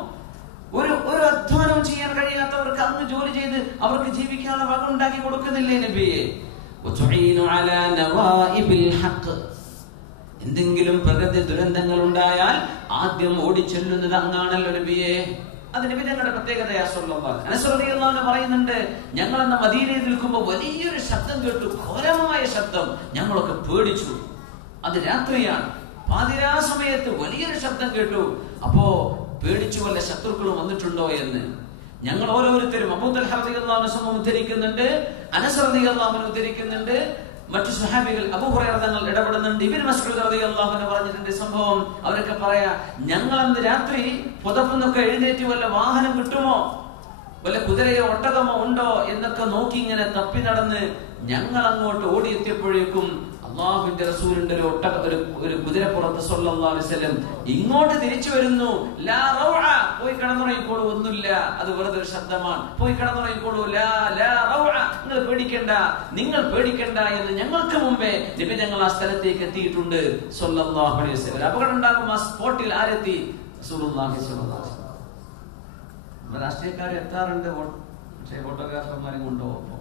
ഒരു അധ്വാനം ചെയ്യാൻ കഴിയാത്തവർക്ക് അന്ന് ജോലി ചെയ്ത് അവർക്ക് ജീവിക്കാനുള്ള വക ഉണ്ടാക്കി കൊടുക്കുന്നില്ലേ നബിയെ. എന്തെങ്കിലും പ്രകൃതി ദുരന്തങ്ങൾ ഉണ്ടായാൽ ആദ്യം ഓടിച്ചെല്ലുന്നത് അങ്ങാണല്ലോ നബിയെ. അത് നബി തങ്ങളുടെ പ്രത്യേകതയാ. അനസ് റളിയല്ലാഹു അൻഹു പറയുന്നുണ്ട്, ഞങ്ങൾ അന്ന് മദീനയിൽ നിൽക്കുമ്പോൾ വലിയൊരു ശബ്ദം കേട്ടു, ഘോരമായ ശബ്ദം. ഞങ്ങളൊക്കെ പേടിച്ചു. അത് രാത്രിയാണ്. പാതിരാ സമയത്ത് വലിയൊരു ശബ്ദം കേട്ടു. അപ്പോ പേടിച്ചു വല്ല ശത്രുക്കളും വന്നിട്ടുണ്ടോ എന്ന്. ഞങ്ങൾ ഓരോരുത്തരും അബൂ തൽഹ റളിയല്ലാഹു അൻഹു ഉദ്ധരിക്കുന്നുണ്ട്, അനസ് റളിയല്ലാഹു അൻഹു ഉദ്ധരിക്കുന്നുണ്ട്, മറ്റു സ്വഹാബികൾ അബൂ ഹുറൈറ തങ്ങൾ ഇടപെടുന്നുണ്ട്, ഇബ്നു മസ്ഊദ് റളിയല്ലാഹു അൻഹു പറഞ്ഞിട്ടുണ്ട് സംഭവം. അവരൊക്കെ പറയാ, ഞങ്ങൾ അന്ന് രാത്രി പുതപ്പെന്നൊക്കെ എഴുന്നേറ്റ് വല്ല വാഹനം കിട്ടുമോ, വല്ല കുതിരയോ ഒട്ടകമോ ഉണ്ടോ എന്നൊക്കെ നോക്കി ഇങ്ങനെ തപ്പി നടന്ന് ഞങ്ങൾ അങ്ങോട്ട് ഓടിയെത്തിയപ്പോഴേക്കും അല്ലാഹുവിന്റെ റസൂലിന്റെ ഒരു കുതിരപ്പുറത്ത് സ്വല്ലല്ലാഹു അലൈഹി വസല്ലം ഇങ്ങോട്ട് തിരിച്ചു വരുന്നു. ലാ റൗഅ, പോയി കിടന്നുറങ്ങിക്കോളൂ, ഒന്നുമില്ല, അത് വെറുതെ ഒരു ശബ്ദമാണ്, പോയി കിടന്നുറങ്ങിക്കോളൂ, ലാ റൗഅ, നിങ്ങൾ പേടിക്കണ്ട എന്ന് ഞങ്ങൾക്ക് മുമ്പേ നബി ഞങ്ങൾ ആ സ്ഥലത്തേക്ക് എത്തിയിട്ടുണ്ട് സ്വല്ലല്ലാഹു അലൈഹി വസല്ലം. അപകടം ഉണ്ടാകും ആ സ്പോട്ടിൽ ആരെത്തി? റസൂലുള്ളാഹി സ്വല്ലല്ലാഹു അലൈഹി വസല്ലം. രാഷ്ട്രീയക്കാർ എത്താറുണ്ട്, പക്ഷേ ഫോട്ടോഗ്രാഫർമാരെ കൊണ്ടുപോകുമ്പോ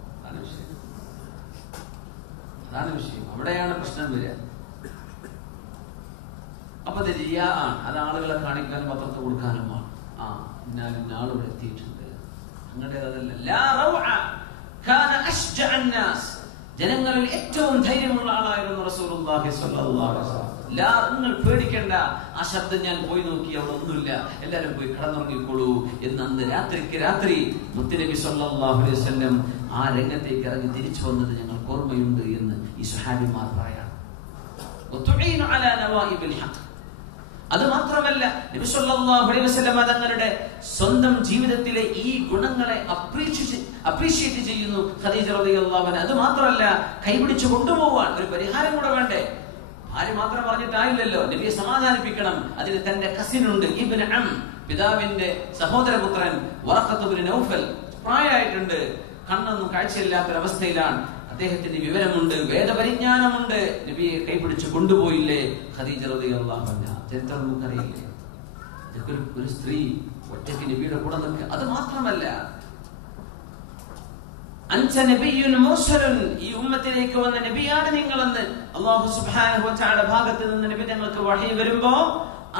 അതാണ് വിഷയം. അവിടെയാണ് പ്രശ്നം വരിക. അപ്പൊ അത് റിയാഅാണ്, അത് ആളുകളെ കാണിക്കാനും പത്രത്തിൽ കൊടുക്കാനുമാണ്. ഇന്നാലും ആളുകൾ എത്തിയിട്ടുണ്ട്, അങ്ങടേതല്ല. ലാ റൗഅ കാന അശ്ജഅ അന്നാസ്, ജനങ്ങളിൽ ഏറ്റവും ധൈര്യമുള്ള ആളായിരുന്നു റസൂലുള്ളാഹി സ്വല്ലല്ലാഹു അലൈഹി വസല്ലം. ലാ, നിങ്ങൾ പേടിക്കണ്ട, ആ ശബ്ദം ഞാൻ പോയി നോക്കി, അവിടെ ഒന്നുമില്ല, എല്ലാരും പോയി കിടന്നുറങ്ങിക്കോളൂ എന്ന് അന്ന് രാത്രിക്ക് രാത്രി മുത്തുനബി സ്വല്ലല്ലാഹു അലൈഹി വസല്ലം ആ രംഗത്തേക്ക് ഇറങ്ങി തിരിച്ചു വന്നത് ഞങ്ങൾക്ക് ഓർമ്മയുണ്ട് എന്ന് ഈ സ്വഹാബിമാർ പറയാം. അത് മാത്രമല്ല, നബി സല്ലല്ലാഹു അലൈഹി വസല്ലം തങ്ങളുടെ സ്വന്തം ജീവിതത്തിലെ ഈ ഗുണങ്ങളെ അപ്രീഷിയേറ്റ് ചെയ്യുന്നു ഖദീജ റളിയല്ലാഹു അൻഹ. അത് മാത്രമല്ല, കൈപിടിച്ചു കൊണ്ടുപോവാൻ ഒരു പരിഹാരം കൂടെ വേണ്ടേ? ഭാര്യ മാത്രം പറഞ്ഞിട്ടായില്ലല്ലോ, നബിയെ സമാധാനിപ്പിക്കണം. അതിന് തന്റെ കസിൻ ഉണ്ട്, ഇബ്നു അം, പിതാവിന്റെ സഹോദരപുത്രൻ വറഖത്ത് ഇബ്നു നൗഫൽ, പ്രായമായിട്ടുണ്ട്, കണ്ണൊന്നും കാഴ്ചയില്ലാത്തൊരവസ്ഥയിലാണ്. അദ്ദേഹത്തിന്റെ വിവരമുണ്ട്, വേദപരിജ്ഞാനമുണ്ട്. നബിയെ കൈപിടിച്ച് കൊണ്ടുപോയില്ലേ ഖദീജ റളിയല്ലാഹു അൻഹ? ചരിത്രം നമുക്കറിയില്ലേ? ഒരു സ്ത്രീ ഒറ്റയ്ക്ക് നബിയുടെ കൂടെ നിൽക്കുക. അത് മാത്രമല്ല, അൻത നബിയ്യുൻ മുർസലുൻ, ഈ ഉമ്മത്തിലേക്ക് വന്ന നബിയാണ് നിങ്ങളെന്ന് അല്ലാഹു സുബ്ഹാനഹു വ തആല ഭാഗത്ത് നിന്ന് നബി ഞങ്ങൾക്ക് വഹി വരുമ്പോ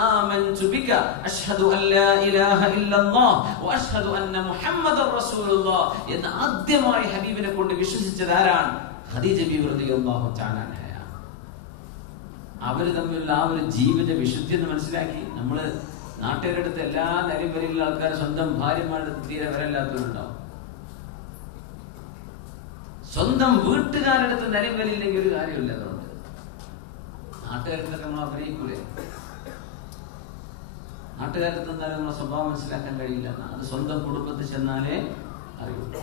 ആമൻതു ബിക അഷ്ഹദു അൻ ലാ ഇലാഹ ഇല്ലല്ലാഹ് വ അഷ്ഹദു അന്ന മുഹമ്മദർ റസൂലുള്ളാഹ് എന്ന് ആദ്യമായി ഹബീബിനെ കൊണ്ട് വിശ്വസിച്ചത് ആരാണ്? ഖദീജ ബിബി റളിയല്ലാഹു തആല അൻഹ. അവര് തമ്മിലുള്ള ആ ഒരു ജീവിത വിശുദ്ധി എന്ന് മനസ്സിലാക്കി. നമ്മള് നാട്ടുകാരുടെ അടുത്ത് എല്ലാ നിലയും വരെയുള്ള ആൾക്കാർ സ്വന്തം ഭാര്യമാരുടെ തീരെ വരല്ലാത്തവരുണ്ടാവും. സ്വന്തം വീട്ടുകാരുടെ അടുത്ത് നിലയും വരില്ലെങ്കിൽ ഒരു കാര്യമില്ല. അതുകൊണ്ട് നാട്ടുകാരുടെ നമ്മൾ അഭിനയിക്കൂലേ? നാട്ടുകാരുടെ തന്നാലും നമ്മളെ സ്വഭാവം മനസ്സിലാക്കാൻ കഴിയില്ല. അത് സ്വന്തം കുടുംബത്തിൽ ചെന്നാലേ അറിയുള്ളൂ.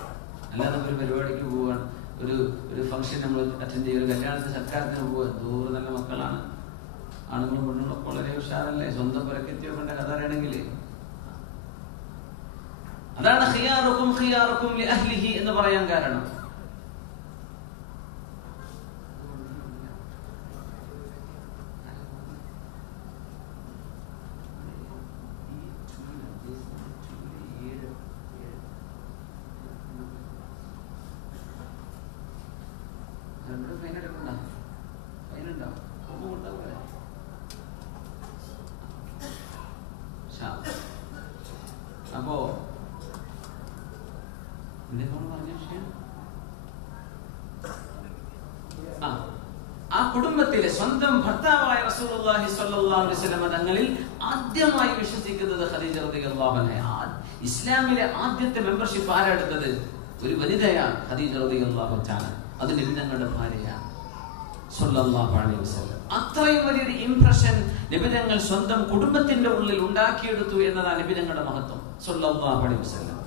അല്ലാതെ ഒരു പരിപാടിക്ക് പോവാണ്, ഒരു ഫംഗ്ഷൻ നമ്മൾ അറ്റൻഡ് ചെയ്യുക, ഒരു കല്യാണത്തിന് സൽക്കാരത്തിന് പോവുക, ദൂരെ നല്ല മക്കളാണ്, ആണുങ്ങളും പെണ്ണുങ്ങളൊക്കെ വളരെ ഉഷാറല്ലേ, സ്വന്തം പുരക്കെത്തിയോണ്ട കഥ അറിയണമെങ്കിൽ. അതാണ് ഖിയാറുക്കും ഖിയാറുക്കും ലിഅഹ്ലിഹി എന്ന് പറയാൻ കാരണം. അപ്പോ ആ കുടുംബത്തിലെ സ്വന്തം ഭർത്താവായ റസൂലുള്ളാഹി സ്വല്ലല്ലാഹു അലൈഹി വസല്ലം തങ്ങളിൽ ആദ്യമായി വിശ്വസിക്കുന്നത് ഖദീജ റളിയല്ലാഹു അൻഹ. ഇസ്ലാമിലെ ആദ്യത്തെ മെമ്പർഷിപ്പ് ആരെടുത്തത്? ഒരു വനിതയാണ്, ഖദീജ റളിയല്ലാഹു തആല. അത് നബി തങ്ങളുടെ ഭാര്യയാണ് സ്വല്ലല്ലാഹു അലൈഹി വസല്ലം. അത്രയും വലിയൊരു ഇംപ്രഷൻ നബി തങ്ങൾ സ്വന്തം കുടുംബത്തിന്റെ ഉള്ളിൽ ഉണ്ടാക്കിയെടുത്തു എന്നതാണ് നബി തങ്ങളുടെ മഹത്വം സ്വല്ലല്ലാഹു അലൈഹി വസല്ലം.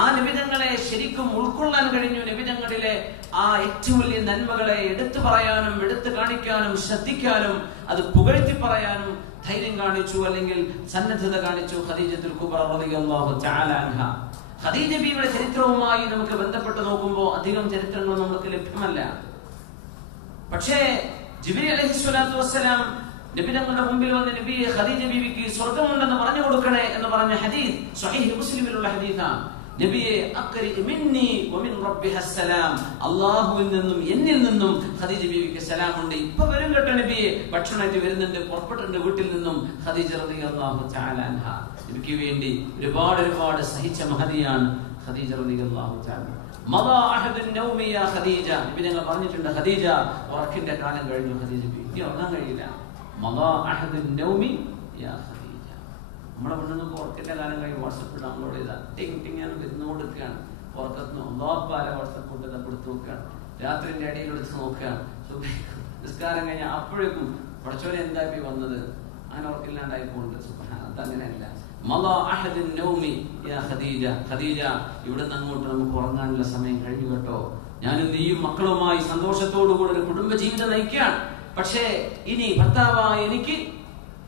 ആ നബി തങ്ങളെ ശരിക്കും ഉൾക്കൊള്ളാൻ കഴിഞ്ഞു. നബി തങ്ങളിലെ ആ ഏറ്റവും വലിയ നന്മകളെ എടുത്തു പറയാനും എടുത്തു കാണിക്കാനും ശ്രദ്ധിക്കാനും അത് പുകഴ്ത്തി പറയാനും ധൈര്യം കാണിച്ചു, അല്ലെങ്കിൽ സന്നദ്ധത കാണിച്ചു ഖദീജത്തുൽ കുബ്ര റളിയല്ലാഹു തആല അൻഹ. ഖദീജ ബീവിയുടെ ചരിത്രവുമായി നമുക്ക് ബന്ധപ്പെട്ട് നോക്കുമ്പോൾ അധികം ചരിത്രങ്ങൾ നമുക്ക് ലഭ്യമല്ല. പക്ഷേ ജിബ്രീൽ അലൈഹിസ്സലാത്തു വസ്സലാം നബി തങ്ങളുടെ മുമ്പിൽ വന്ന് നബിയെ, ഖദീജ ബീവിക്ക് സ്വർഗ്ഗമുണ്ടെന്ന് പറഞ്ഞു കൊടുക്കണേ എന്ന് പറഞ്ഞ ഹദീസ് സ്വഹീഹ് മുസ്ലിമിലുള്ള ഹദീസാണ്. നബിയെ, അഖ്രി മിന്നി വമിൻ റബ്ബിഹ സലാം, അല്ലാഹുവിൽ നിന്നും എന്നിൽ നിന്നും ഖദീജ ബീവിക്ക് സലാം ഉണ്ട്. ഇപ്പൊ വരും കേട്ടോ നബിയെ, ഭക്ഷണമായിട്ട് വരുന്നുണ്ട്, പുറപ്പെട്ടിട്ടുണ്ട് വീട്ടിൽ നിന്നും ഖദീജ റളിയല്ലാഹു തആല അൻഹ. നബിക്ക് വേണ്ടി ഒരുപാട് സഹിച്ച മഹതിയാണ് ഖദീജ റളിയല്ലാഹു തആല. മദാ അഹദുൻ നൗമി യാ ഖദീജ, നബി ഞങ്ങൾ പറഞ്ഞിട്ടുണ്ട്, ഖദീജ ഉറക്കിന്റെ കാലം കഴിഞ്ഞു ഖദീജ ബീവി, ഇനി ഉറങ്ങാൻ കഴിയില്ല. നമ്മളെ പെണ്ണുങ്ങൾക്ക് ഉറക്കത്തെ കാലം കഴിഞ്ഞ് വാട്സപ്പ് ഡൗൺലോഡ് ചെയ്താൽ ടിങ് വരുന്നു കൊടുക്കുകയാണ്. ഉറക്കത്തിന് ഒന്നാപ്പാല വാട്സപ്പ് കൊണ്ട് കൊടുത്ത് നോക്കുകയാണ്. രാത്രിന്റെ ഇടയിൽ എടുത്ത് നോക്കുകയാണ്. നിസ്കാരം കഴിഞ്ഞാൽ അപ്പോഴേക്കും പഠിച്ചവനെ എന്താക്കി വന്നത് അങ്ങനെ ഉറക്കില്ലാണ്ടായിക്കൊണ്ട്. അതങ്ങനെയല്ല. ഇവിടെ നിന്ന് അങ്ങോട്ട് നമുക്ക് ഉറങ്ങാനുള്ള സമയം കഴിഞ്ഞു കേട്ടോ. ഞാനും നീയും മക്കളുമായി സന്തോഷത്തോടുകൂടി ഒരു കുടുംബ ജീവിതം നയിക്കുകയാണ്. പക്ഷേ ഇനി ഭർത്താവായ എനിക്ക്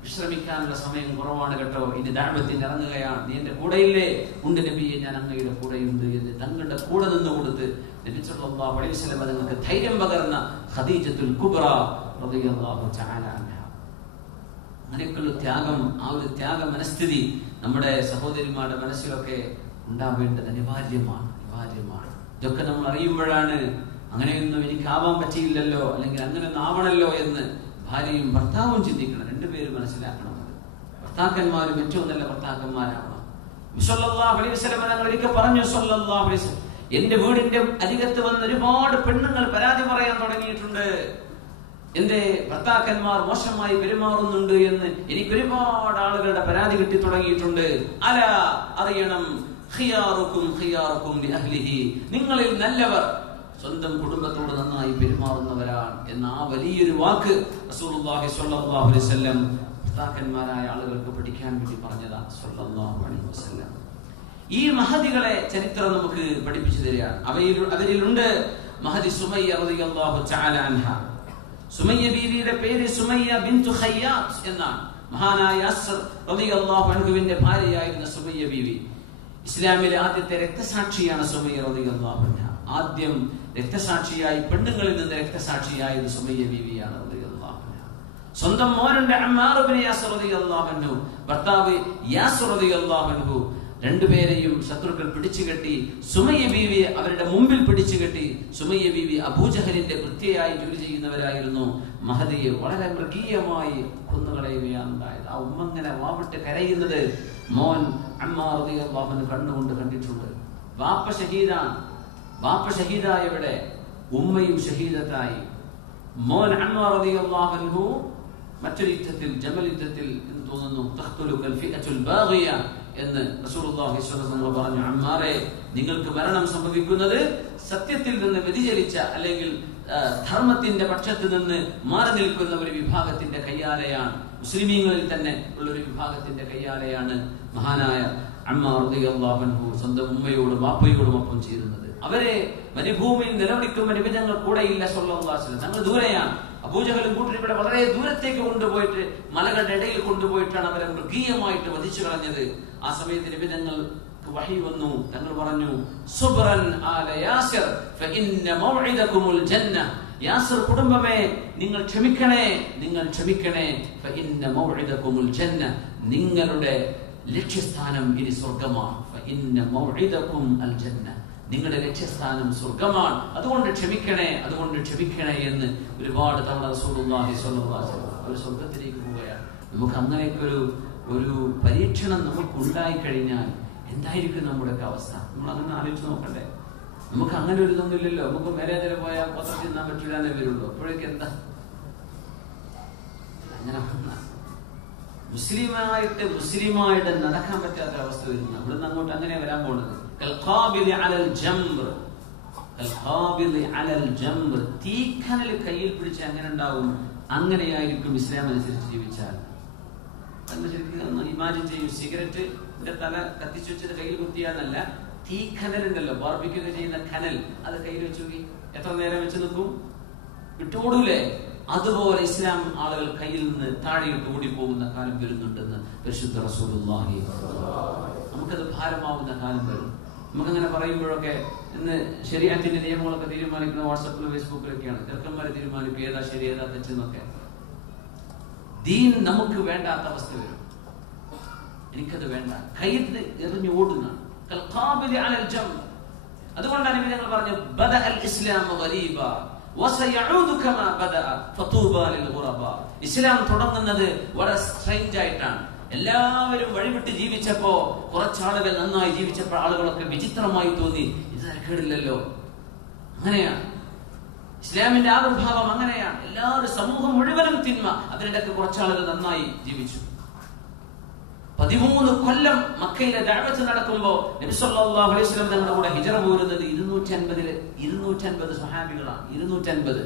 വിശ്രമിക്കാനുള്ള സമയം കുറവാണ് കേട്ടോ. ഇനി ദഅവത്തിന് ഇറങ്ങുകയാണ്. നീ എന്റെ കൂടെയില്ലേ? ഉണ്ട് നബിയെ, ഞാൻ അങ്ങയുടെ കൂടെയുണ്ട് എന്ന് തങ്ങളുടെ കൂടെ നിന്ന് കൊടുത്ത് നബി സല്ലല്ലാഹു അലൈഹി വസല്ലം തങ്ങൾക്ക് ധൈര്യം പകർന്ന ഖദീജത്തുൽ കുബ്ര റളിയല്ലാഹു തആല അൻഹ. അങ്ങനെയൊക്കെയുള്ള ത്യാഗം, ആ ഒരു ത്യാഗ മനസ്ഥിതി നമ്മുടെ സഹോദരിമാരുടെ മനസ്സിലൊക്കെ ഉണ്ടാവേണ്ടത് അനിവാര്യമാണ്. ഇതൊക്കെ നമ്മൾ അറിയുമ്പോഴാണ് അങ്ങനെയൊന്നും എനിക്കാവാൻ പറ്റിയില്ലല്ലോ, അല്ലെങ്കിൽ അങ്ങനെയൊന്നും ആവണല്ലോ എന്ന് ഭാര്യയും ഭർത്താവും ചിന്തിക്കണം. രണ്ടുപേരും മനസ്സിലാക്കണം. അത് ഭർത്താക്കന്മാരും ഏറ്റവും നല്ല ഭർത്താക്കന്മാരാവണം. സല്ലല്ലാഹു അലൈഹി വസല്ലം തങ്ങൾ ഒരിക്കൽ പറഞ്ഞു, സല്ലല്ലാഹു അലൈഹി വസല്ലം, എന്റെ വീടിന്റെ അരികത്ത് വന്ന് ഒരുപാട് പെണ്ണുങ്ങൾ പരാതി പറയാൻ തുടങ്ങിയിട്ടുണ്ട്. എന്റെ ഭർത്താക്കന്മാർ മോശമായി പെരുമാറുന്നുണ്ട് എന്ന് എനിക്ക് ഒരുപാട് ആളുകളുടെ പരാതി കിട്ടി തുടങ്ങിയിട്ടുണ്ട്. അല അറിയണം, ഖിയാറുക്കും ഖിയാറുക്കും ലിഅഹ്ലിഹി, നിങ്ങളിൽ നല്ലവർ സ്വന്തം കുടുംബത്തോട് നന്നായി പെരുമാറുന്നവരാണ് എന്ന ആ വലിയൊരു വാക്ക് റസൂലുള്ളാഹി സ്വല്ലല്ലാഹു അലൈഹി വസല്ലം ഭർത്താക്കന്മാരായ ആളുകൾക്ക് പഠിക്കാൻ വേണ്ടി പറഞ്ഞതാണ് സ്വല്ലല്ലാഹു അലൈഹി വസല്ലം. ഈ മഹദികളെ ചരിത്രം നമുക്ക് പഠിപ്പിച്ചു തരികയാണ്. അവരിലുണ്ട് മഹദി സുമയ്യ റളിയല്ലാഹു തആല അൻഹ. സുമയ്യ ബീവിയുടെ പേര് സുമയ്യ ബിൻതു ഖയ്യാത്ത് എന്നാണ്. മഹാനായ യാസർ റളിയല്ലാഹു അൻഹുവിന്റെ ഭാര്യയായിരുന്ന സുമയ്യ ബീവി ഇസ്ലാമിലെ ആദ്യത്തെ രക്തസാക്ഷിയാണ് സുമയ്യ റളിയല്ലാഹു അൻഹ. ആദ്യം രക്തസാക്ഷിയായി, പെണ്ണുങ്ങളിൽ നിന്ന് രക്തസാക്ഷിയായത് സുമയ്യ ബീവിയാണ് റളിയല്ലാഹു അൻഹ. സ്വന്തം മോനുണ്ട് അമ്മാർ ഇബ്നു യാസർ റളിയല്ലാഹു അൻഹു, ഭർത്താവ് യാസർ റളിയല്ലാഹു അൻഹു, രണ്ടുപേരെയും ശത്രുക്കൾ പിടിച്ചുകെട്ടി. സുമയ്യ ബീവി അവരുടെ മുമ്പിൽ പിടിച്ചുകെട്ടി. സുമയ്യ ബീവി അബൂജഹലിന്റെ വൃത്തിയായി ജോലി ചെയ്യുന്നവരായിരുന്നു. മഹദിയെ വളരെ മൃഗീയമായി കൊന്നുകളയുകയാണ് ഉണ്ടായത്. ആ ഉമ്മ ഇങ്ങനെ വാവിട്ട് കരയുന്നത് മോൻ അമ്മാർ റളിയല്ലാഹു അൻഹു കണ്ണുകൊണ്ട് കണ്ടിട്ടുണ്ട്. വാപ്പ ഷഹീദാണ്. വാപ്പ ഷഹീദായവിടെ ഉമ്മയും ഷഹീദത്തായി. മോൻ അമ്മാർ റളിയല്ലാഹു അൻഹു മറ്റൊരു യുദ്ധത്തിൽ, ജമൽ യുദ്ധത്തിൽ എന്ന് തോന്നുന്നു, തഖ്തുലുകൽ ഫിഅത്തുൽ ബാഗിയ എന്ന് റസൂലുള്ളാഹി സ്വല്ലല്ലാഹു അലൈഹി വസല്ലം പറഞ്ഞു. അമ്മാറെ, നിങ്ങൾക്ക് മരണം സംഭവിക്കുന്നത് സത്യത്തിൽ നിന്ന് വ്യതിചലിച്ച, അല്ലെങ്കിൽ ധർമ്മത്തിന്റെ പക്ഷത്ത് നിന്ന് മാറി നിൽക്കുന്ന ഒരു വിഭാഗത്തിന്റെ കയ്യാലെയാണ്. മുസ്ലിമീങ്ങളിൽ തന്നെ ഉള്ള ഒരു വിഭാഗത്തിന്റെ കയ്യാലെയാണ് മഹാനായ അമ്മാർ റളിയല്ലാഹു അൻഹു സ്വന്തം ഉമ്മയോടും വാപ്പയോടും ഒപ്പം ചേരുന്നത്. അവരെ മരുഭൂമിയിൽ നിലവിളിക്കുമ്പോൾ നബി തങ്ങൾ കൂടെയില്ല സ്വല്ലല്ലാഹു അലൈഹി വസല്ലം. തങ്ങൾ ദൂരെയാണ്. അബൂജഹലും കൂട്ടരും ഇവിടെ വളരെ ദൂരത്തേക്ക് കൊണ്ടുപോയിട്ട്, മലകളുടെ ഇടയിൽ കൊണ്ടുപോയിട്ടാണ് അവരെ മൃഗീയമായിട്ട് വധിച്ചു കളഞ്ഞത്. ആ സമയത്ത് നബി തങ്ങൾക്ക് വഹി വന്നു. തങ്ങൾ പറഞ്ഞു, സുബ്റൻ ആല യാസിർ ഫഇന്ന മൗഇദകുമുൽ ജന്ന. യാസിർ കുടുംബമേ, നിങ്ങൾ ക്ഷമിക്കണേ, നിങ്ങൾ ക്ഷമിക്കണേ. ഫഇന്ന മൗഇദകുമുൽ ജന്ന, നിങ്ങളുടെ ലക്ഷ്യസ്ഥാനം ഇനി സ്വർഗ്ഗമാണ്. ഫഇന്ന മൗഇദകും അൽ ജന്ന, നിങ്ങളുടെ ലക്ഷ്യസ്ഥാനം സ്വർഗ്ഗമാണ്. അതുകൊണ്ട് ക്ഷമിക്കണേ, അതുകൊണ്ട് ക്ഷമിക്കണേ എന്ന് ഒരുപാട് തവണ റസൂലുള്ളാഹി സ്വല്ലല്ലാഹു അലൈഹി വസല്ലം അവർ സ്വർഗ്ഗത്തിലേക്ക് പോവുകയാണ്. നമുക്ക് അങ്ങനെയൊക്കെ ഒരു പരീക്ഷണം നമുക്ക് ഉണ്ടായി കഴിഞ്ഞാൽ എന്തായിരിക്കും നമ്മുടെയൊക്കെ അവസ്ഥ? നമ്മൾ അങ്ങനെ ആലോചിച്ച് നോക്കണ്ടേ? നമുക്ക് അങ്ങനെ ഒരു ഇതൊന്നുമില്ലല്ലോ. നമുക്ക് മേലെ നില പോയാൽ പത്രം തിന്നാൻ പറ്റില്ല എന്നേ വരുള്ളൂ. അപ്പോഴേക്ക് എന്താ അങ്ങനെ മുസ്ലിമായിട്ട് നടക്കാൻ പറ്റാത്ത അവസ്ഥ വരുന്നു. ഇവിടുന്ന് അങ്ങോട്ട് അങ്ങനെ വരാൻ പോണത്. തീക്കനൽ കയ്യിൽ പിടിച്ച് അങ്ങനെ ഉണ്ടാവും. അങ്ങനെയായിരിക്കും ഇസ്ലാം അനുസരിച്ച് ജീവിച്ചാൽ. ശരിക്കും ഇമാജിൻ ചെയ്യും. സിഗരറ്റ് തല കത്തിച്ചു വെച്ചിട്ട് കയ്യിൽ കുത്തിയാന്നല്ല, തീക്കനൽ ഉണ്ടല്ലോ, ബാർബിക്യൂ ചെയ്യുന്ന കനൽ, അത് കയ്യിൽ വെച്ച് നോക്കി എത്ര നേരം വെച്ച് നിൽക്കും? വിട്ടുകൂടൂലേ? അതുപോലെ ഇസ്ലാം ആളുകൾ കയ്യിൽ നിന്ന് താഴെയിട്ട് ഓടിപ്പോകുന്ന കാലം വരുന്നുണ്ടെന്ന് പരിശുദ്ധ റസൂലുള്ളാഹി. നമുക്കത് ഭാരമാവുന്ന കാലം വരും. നമുക്കങ്ങനെ പറയുമ്പോഴൊക്കെ ഇന്ന് ശരീഅത്തിന്റെ നിയമങ്ങളൊക്കെ തീരുമാനിക്കുന്ന വാട്സാപ്പിലും ഫേസ്ബുക്കിലൊക്കെയാണ്. ചെറുക്കന്മാരെ തീരുമാനിക്കും ഏതാ ശരി ഏതാ തെറ്റെന്നൊക്കെ. ദീൻ നമുക്ക് വേണ്ടാത്ത അവസ്ഥ വരും. എനിക്കത് വേണ്ട, കയ്യിൽ എറിഞ്ഞു ഓടുന്ന. അതുകൊണ്ടാണ് ഞങ്ങൾ പറഞ്ഞു, ബദഅൽ ഇസ്ലാമു ഗരീബ വസയഊദു കമാ ബദഅ ഫതൂബാ ലിൽ ഗുറബാ. ഇസ്ലാം തുടങ്ങുന്നത് വളരെ സ്ട്രേഞ്ച് ആയിട്ടാണ്. എല്ലാവരും വഴിവിട്ട് ജീവിച്ചപ്പോ, കുറച്ചാളുകൾ നന്നായി ജീവിച്ചപ്പോൾ ആളുകളൊക്കെ വിചിത്രമായി തോന്നി. ഇത് തരക്കേടില്ലല്ലോ. അങ്ങനെയാണ് ഇസ്ലാമിന്റെ ആവിർഭാവം അങ്ങനെയാണ്. എല്ലാവരും സമൂഹം മുഴുവനും തിന്മ, അതിനിടയ്ക്ക് കുറച്ചാളുകൾ നന്നായി ജീവിച്ചു. 13 കൊല്ലം മക്കയിലെ ദഅവത്ത് നടക്കുമ്പോ നബി സല്ലല്ലാഹു അലൈഹി വസല്ലം തങ്ങളുടെ കൂടെ ഹിജ്റ പോരുന്നത് 250 സ്വഹാബികളാണ്. 250.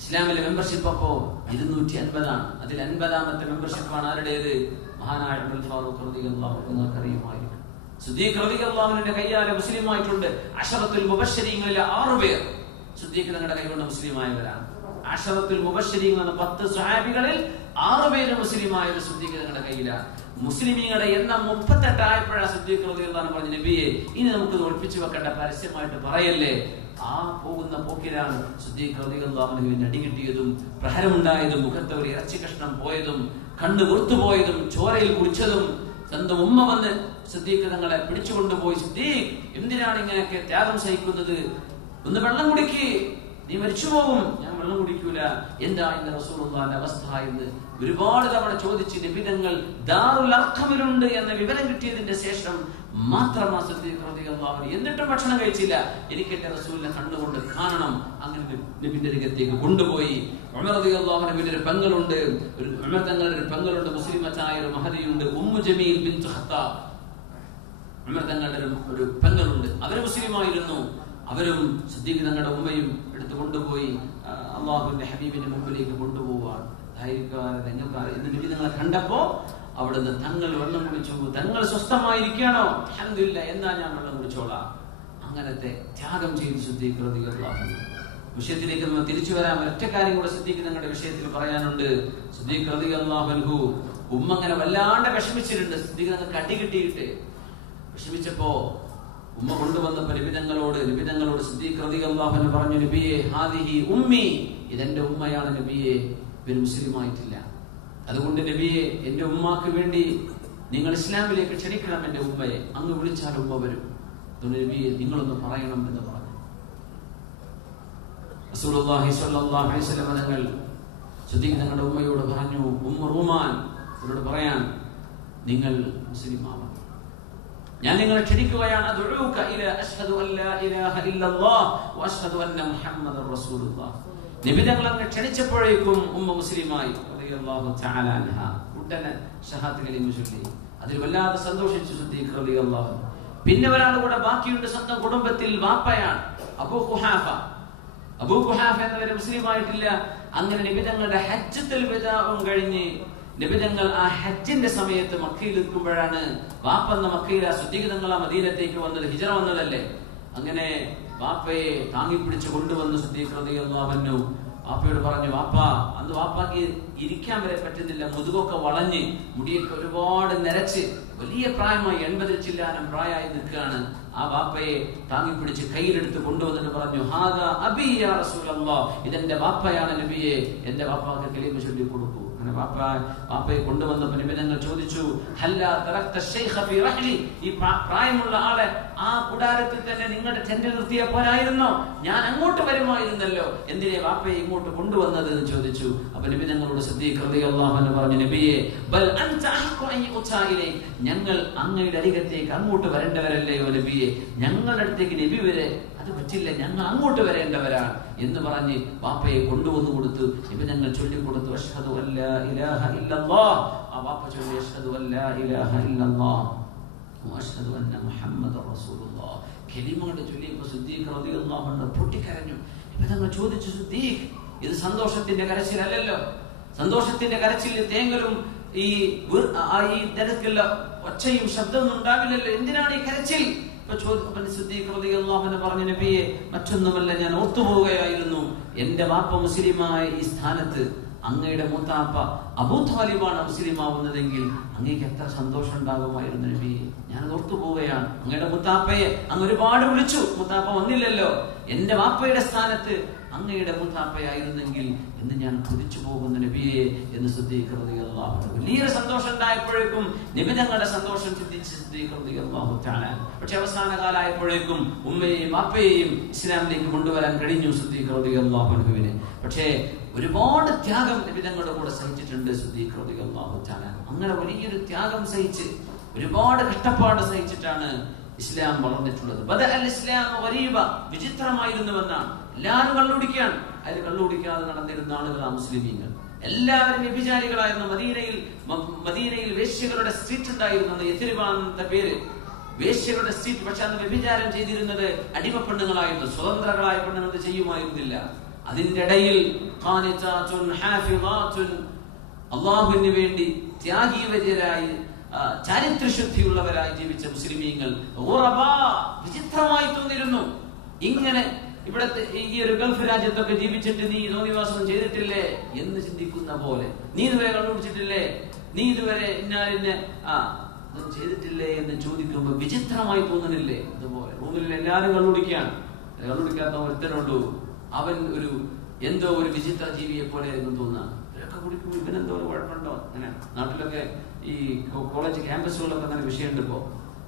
ഇസ്ലാമിലെ മെമ്പർഷിപ്പ് അപ്പോ 250 ആണ്. അതിൽ 80ാമത്തെ മെമ്പർഷിപ്പാണ് ആരുടേത്? മഹാനായ ഉമർ ഫാറൂഖ് റളിയല്ലാഹു അൻഹു. നിങ്ങൾക്കറിയുമായിരിക്കും, സിദ്ദീഖ് റളിയല്ലാഹു അൻഹുവിന്റെ കയ്യാലെ മുസ്ലിമായിട്ടുണ്ട്. അശറത്തുൽ മുബശ്ശരീങ്ങളിലെ 6 പേർ സിദ്ദീഖ് തങ്ങളുടെ കൈകൊണ്ട് മുസ്ലിമായവരാണ്. അശറത്തുൽ മുബശ്ശരീങ്ങൾ എന്ന 10 സ്വഹാബികളിൽ 6 പേര് മുസ്ലിമായത് സിദ്ദീഖ് തങ്ങളുടെ കയ്യിലാണ്. മുസ്ലിമീങ്ങളുടെ എണ്ണം 38 ആയപ്പോഴാണ് സിദ്ദീഖ് റളിയല്ലാഹു അൻഹു പറഞ്ഞു, നബിയെ ഇനി നമുക്ക് ഒളിപ്പിച്ചു വെക്കേണ്ട, പരസ്യമായിട്ട് പറയല്ലേ. ആ പോകുന്ന പോക്കിലാണ് സിദ്ദീഖ് റളിയല്ലാഹു അൻഹുവിന് അടി കിട്ടിയതും പ്രഹരമുണ്ടായതും മുഖത്ത് ഒരു ഇറച്ചി കഷ്ണം പോയതും കണ്ണ് വീർത്തുപോയതും ചോരയിൽ കുളിച്ചതും സ്വന്തം ഉമ്മ വന്ന് സിദ്ദീഖ് തങ്ങളെ പിടിച്ചുകൊണ്ടുപോയി, സിദ്ദീഖ് എന്തിനാണ് ഇങ്ങനെയൊക്കെ ത്യാഗം സഹിക്കുന്നത്? ഒന്ന് വെള്ളം കുടിക്ക്, നീ മരിച്ചു പോകും. ഞാൻ വെള്ളം കുടിക്കൂല. എന്താ ഇന്ന് റസൂലുള്ളാഹിന്റെ അവസ്ഥ എന്ന് ഒരുപാട് തവണ ചോദിച്ച് നബി തങ്ങൾ ദാറുൽ അർഖമിലുണ്ട് എന്ന വിവരം കിട്ടിയതിന്റെ ശേഷം മാത്രമാ സിദ്ദീഖ് റളിയല്ലാഹു അൻഹു എന്നിട്ടും ഭക്ഷണം കഴിച്ചില്ല. എനിക്ക് എന്റെ റസൂലിനെ കണ്ടുകൊണ്ട് കാണണം. അങ്ങനെ നബിന്റെ അരികത്തേക്ക് കൊണ്ടുപോയി. ഉമർ റളിയല്ലാഹു അൻഹുവിന്റെ ഒരു പെങ്ങളുണ്ട്, ഉമർ തങ്ങളുടെ ഒരു പെങ്ങളുണ്ട്, മുസ്ലിമത്തായ ഒരു മഹദിയുണ്ട്, ഉമ്മു ജമീൽ ബിൻത് ഖത്താബ്. ഉമർ തങ്ങളുടെ ഒരു പെങ്ങളുണ്ട്, അവര് മുസ്ലിമായിരുന്നു. അവരും സിദ്ദീഖ് തങ്ങളുടെ ഉമ്മയും എടുത്തു കൊണ്ടുപോയി അള്ളാഹുവിന്റെ ഹബീബിന്റെ മുമ്പിലേക്ക് കൊണ്ടുപോവാണ്. നബി തങ്ങളെ കണ്ടപ്പോ അവിടുന്ന് തങ്ങൾ വെള്ളം കുടിച്ചു. തങ്ങൾ സ്വസ്ഥമായിരിക്കണോ? അൽഹംദുലില്ലാഹ്, എന്നാ ഞാൻ വെള്ളം കുടിച്ചോളാം. അങ്ങനത്തെ ത്യാഗം ചെയ്തു സിദ്ദീഖ് റളിയല്ലാഹു അൻഹു. വിഷയത്തിലേക്ക് നമ്മൾ തിരിച്ചു വരാം. ഒറ്റ കാര്യം കൂടെ സിദ്ദീഖ് തങ്ങളുടെ വിഷയത്തിൽ പറയാനുണ്ട്. സിദ്ദീഖ് റളിയല്ലാഹു അൻഹു ഉമ്മ അങ്ങനെ വല്ലാണ്ട് വിഷമിച്ചിട്ടുണ്ട്. സിദ്ദീഖ് തങ്ങൾക്ക് അടി കിട്ടിയിട്ട് വിഷമിച്ചപ്പോ ഉമ്മ കൊണ്ടുവന്നപ്പോ നബിതങ്ങളോട് സിദ്ദീഖ് റളിയല്ലാഹു അൻഹു പറഞ്ഞു, നബിയെ ഹാദിഹി ഉമ്മി, ഇതെന്റെ ഉമ്മയാണ് നബിയെ, ഇവർ മുസ്ലിമായിട്ടില്ല. അതുകൊണ്ട് നബിയെ എന്റെ ഉമ്മാക്ക് വേണ്ടി നിങ്ങൾ ഇസ്ലാമിലേക്ക് ക്ഷണിക്കണം എന്റെ ഉമ്മയെ. അങ്ങ് വിളിച്ചാൽ ഉമ്മ വരും. അതുകൊണ്ട് നബിയെ നിങ്ങളൊന്ന് പറയണം എന്ന് പറഞ്ഞു. റസൂലുള്ളാഹി സ്വല്ലല്ലാഹു അലൈഹി വസല്ലം തങ്ങൾ സിദ്ദീഖ് തങ്ങളുടെ ഉമ്മയോട് പറഞ്ഞു, ഉമ്മ റൂമാൻ, അവരോട് പറയാൻ നിങ്ങൾ മുസ്ലിമാവണം. ഞാൻ നിങ്ങളെ ക്ഷണിക്കുകയാണ്. അദ്ഉക ഇലാ അശ്ഹദു അല്ലാ ഇലാഹ ഇല്ലല്ലാഹ് വ അശ്ഹദു അന്ന മുഹമ്മദർ റസൂലുള്ളാഹ്. നബി തങ്ങൾ അങ്ങ് ക്ഷണിച്ചപ്പോഴേക്കും ഉമ്മ മുസ്ലിമായി റളിയല്ലാഹു തആല അൻഹ. ഉടനെ ഷഹാദത്ത് കലിമ ചൊല്ലി. അതിൽ വല്ലാതെ സന്തോഷിച്ചു സിദ്ദീഖ് റളിയല്ലാഹു അൻഹു. പിന്നെ ഒരാൾ കൂടെ ബാക്കിയുണ്ട് സ്വന്തം കുടുംബത്തിൽ, വാപ്പയാണ് അബൂ ഖുഹാഫ. അബൂ ഖുഹാഫ എന്നവരെ മുസ്ലിമായിട്ടില്ല. അങ്ങനെ നബി തങ്ങളുടെ ഹജ്ജത്തുൽ വിദാഉം കഴിഞ്ഞ് നബി തങ്ങൾ ആ ഹജ്ജിന്റെ സമയത്ത് മക്കയിൽ നിൽക്കുമ്പോഴാണ് വാപ്പന്ന മക്കയിലെ സിദ്ദീഖ് തങ്ങൾ ആ മദീനത്തേക്ക് വന്നത്. ഹിജ്റ വന്നതല്ലേ. അങ്ങനെ വാപ്പയെ താങ്ങിപ്പിടിച്ച് കൊണ്ടുവന്ന് സിദ്ദീഖ് റളിയല്ലാഹു അൻഹു വാപ്പയോട് പറഞ്ഞു, വാപ്പ, അന്ന് വാപ്പാക്ക് ഇരിക്കാൻ വരെ പറ്റുന്നില്ല, മുതുകൊക്കെ വളഞ്ഞ് മുടിയൊക്കെ ഒരുപാട് നരച്ച് വലിയ പ്രായമായി, 80 ചില്ലാനം പ്രായമായി നിൽക്കുകയാണ്. ആ വാപ്പയെ താങ്ങിപ്പിടിച്ച് കയ്യിലെടുത്ത് കൊണ്ടുവന്നിട്ട് പറഞ്ഞു, ഹാദാ അബീ യാ റസൂലല്ലാഹ്, ഇതെന്റെ വാപ്പയാണ് നബിയെ, എന്റെ വാപ്പാക്ക് കലിമ ചൊല്ലി കൊടുക്കൂ. അങ്ങനെ വാപ്പയെ കൊണ്ടുവന്നപ്പോൾ നബി തങ്ങൾ ചോദിച്ചു, ഹല്ലാ തറക്ത ശൈഖ ഫീ റഹ്ലി, ഈ പ്രായമുള്ള ആളെ ആ കുടാരത്തിൽ തന്നെ നിങ്ങളുടെ ടെന്റിൽ നിർത്തിയ പോരായിരുന്നോ? ഞാൻ അങ്ങോട്ട് വരുമായിരുന്നല്ലോ, എന്തിനെ വാപ്പയെ ഇങ്ങോട്ട് കൊണ്ടുവന്നത് എന്ന് ചോദിച്ചു. അപ്പൊ നബി തങ്ങളോട് സിദ്ദീഖ് റളിയല്ലാഹു അൻഹു പറഞ്ഞു, നബിയെ ബൽ അൻത അഹ്ഖു അൻ യുഅ്താ ഇലൈക, ഞങ്ങൾ അങ്ങയുടെ അരികത്തേക്ക് അങ്ങോട്ട് വരേണ്ടവരല്ലയോ നബിയെ, ഞങ്ങളുടെ അടുത്തേക്ക് നബി വരെ അത് പറ്റില്ല, ഞങ്ങൾ അങ്ങോട്ട് വരേണ്ടവരാണ് എന്ന് പറഞ്ഞ് വാപ്പയെ കൊണ്ടുവന്നു കൊടുത്തു. നബി തങ്ങൾ ചൊല്ലിക്കൊടുത്തു, അശ്ഹദു അല്ലാ ഇലാഹ ഇല്ലല്ലാഹ്. ആ വാപ്പ ചൊല്ലി, അശ്ഹദു അല്ലാ ഇലാഹ ഇല്ലല്ലാഹ് വ അശ്ഹദു അന്ന മുഹമ്മദർ റസൂലുള്ളാഹ്. കലിമകൾ ചൊല്ലിയപ്പോൾ സിദ്ദീഖ് റളിയല്ലാഹു അൻഹു പൊട്ടിക്കരഞ്ഞു. നബി തങ്ങൾ ചോദിച്ചു, സിദ്ദീഖ്, ഇത് സന്തോഷത്തിന്റെ കരച്ചിലല്ലല്ലോ. സന്തോഷത്തിന്റെ കരച്ചിൽ തേങ്ങലും ഈ തിരക്കുള്ള ഒച്ചയും ശബ്ദമൊന്നും ഉണ്ടാവില്ലല്ലോ, എന്തിനാണ് ഈ കരച്ചിൽ? സിദ്ദീഖ് റളിയല്ലാഹു അൻഹു പറഞ്ഞു, നബിയെ മറ്റൊന്നുമല്ല, ഞാൻ ഓർത്തുപോവുകയായിരുന്നു, എന്റെ വാപ്പ മുസ്ലിമായ ഈ സ്ഥാനത്ത് അങ്ങയുടെ മൂത്താപ്പ അബൂ ത്വാലിബാണ് മുസ്ലിമാവുന്നതെങ്കിൽ അങ്ങേക്ക് എത്ര സന്തോഷം ഉണ്ടാകുമായിരുന്നു നബിയെ. ഞാനത് ഓർത്തുപോവുകയാണ്. അങ്ങയുടെ മുത്താപ്പയെ അങ്ങ് ഒരുപാട് വിളിച്ചു, മുത്താപ്പ വന്നില്ലല്ലോ. എന്റെ വാപ്പയുടെ സ്ഥാനത്ത് അങ്ങയുടെ മുത്താപ്പയായിരുന്നെങ്കിൽ എന്ന് ഞാൻ കൊതിച്ചു പോകുന്ന നബിയെ എന്ന് സിദ്ദീഖ് റളിയല്ലാഹു അൻഹു. വലിയ സന്തോഷം ഉണ്ടായപ്പോഴേക്കും നബി തങ്ങളുടെ സന്തോഷം ചിന്തിച്ച് സിദ്ദീഖ് റളിയല്ലാഹു തആല. പക്ഷെ അവസാന കാലമായപ്പോഴേക്കും ഉമ്മയെയും വാപ്പയെയും ഇസ്ലാമിലേക്ക് കൊണ്ടുവരാൻ കഴിഞ്ഞു സിദ്ദീഖ് റളിയല്ലാഹു അൻഹുവിന്. പക്ഷേ ഒരുപാട് ത്യാഗം നബി തങ്ങളുടെ കൂടെ സഹിച്ചിട്ടുണ്ട് സിദ്ദീഖ് റളിയല്ലാഹു തആല. അങ്ങനെ വലിയൊരു ത്യാഗം സഹിച്ച് ഒരുപാട് കഷ്ടപ്പാട് സഹിച്ചിട്ടാണ് ഇസ്ലാം വളർന്നിട്ടുള്ളത്. വിചിത്രമായിരുന്നുവെന്നാണ്. എല്ലാവരും കള്ളുപിടിക്കുകയാണ്. അതിൽ കള്ളുപിടിക്കാതെ നടന്നിരുന്ന ആളുകളാണ് മുസ്ലിമീങ്ങൾ. എല്ലാവരും വ്യഭിചാരികളായിരുന്നു. മദീനയിൽ വേശ്യകളുടെ സ്ട്രീറ്റ് ഉണ്ടായിരുന്നു. യഥിരിബാന്ന പേര് വേശ്യകളുടെ സ്ട്രീറ്റ്. പക്ഷെ അന്ന് വ്യഭിചാരം ചെയ്തിരുന്നത് അടിമ പെണ്ണുങ്ങളായിരുന്നു. സ്വതന്ത്രകളായ പെണ്ണുങ്ങൾ ചെയ്യുമായിരുന്നില്ല. അതിന്റെ ഇടയിൽ അള്ളാഹുവിന് വേണ്ടി ത്യാഗീവര്യരായി ചാരിത്രശുദ്ധിയുള്ളവരായി ജീവിച്ച മുസ്ലിമീങ്ങൾ വിചിത്രമായി തോന്നിയിരുന്നു. ഇങ്ങനെ ഇവിടത്തെ ഈ ഒരു ഗൾഫ് രാജ്യത്തൊക്കെ ജീവിച്ചിട്ട് നീ തോന്നിവാസം ചെയ്തിട്ടില്ലേ എന്ന് ചിന്തിക്കുന്ന പോലെ, നീ ഇതുവരെ കണ്ടുപിടിച്ചിട്ടില്ലേ, നീ ഇതുവരെ ഇന്നാലിന്നെ ചെയ്തിട്ടില്ലേ എന്ന് ചോദിക്കുമ്പോൾ വിചിത്രമായി തോന്നുന്നില്ലേ? അതുപോലെ റൂമിൽ എല്ലാവരും കണ്ടുപിടിക്കുകയാണ്. കണ്ടുപിടിക്കാത്ത ഒരുത്തനുള്ളൂ, അവൻ ഒരു എന്തോ ഒരു വിചിത്ര ജീവിയെ പോലെ എന്ന് തോന്നാണ്. ഇവരൊക്കെ കുടിക്കുമ്പോൾ ഇവനെന്തോ ഒരു കുഴപ്പമുണ്ടോ? അങ്ങനെ നാട്ടിലൊക്കെ ഈ കോളേജ് ക്യാമ്പസുകളിലൊക്കെ അങ്ങനെ വിഷയമുണ്ട്. ഇപ്പോ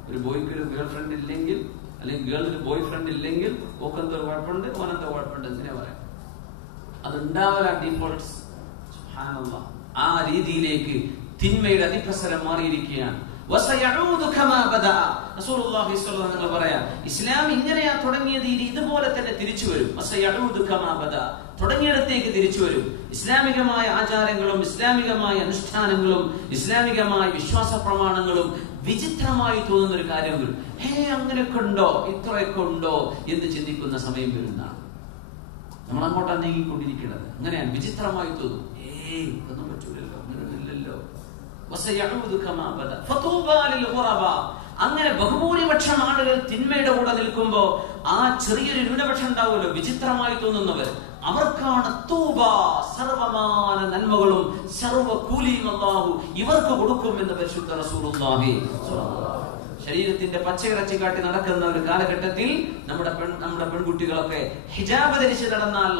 ഒരു ബോയ്ക്ക് ഒരു ഗേൾ ഫ്രണ്ട് ഇല്ലെങ്കിൽ, അല്ലെങ്കിൽ ഗേളിന് ബോയ് ഫ്രണ്ട് ഇല്ലെങ്കിൽ ഓക്കെന്തോ കുഴപ്പമുണ്ട്, ഓനെന്തോ കുഴപ്പമുണ്ട് എന്തിനാ പറയാം. അതുണ്ടാവല ഡിഫോൾട്ട്സ്. ആ രീതിയിലേക്ക് തിന്മയുടെ അതിപ്രസരം മാറിയിരിക്കുകയാണ്. പറയാ ഇസ്ലാം ഇങ്ങനെയാ തുടങ്ങിയത്, ഇതുപോലെ തന്നെ തിരിച്ചു വരും. തുടങ്ങിയിടത്തേക്ക് തിരിച്ചു വരും. ഇസ്ലാമികമായ ആചാരങ്ങളും ഇസ്ലാമികമായ അനുഷ്ഠാനങ്ങളും ഇസ്ലാമികമായ വിശ്വാസ പ്രമാണങ്ങളും വിചിത്രമായി തോന്നുന്ന ഒരു കാര്യം വരും. അങ്ങനെയൊക്കെ ഉണ്ടോ, ഇത്രയൊക്കെ ഉണ്ടോ എന്ന് ചിന്തിക്കുന്ന സമയം വരുന്നതാണ്. നമ്മൾ അങ്ങോട്ടാണ് നീങ്ങിക്കൊണ്ടിരിക്കുന്നത്. അങ്ങനെയാണ് വിചിത്രമായി തോന്നും. ഒന്നും പറ്റൂലല്ലോ, അങ്ങനെയൊന്നുമില്ലല്ലോ. അങ്ങനെ ബഹുഭൂരിപക്ഷം ആളുകൾ തിന്മയുടെ കൂടെ നിൽക്കുമ്പോ ആ ചെറിയൊരു ന്യൂനപക്ഷം ഉണ്ടാവുമല്ലോ, വിചിത്രമായി തോന്നുന്നവർ, അവർക്കാണ് തൂബ, സർവമാന നന്മകളും സർവ കൂലിയും അല്ലാഹു ഇവർക്ക് കൊടുക്കും എന്ന് പരിശുദ്ധ റസൂലുള്ളാഹി. ശരീരത്തിന്റെ പച്ചയിറച്ചി കാട്ടി നടക്കുന്ന ഒരു കാലഘട്ടത്തിൽ നമ്മുടെ പെൺകുട്ടികളൊക്കെ ഹിജാബ് ധരിച്ച് നടന്നാൽ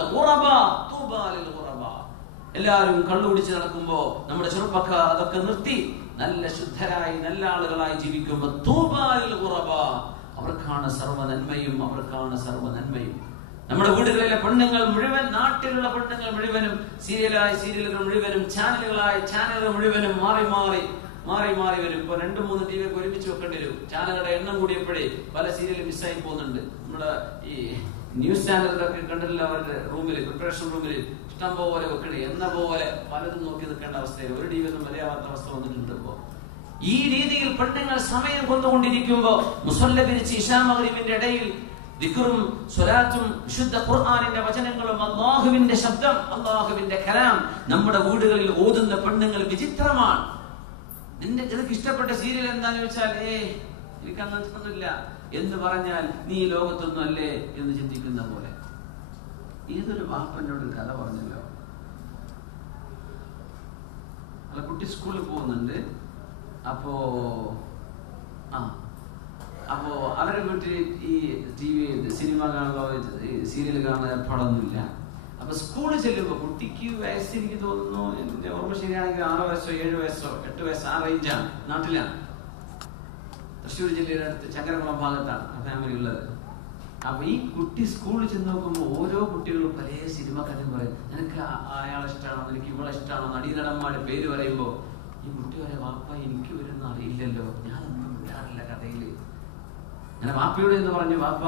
എല്ലാവരും കള്ളുപിടിച്ച് നടക്കുമ്പോ നമ്മുടെ ചെറുപ്പക്കാർ അതൊക്കെ നിർത്തി നല്ല ശുദ്ധരായി നല്ല ആളുകളായി ജീവിക്കുമ്പോ തൂബാലിൽ ഖുറബ, അവർക്കാണ് സർവ്വ നന്മയും, അവർക്കാണ് സർവ്വ നന്മയും. നമ്മുടെ വീടുകളിലെ പെണ്ണുങ്ങൾ മുഴുവൻ, നാട്ടിലുള്ള പെണ്ണുങ്ങൾ മുഴുവനും സീരിയലുകൾ മുഴുവനും ചാനലുകൾ മുഴുവനും മാറി വരും. ഇപ്പൊ 2-3 TV ഒക്കെ ഒരുമിച്ച് വെക്കേണ്ടി വരും. ചാനലുകളുടെ എണ്ണം കൂടിയപ്പോഴേ പല സീരിയലും മിസ്സായി പോകുന്നുണ്ട്. നമ്മുടെ ഈ ന്യൂസ് ചാനലുകളൊക്കെ കണ്ടില്ല, അവരുടെ റൂമിൽ, പ്രിപ്പറേഷൻ റൂമിൽ ഇഷ്ടം പോലെ വെക്കണേ എന്ന പോലെ പലതും നോക്കി നിൽക്കേണ്ട അവസ്ഥയിൽ ഒരു TV ഒന്നും വരെയാവാത്ത അവസ്ഥ വന്നിട്ടുണ്ട്. ഇപ്പോ ഈ രീതിയിൽ പെണ്ണുങ്ങൾ സമയം കൊണ്ടുകൊണ്ടിരിക്കുമ്പോ മുസല്ല പിരിച്ച് ഇശാ മഗ്രിബിന്റെ ഇടയിൽ ദിക്റും സ്വലാത്തും വിശുദ്ധ ഖുർആനിന്റെ വചനങ്ങളും അല്ലാഹുവിന്റെ ശബ്ദം, അല്ലാഹുവിന്റെ കലാം നമ്മുടെ വീടുകളിൽ ഓതുന്ന പെണ്ണുങ്ങൾ വിചിത്രമാണ്. നിനക്ക് ഇഷ്ടപ്പെട്ട സീരിയൽ എന്താന്ന് വെച്ചാൽ എനിക്ക് അങ്ങനൊന്നുമില്ല എന്ന് പറഞ്ഞാൽ നീ ഈ ലോകത്തൊന്നും അല്ലേ എന്ന് ചിന്തിക്കുന്ന പോലെ. ഏതൊരു വാപ്പനോട് കഥ പറഞ്ഞല്ലോ, അല്ല കുട്ടി സ്കൂളിൽ പോകുന്നുണ്ട്. അപ്പോ അവരെ വീട്ടിൽ ഈ TV സിനിമ കാണുക, സീരിയൽ കാണുന്ന ഏർപ്പാടൊന്നുമില്ല. അപ്പൊ സ്കൂളിൽ ചെല്ലുമ്പോ കുട്ടിക്ക് വയസ്സ്, എനിക്ക് തോന്നുന്നു, എന്റെ ഓർമ്മ ശരിയാണെങ്കിൽ 6 വയസ്സോ 7 വയസ്സോ 8 വയസ്സ് ആ റേഞ്ചാണ്. നാട്ടിലാണ്, തൃശ്ശൂർ ജില്ലയുടെ അടുത്ത് ചങ്ങരകുളം ഭാഗത്താണ് ആ ഫാമിലി ഉള്ളത്. അപ്പൊ ഈ കുട്ടി സ്കൂളിൽ ചെന്ന് നോക്കുമ്പോ ഓരോ കുട്ടികളും പല സിനിമ കഥയും പറയും. നിനക്ക് അയാളെ ഇഷ്ടമാണോ, എനിക്ക് ഇവളെ ഇഷ്ടമാണോ, നടീനടന്മാരുടെ പേര് പറയുമ്പോ ഈ കുട്ടി പറയാം, വാപ്പ എനിക്ക് ഇവരൊന്നും അറിയില്ലല്ലോ, ഞാനൊന്നും വിടാറില്ല കഥയില്. അങ്ങനെ വാപ്പയോട് എന്ന് പറഞ്ഞു, വാപ്പ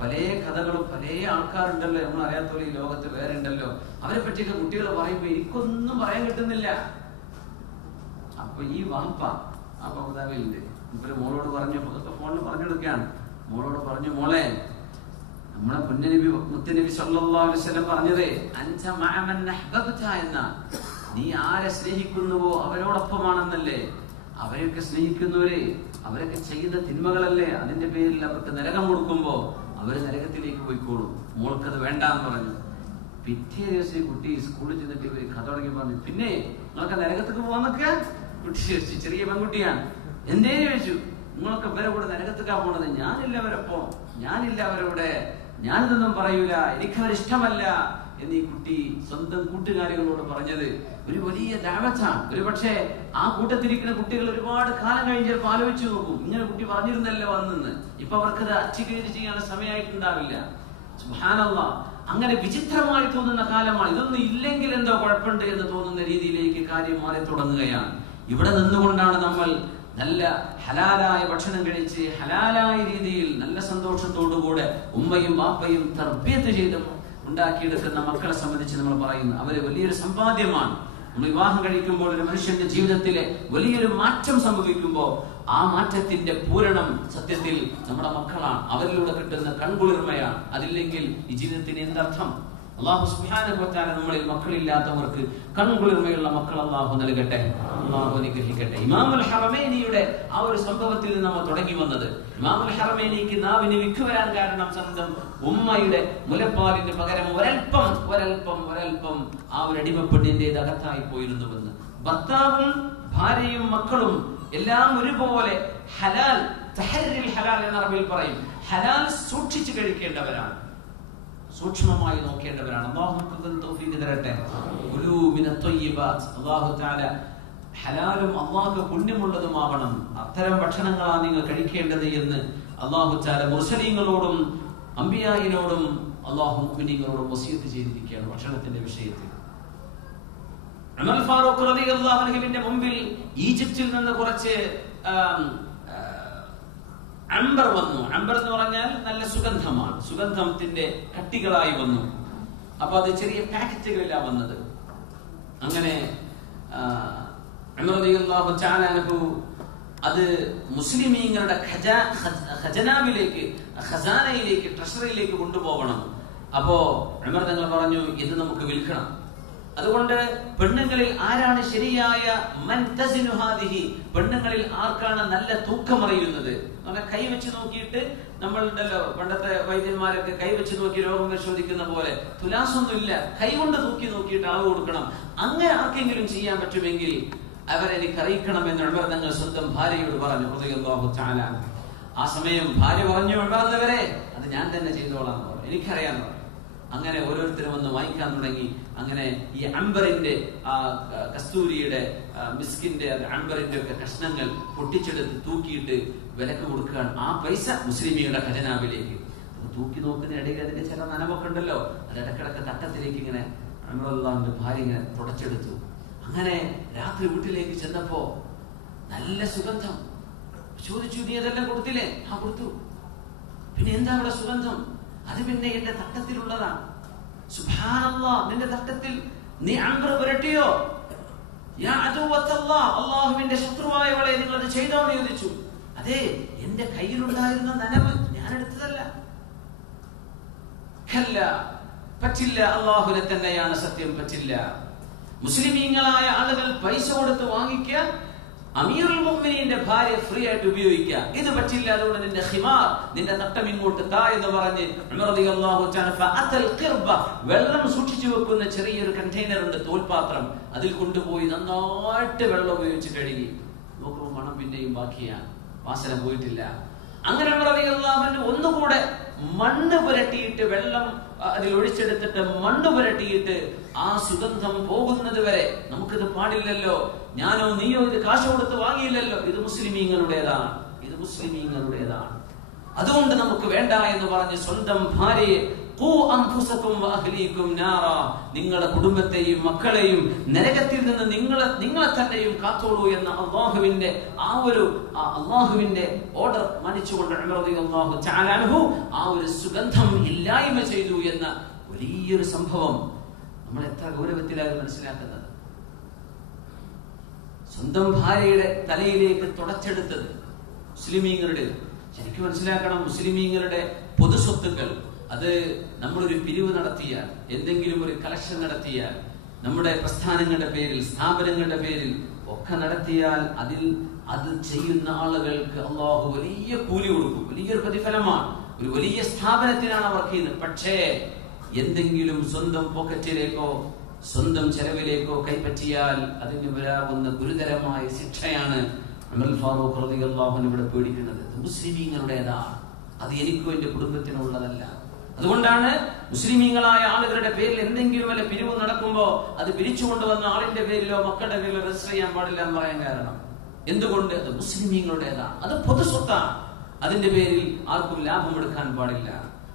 പല കഥകളും പല ആൾക്കാരുണ്ടല്ലോ, നമ്മൾ അറിയാത്തവരെ ഈ ലോകത്ത് വേറെ ഉണ്ടല്ലോ, അവരെ പറ്റിയൊക്കെ കുട്ടികൾ പറയുമ്പോ എനിക്കൊന്നും പറയാൻ കിട്ടുന്നില്ല. അപ്പൊ ഈ വാപ്പ അബുദാബിയിലുണ്ട്, ഇവര് മോളോട് പറഞ്ഞു, ഫോണിൽ പറഞ്ഞെടുക്കുകയാണ്, മോളോട് പറഞ്ഞു, മോളെ നമ്മളെ മുത്തുനബി സല്ലല്ലാഹു അലൈഹി വസല്ലം പറഞ്ഞത് അൻത മഅ മൻ അഹ്ബബ്ത എന്നാ, നീ ആരെ സ്നേഹിക്കുന്നുവോ അവരോടൊപ്പമാണെന്നല്ലേ. അവരെയൊക്കെ സ്നേഹിക്കുന്നവരെ അവരൊക്കെ ചെയ്യുന്ന തിന്മകളല്ലേ, അതിന്റെ പേരിൽ അവർക്ക് നരകം കൊടുക്കുമ്പോ അവര് നരകത്തിലേക്ക് പോയിക്കോളും, മോൾക്കത് വേണ്ടാന്ന് പറഞ്ഞു. പിറ്റേ ദിവസം കുട്ടി സ്കൂളിൽ ചെന്നിട്ട് ഇവര് കഥ തുടങ്ങി പറഞ്ഞു, പിന്നെ നിങ്ങൾക്ക് നരകത്തേക്ക് പോവാന്നൊക്കെ. കുട്ടി ചോദിച്ചു, ചെറിയ പെൺകുട്ടിയാണ്, എന്തേ ചോദിച്ചു, നിങ്ങളൊക്കെ ഇവരെ കൂടെ നരകത്തേക്കാ പോണത്. ഞാനില്ല അവരൊപ്പം, ഞാനില്ല അവരോടെ, ഞാനിതൊന്നും പറയൂല, എനിക്കവരിഷ്ടമല്ല എന്നീ കുട്ടി സ്വന്തം കൂട്ടുകാരികളോട് പറഞ്ഞത് ഒരു വലിയ ദഅവത്താണ്. ഒരു പക്ഷേ ആ കൂട്ടത്തിരിക്കുന്ന കുട്ടികൾ ഒരുപാട് കാലം കഴിഞ്ഞ് ചിലപ്പോൾ ആലോചിച്ചു നോക്കും, ഇങ്ങനെ കുട്ടി പറഞ്ഞിരുന്നല്ലോ അന്നെന്ന്. ഇപ്പൊ അവർക്കത് അച്ചിക്കേരി ചെയ്യാനുള്ള സമയമായിട്ടുണ്ടാവില്ല. സുബ്ഹാനല്ലാഹ്, അങ്ങനെ വിചിത്രമായി തോന്നുന്ന കാലമാണ്. ഇതൊന്നും ഇല്ലെങ്കിൽ എന്തോ കുഴപ്പമുണ്ട് എന്ന് തോന്നുന്ന രീതിയിലേക്ക് കാര്യം മാറി തുടങ്ങുകയാണ്. ഇവിടെ നിന്നുകൊണ്ടാണ് നമ്മൾ നല്ല ഹലാലായ ഭക്ഷണം കഴിച്ച് ഹലാലായ രീതിയിൽ നല്ല സന്തോഷത്തോടുകൂടെ ഉമ്മയും വാപ്പയും തർബിയത്ത് ചെയ്ത് ഉണ്ടാക്കിയെടുക്കുന്ന മക്കളെ സംബന്ധിച്ച് നമ്മൾ പറയുന്നു, അവര് വലിയൊരു സമ്പാദ്യമാണ്. നമ്മൾ വിവാഹം കഴിക്കുമ്പോൾ ഒരു മനുഷ്യന്റെ ജീവിതത്തിലെ വലിയൊരു മാറ്റം സംഭവിക്കുമ്പോൾ ആ മാറ്റത്തിന്റെ പൂരണം സത്യത്തിൽ നമ്മുടെ മക്കളാണ്. അവരിലൂടെ കിട്ടുന്ന കൺകുളിർമയാണ്. അതില്ലെങ്കിൽ ഈ ജീവിതത്തിന് എന്തർത്ഥം? അല്ലാഹു സുബ്ഹാനഹു വ തആല നമ്മളിൽ മക്കളില്ലാത്തവർക്ക് കൺകുളിർമയുള്ള മക്കൾ അല്ലാഹു നൽകട്ടെ, അല്ലാഹു അനുഗ്രഹിക്കട്ടെ. ഇമാമുൽ ഹറമൈനിയുടെ ആ ഒരു സംഭവത്തിൽ നമ്മൾ തുടങ്ങി വന്നത്, ഇമാമുൽ ഹറമൈനിക്ക് നാവിന് വിക്ക് വരാൻ കാരണം സ്വന്തം ഉമ്മയുടെ മുലപ്പാലിന് പകരം ഒരൽപ്പം ആ ഒരു അടിമപ്പെണ്ണിന്റേത് അകത്തായി പോയിരുന്നുവെന്ന്. ഭർത്താവും ഭാര്യയും മക്കളും എല്ലാം ഒരുപോലെ ഹലാൽ, തഹരിൽ ഹലാൽ എന്ന അറബിയിൽ പറയും, ഹലാൽ സൂക്ഷിച്ചു കഴിക്കേണ്ടവരാണ്, സൂക്ഷ്മമായി നോക്കേണ്ടവരാണ്. അല്ലാഹു നമുക്ക് തൗഫീഖ് തരട്ടെ. കുലൂ മിനത് ത്വയ്യിബാത്ത്, അല്ലാഹു തആല ഹലാലും അല്ലാഹു പുണ്യമുള്ളതുമാവണം, അത്തരം ഭക്ഷണങ്ങളാണ് നിങ്ങൾ കഴിക്കേണ്ടത് എന്ന് അല്ലാഹു തആല മുർസലീങ്ങളോടും അംബിയായിനോടും അല്ലാഹു മുഅ്മിനീങ്ങളോടും വസിയത്ത് ചെയ്തിരിക്കുകയാണ് ഭക്ഷണത്തിന്റെ വിഷയത്തിൽ. ഉമർ ഫാറൂഖ് റളിയല്ലാഹു അൻഹുവിന്റെ മുമ്പിൽ ഈജിപ്തിൽ നിന്ന് കുറച്ച് അംബർ വന്നു. അംബർ എന്ന് പറഞ്ഞാൽ നല്ല സുഗന്ധമാണ്, സുഗന്ധത്തിന്റെ കട്ടികളായി വന്നു. അപ്പൊ അത് ചെറിയ പാക്കറ്റുകളിലാണ് വന്നത്. അങ്ങനെ ഉമർ റളിയല്ലാഹു തആല അൻഹു അത് മുസ്ലിമീങ്ങളുടെ ഖജനാവിലേക്ക്, ഖസാനയിലേക്ക്, ട്രഷറിയിലേക്ക് കൊണ്ടുപോകണം. അപ്പോ ഉമർ തങ്ങൾ പറഞ്ഞു, ഇത് നമുക്ക് വിൽക്കണം. അതുകൊണ്ട് പെണ്ണുങ്ങളിൽ ആരാണ് ശരിയായ മൻ തസിനു ഹാദിഹി, പെണ്ണുങ്ങളിൽ ആർക്കാണ് നല്ല തൂക്കം അറിയുന്നത്? കൈവച്ച് നോക്കിയിട്ട്, നമ്മളുണ്ടല്ലോ പണ്ടത്തെ വൈദ്യന്മാരൊക്കെ കൈവച്ച് നോക്കി രോഗം പരിശോധിക്കുന്ന പോലെ, തുലാസൊന്നുമില്ല, കൈകൊണ്ട് നോക്കിയിട്ട് അളവ് കൊടുക്കണം. അങ്ങനെ ആർക്കെങ്കിലും ചെയ്യാൻ പറ്റുമെങ്കിൽ അവരെനിക്ക് അറിയിക്കണമെന്ന് ഉമർ തങ്ങൾ സ്വന്തം ഭാര്യയോട് പറഞ്ഞു റളിയല്ലാഹു തആല. ആ സമയം ഭാര്യ പറഞ്ഞു, ഉമർ അത് ഞാൻ തന്നെ ചെയ്തോളാം എന്ന് പറഞ്ഞു, എനിക്കറിയാന്ന് പറഞ്ഞു. അങ്ങനെ ഓരോരുത്തരും വന്ന് വാങ്ങിക്കാൻ തുടങ്ങി. അങ്ങനെ ഈ അംബറിന്റെ കസ്തൂരിയുടെ മിസ്കിന്റെ അംബറിന്റെ ഒക്കെ കഷ്ണങ്ങൾ പൊട്ടിച്ചെടുത്ത് തൂക്കിയിട്ട് വിലക്ക് കൊടുക്കാൻ ആ പൈസ മുസ്ലിമിയുടെ ഖജനാവിലേക്ക് തൂക്കി നോക്കുന്നതിനിടയിൽ അതിന്റെ ചില നനവൊക്കെ ഉണ്ടല്ലോ, അത് ഇടക്കിടക്ക് തട്ടത്തിലേക്ക് ഇങ്ങനെ ഉമറുള്ളാഹിന്റെ ഭാര്യ ഇങ്ങനെ തുടച്ചെടുത്തു. അങ്ങനെ രാത്രി വീട്ടിലേക്ക് ചെന്നപ്പോ നല്ല സുഗന്ധം. ചോദിച്ചു, നീ അതെല്ലാം കൊടുത്തില്ലേ? ആ കൊടുത്തു. പിന്നെ എന്താ അവിടെ സുഗന്ധം? അത് പിന്നെ എന്റെ തട്ടത്തിലുള്ളതാണ്. സുബ്ഹാനല്ലാഹ്, നിന്റെ തട്ടത്തിൽ നീ അംബർ പുരട്ടിയോ? യാ അദുവത്തല്ലാഹ്, അല്ലാഹുവിന്റെ ശത്രുവായവളെ നിങ്ങൾ അത് ചെയ്തോ എന്ന് ചോദിച്ചു. അതെ, എന്റെ കയ്യിലുണ്ടായിരുന്ന നനവ് ഞാൻ എടുത്തതല്ല. പറ്റില്ല, അല്ലാഹുവിനെ തന്നെയാണ് സത്യം, പറ്റില്ല. മുസ്ലിമീങ്ങളായ ആളുകൾ പൈസ കൊടുത്ത് വാങ്ങിക്കുക, അമീറുൽ മുഅ്മിനീന്റെ ഭാര്യ ഫ്രീ ആയിട്ട് ഉപയോഗിക്കുക, ഇത് പറ്റില്ല. അതുകൊണ്ട് നിന്റെ ഖിമാർ, നിന്റെ തട്ടം ഇങ്ങോട്ട് താ എന്ന് പറഞ്ഞ് ഉമർ റളിയല്ലാഹു തആല ഫഅതൽ ഖിർബ, വെള്ളം സൂക്ഷിച്ചു വെക്കുന്ന ചെറിയൊരു കണ്ടെയ്നർ ഉണ്ട്, തോൽപാത്രം, അതിൽ കൊണ്ടുപോയി നന്നായിട്ട് വെള്ളം ഉപയോഗിച്ച് കഴുകി. നോക്കുമ്പോൾ മണം പിന്നെയും ബാക്കിയാണ്, വാസന പോയിട്ടില്ല. അങ്ങനെ ഉമർ റളിയല്ലാഹു അൻഹു ഒന്നുകൂടെ മണ്ണ് പുരട്ടിയിട്ട്, വെള്ളം അതിൽ ഒഴിച്ചെടുത്തിട്ട് മണ്ണ് പുരട്ടിയിട്ട് ആ സുഗന്ധം പോകുന്നത് വരെ, നമുക്കിത് പാടില്ലല്ലോ, ഞാനോ നീയോ ഇത് കാശ് കൊടുത്ത് വാങ്ങിയില്ലല്ലോ, ഇത് മുസ്ലിമീങ്ങളുടേതാണ്, ഇത് മുസ്ലിമീങ്ങളുടേതാണ്, അതുകൊണ്ട് നമുക്ക് വേണ്ട എന്ന് പറഞ്ഞ് സ്വന്തം ഭാര്യയെ നിങ്ങളുടെ കുടുംബത്തെയും മക്കളെയും നരകത്തിൽ നിന്ന് നിങ്ങളെ തന്നെയും കാത്തോളൂ എന്ന അള്ളാഹുവിന്റെ ഓർഡർ മാനിച്ചുകൊണ്ട് ഉമർ റളിയല്ലാഹു തആല അൻഹു ആ ഒരു സുഗന്ധം ഇല്ലായ്മ ചെയ്തു എന്ന വലിയൊരു സംഭവം നമ്മൾ എത്ര ഗൗരവത്തിലാണ് മനസ്സിലാക്കുന്നത്. സ്വന്തം ഭാര്യയുടെ തലയിലേക്ക് തുടച്ചെടുത്തത് മുസ്ലിമീങ്ങളുടെ, ശരിക്കും മനസ്സിലാക്കണം, മുസ്ലിമീങ്ങളുടെ പൊതു സ്വത്തുക്കൾ, അത് നമ്മളൊരു പിരിവ് നടത്തിയാൽ, എന്തെങ്കിലും ഒരു കളക്ഷൻ നടത്തിയാൽ, നമ്മുടെ പ്രസ്ഥാനങ്ങളുടെ പേരിൽ, സ്ഥാപനങ്ങളുടെ പേരിൽ ഒക്കെ നടത്തിയാൽ അത് ചെയ്യുന്ന ആളുകൾക്ക് അല്ലാഹു വലിയ കൂലി കൊടുക്കും, വലിയൊരു പ്രതിഫലമാണ്. ഒരു വലിയ സ്ഥാപനത്തിനാണ് അവർ ചെയ്യുന്നത്. പക്ഷേ എന്തെങ്കിലും സ്വന്തം പോക്കറ്റിലേക്കോ സ്വന്തം ചെലവിലേക്കോ കൈപ്പറ്റിയാൽ അതിന് വരാവുന്ന ഗുരുതരമായ ശിക്ഷയാണ് ഉമർ ഫാറൂഖ് റളിയല്ലാഹു അൻഹു ഇവിടെ പേടിക്കുന്നത്. മുസ്ലിമീങ്ങളുടേതാണ്, അത് എനിക്കോ എന്റെ കുടുംബത്തിനോ ഉള്ളതല്ല. അതുകൊണ്ടാണ് മുസ്ലിമീങ്ങളായ ആളുകളുടെ പേരിൽ എന്തെങ്കിലും വല്ല പിരിവ് നടക്കുമ്പോ അത് പിരിച്ചുകൊണ്ടുവന്ന ആളിന്റെ പേരിലോ മക്കളുടെ പേരിലോ രജിസ്റ്റർ ചെയ്യാൻ പാടില്ല എന്ന് പറയാൻ കാരണം എന്തുകൊണ്ട്? അത് മുസ്ലിമീങ്ങളുടേതാണ്, അത് പൊതു സ്വത്താണ്, അതിന്റെ പേരിൽ ആർക്കും ലാഭം എടുക്കാൻ പാടില്ല.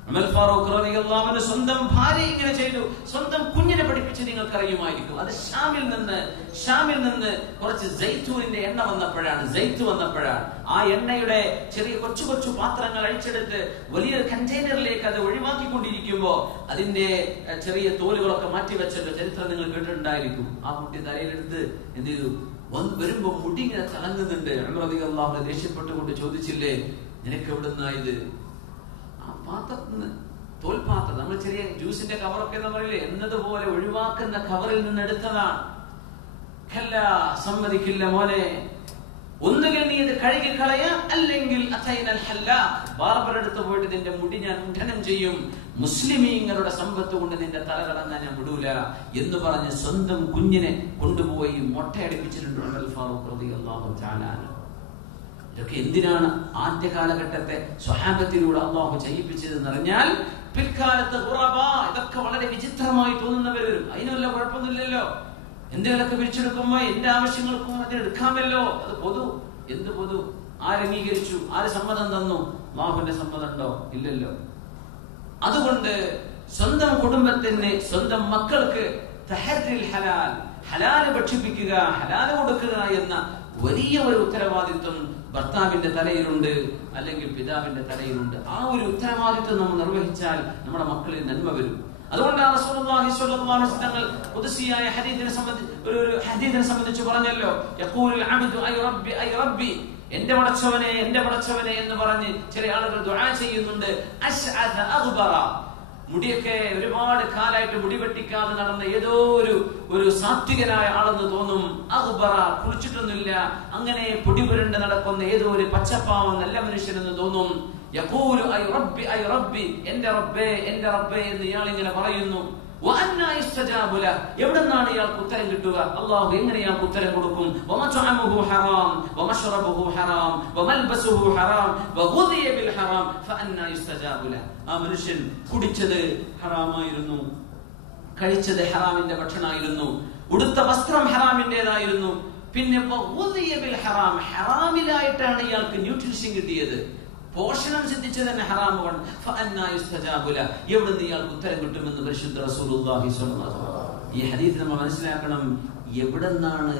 ഉമർ ഫാറൂഖ് റളിയല്ലാഹു അൻഹു സ്വന്തം ഭാര്യ ഇങ്ങനെ ചെയ്തു, സ്വന്തം കുഞ്ഞിനെ പഠിപ്പിച്ച് നിങ്ങൾക്കറിയുമായിരിക്കും. അത് ഷാമിൽ നിന്ന് കുറച്ച് സൈത്തൂനിന്റെ എണ്ണ വന്നപ്പോഴാണ് ആ എണ്ണയുടെ ചെറിയ കൊച്ചു പാത്രങ്ങൾ അഴിച്ചെടുത്ത് വലിയ കണ്ടെയ്നറിലേക്ക് അത് ഒഴിവാക്കിക്കൊണ്ടിരിക്കുമ്പോ അതിന്റെ ചെറിയ തോലുകളൊക്കെ മാറ്റിവെച്ചല്ലോ, ചരിത്രം നിങ്ങൾ കേട്ടിട്ടുണ്ടായിരിക്കും. ആ കുട്ടി തലയിലെടുത്ത് എന്ത് ചെയ്തു, വരുമ്പോ മുടി ഇങ്ങനെ തിളങ്ങുന്നുണ്ട്. ഉമർ റളിയല്ലാഹു അൻഹു ദേഷ്യപ്പെട്ടുകൊണ്ട് ചോദിച്ചില്ലേ, നിനക്ക് എവിടുന്നാ ഇത്? ആ പാത്രത്തിന്, തോൽപാത്രം, നമ്മൾ ചെറിയ ജ്യൂസിന്റെ കവറൊക്കെ എന്ന് പറയില്ലേ, എന്നതുപോലെ ഒഴിവാക്കുന്ന കവറിൽ നിന്ന് എടുത്തതാണ്. സമ്മതിക്കില്ല മോനെ, ഒന്നുകിൽ നീ ഇത് കഴുകി കളയ, അല്ലെങ്കിൽ ബാർബർ എടുത്ത് പോയിട്ട് നിന്റെ മുടി ഞാൻ മുണ്ഡനം ചെയ്യും, മുസ്ലിമീങ്ങളുടെ സമ്പത്ത് കൊണ്ട് നിന്റെ തല കടന്നാൻ ഞാൻ വിടൂല എന്ന് പറഞ്ഞ് സ്വന്തം കുഞ്ഞിനെ കൊണ്ടുപോയി മൊട്ടയടിപ്പിച്ചിട്ടുണ്ട് ഉമർ ഫാറൂഖ് റളിയല്ലാഹു തആല അൻഹു. ഇതൊക്കെ എന്തിനാണ് ആദ്യ കാലഘട്ടത്തെ സ്വഹാബത്തിലൂടെ അള്ളാഹു ചെയ്യിപ്പിച്ചതെന്ന് അറിഞ്ഞാൽ പിൽക്കാലത്ത് ഇതൊക്കെ വളരെ വിചിത്രമായി തോന്നുന്നവർ വരും. അതിനുള്ള കുഴപ്പമൊന്നുമില്ലല്ലോ, എന്തെങ്കിലുമൊക്കെ പിരിച്ചെടുക്കുമ്പോ എന്റെ ആവശ്യങ്ങൾക്കും അത് എടുക്കാമല്ലോ. അത് എന്ത് പൊതു? ആരംഗീകരിച്ചു? ആര് സമ്മതം തന്നു? അല്ലാഹുവിന്റെ സമ്മതം ഉണ്ടോ? ഇല്ലല്ലോ. അതുകൊണ്ട് സ്വന്തം കുടുംബത്തിന്, സ്വന്തം മക്കൾക്ക് ഹലാല് ഭക്ഷിപ്പിക്കുക, ഹലാല് കൊടുക്കുക എന്ന വലിയ ഒരു ഉത്തരവാദിത്വം ഭർത്താവിന്റെ തലയിലുണ്ട്, അല്ലെങ്കിൽ പിതാവിന്റെ തലയിലുണ്ട്. ആ ഒരു ഉത്തരവാദിത്വം നമ്മൾ നിർവഹിച്ചാൽ നമ്മുടെ മക്കളിൽ നന്മ വരും. അതുകൊണ്ടാണ് റസൂലുള്ളാഹി സ്വല്ലല്ലാഹു അലൈഹി വസല്ലം ഖുദ്സിയായ ഹദീസിനെ സംബന്ധിച്ച് പറഞ്ഞല്ലോ, യഖൂലുൽ അബ്ദു ഐ റബ്ബി, എന്റെ പടച്ചവനെ എന്ന് പറഞ്ഞ് ചില ആളുകൾ ദുആ ചെയ്യുന്നുണ്ട്. അശ്അദ അഗ്ബറ, മുടിയൊക്കെ ഒരുപാട് കാലായിട്ട് മുടി വെട്ടിക്കാതെ നടന്ന ഏതോ ഒരു സാത്വികനായ ആളെന്ന് തോന്നും. അഗ്ബറ, കുളിച്ചിട്ടൊന്നുമില്ല, അങ്ങനെ പൊടി പുരണ്ട് നടക്കുന്ന ഏതോ ഒരു പച്ചപ്പാവം നല്ല മനുഷ്യനെന്ന് തോന്നും. യഖൂലു ഐ റബ്ബി, എന്റെ റബ്ബേ എന്ന് ഇയാൾ ഇങ്ങനെ പറയുന്നു. എവിടെന്നാണ് ഇയാൾക്ക് ഉത്തരം കിട്ടുക? അള്ളാഹു എങ്ങനെ ഇയാൾക്ക് ഉത്തരം കൊടുക്കും? ആ മനുഷ്യൻ കുടിച്ചത് ഹറാമായിരുന്നു, കഴിച്ചത് ഹറാമിന്റെ ഭക്ഷണമായിരുന്നു, ഉടുത്ത വസ്ത്രം ഹറാമിന്റേതായിരുന്നു, പിന്നെ ഹറാമിലായിട്ടാണ് ഇയാൾക്ക് ന്യൂട്രീഷൻ കിട്ടിയത്, പോഷണം സിദ്ധിച്ചത് തന്നെ ഹറാമാണ്. എവിടുന്ന് ഇയാൾക്ക് ഉത്തരം കിട്ടുമെന്ന് പരിശുദ്ധ റസൂലുള്ളാഹി സ്വല്ലല്ലാഹു അലൈഹി വസല്ലം. ഈ ഹദീസ് നമ്മൾ മനസ്സിലാക്കണം. എവിടെന്നാണ്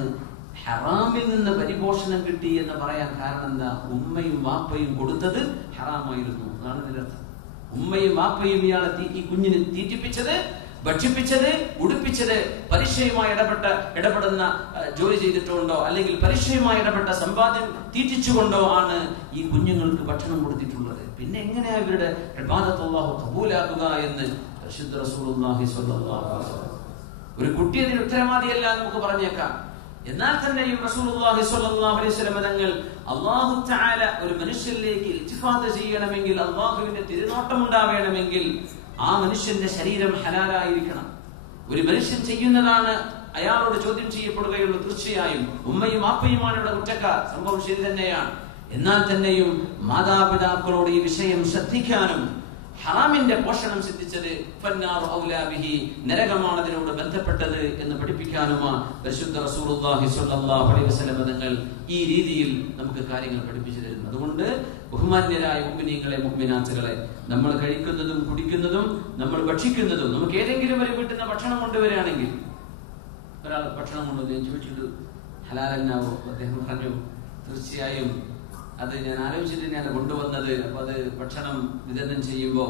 ഹറാമിൽ നിന്ന് പരിപോഷണം കിട്ടി എന്ന് പറയാൻ കാരണം എന്താ? ഉമ്മയും വാപ്പയും കൊടുത്തത് ഹറാമായിരുന്നു, അതാണ് ഇതിന്റെ അർത്ഥം. ഉമ്മയും വാപ്പയും ഇയാളെ ഈ കുഞ്ഞിന് തീറ്റിപ്പിച്ചത്, ഭക്ഷിപ്പിച്ചത്, ഉടുപ്പിച്ചത് പരീക്ഷയുമായി ഇടപെടുന്ന ജോലി ചെയ്തിട്ടുണ്ടോ, അല്ലെങ്കിൽ പരീക്ഷയുമായി ഇടപെട്ട സമ്പാദ്യം തീറ്റിച്ചുകൊണ്ടോ ആണ് ഈ കുഞ്ഞുങ്ങൾക്ക് ഭക്ഷണം കൊടുത്തിട്ടുള്ളത്. പിന്നെ എങ്ങനെയാ ഇവരുടെ ഇബാദത്ത് അല്ലാഹു ഖബൂലാക്കുക എന്ന് പരിശുദ്ധ റസൂലുള്ളാഹി സ്വല്ലല്ലാഹു അലൈഹി വസല്ലം. ഒരു കുട്ടി അതിന് ഉത്തരവാദിയല്ല നമുക്ക് പറഞ്ഞേക്കാം. എന്നാൽ തന്നെയും റസൂലുള്ളാഹി സ്വല്ലല്ലാഹു അലൈഹി വസല്ലം തങ്ങൾ അല്ലാഹു തആല ഒരു മനുഷ്യനിലേക്ക് ഇൽത്തിഫാത്ത് ചെയ്യണമെങ്കിൽ, അല്ലാഹുവിന്റെ തിരുനോട്ടം ഉണ്ടാവണമെങ്കിൽ ആ മനുഷ്യന്റെ ശരീരം ഹലാലായിരിക്കണം. ഒരു മനുഷ്യൻ ചെയ്യുന്നതാണ് അയാളോട് ചോദ്യം ചെയ്യപ്പെടുകയുള്ളൂ. തീർച്ചയായും ഉമ്മയും വാപ്പയുമാണ് ഇവിടെ കുറ്റക്കാർ, സംഭവം ശരി തന്നെയാണ്. എന്നാൽ തന്നെയും മാതാപിതാക്കളോട് ഈ വിഷയം ശ്രദ്ധിക്കാനും, ഹറാമിന്റെ പോഷണം സിദ്ധിച്ചത് ഫന്നാറു ഔലാ ബിഹി, നരകമാണ് അതിനോട് ബന്ധപ്പെട്ടത് എന്ന് പഠിപ്പിക്കാനുമാണ് പരിശുദ്ധ റസൂലുള്ളാഹി സ്വല്ലല്ലാഹു അലൈഹി വസല്ലം തങ്ങൾ ഈ രീതിയിൽ നമുക്ക് കാര്യങ്ങൾ പഠിപ്പിച്ചു തരുന്നു. അതുകൊണ്ട് ബഹുമാന്യരായ മുഅ്മിനീങ്ങളെ, മുഅ്മിനാത്തുകളെ, നമ്മൾ കഴിക്കുന്നതും കുടിക്കുന്നതും നമ്മൾ ഭക്ഷിക്കുന്നതും, നമുക്ക് ഏതെങ്കിലും ഒരു വീട്ടിൽ നിന്ന് ഭക്ഷണം കൊണ്ടുവരികയാണെങ്കിൽ, ഒരാൾ ഭക്ഷണം കൊണ്ടുവന്ന് ചോദിച്ചിട്ട് ഹലാലെന്നാവോ? അദ്ദേഹം പറഞ്ഞു, തീർച്ചയായും അത് ഞാൻ ആലോചിച്ചിട്ട് തന്നെയാണ് കൊണ്ടുവന്നത്. അപ്പൊ അത് ഭക്ഷണം വിതരണം ചെയ്യുമ്പോ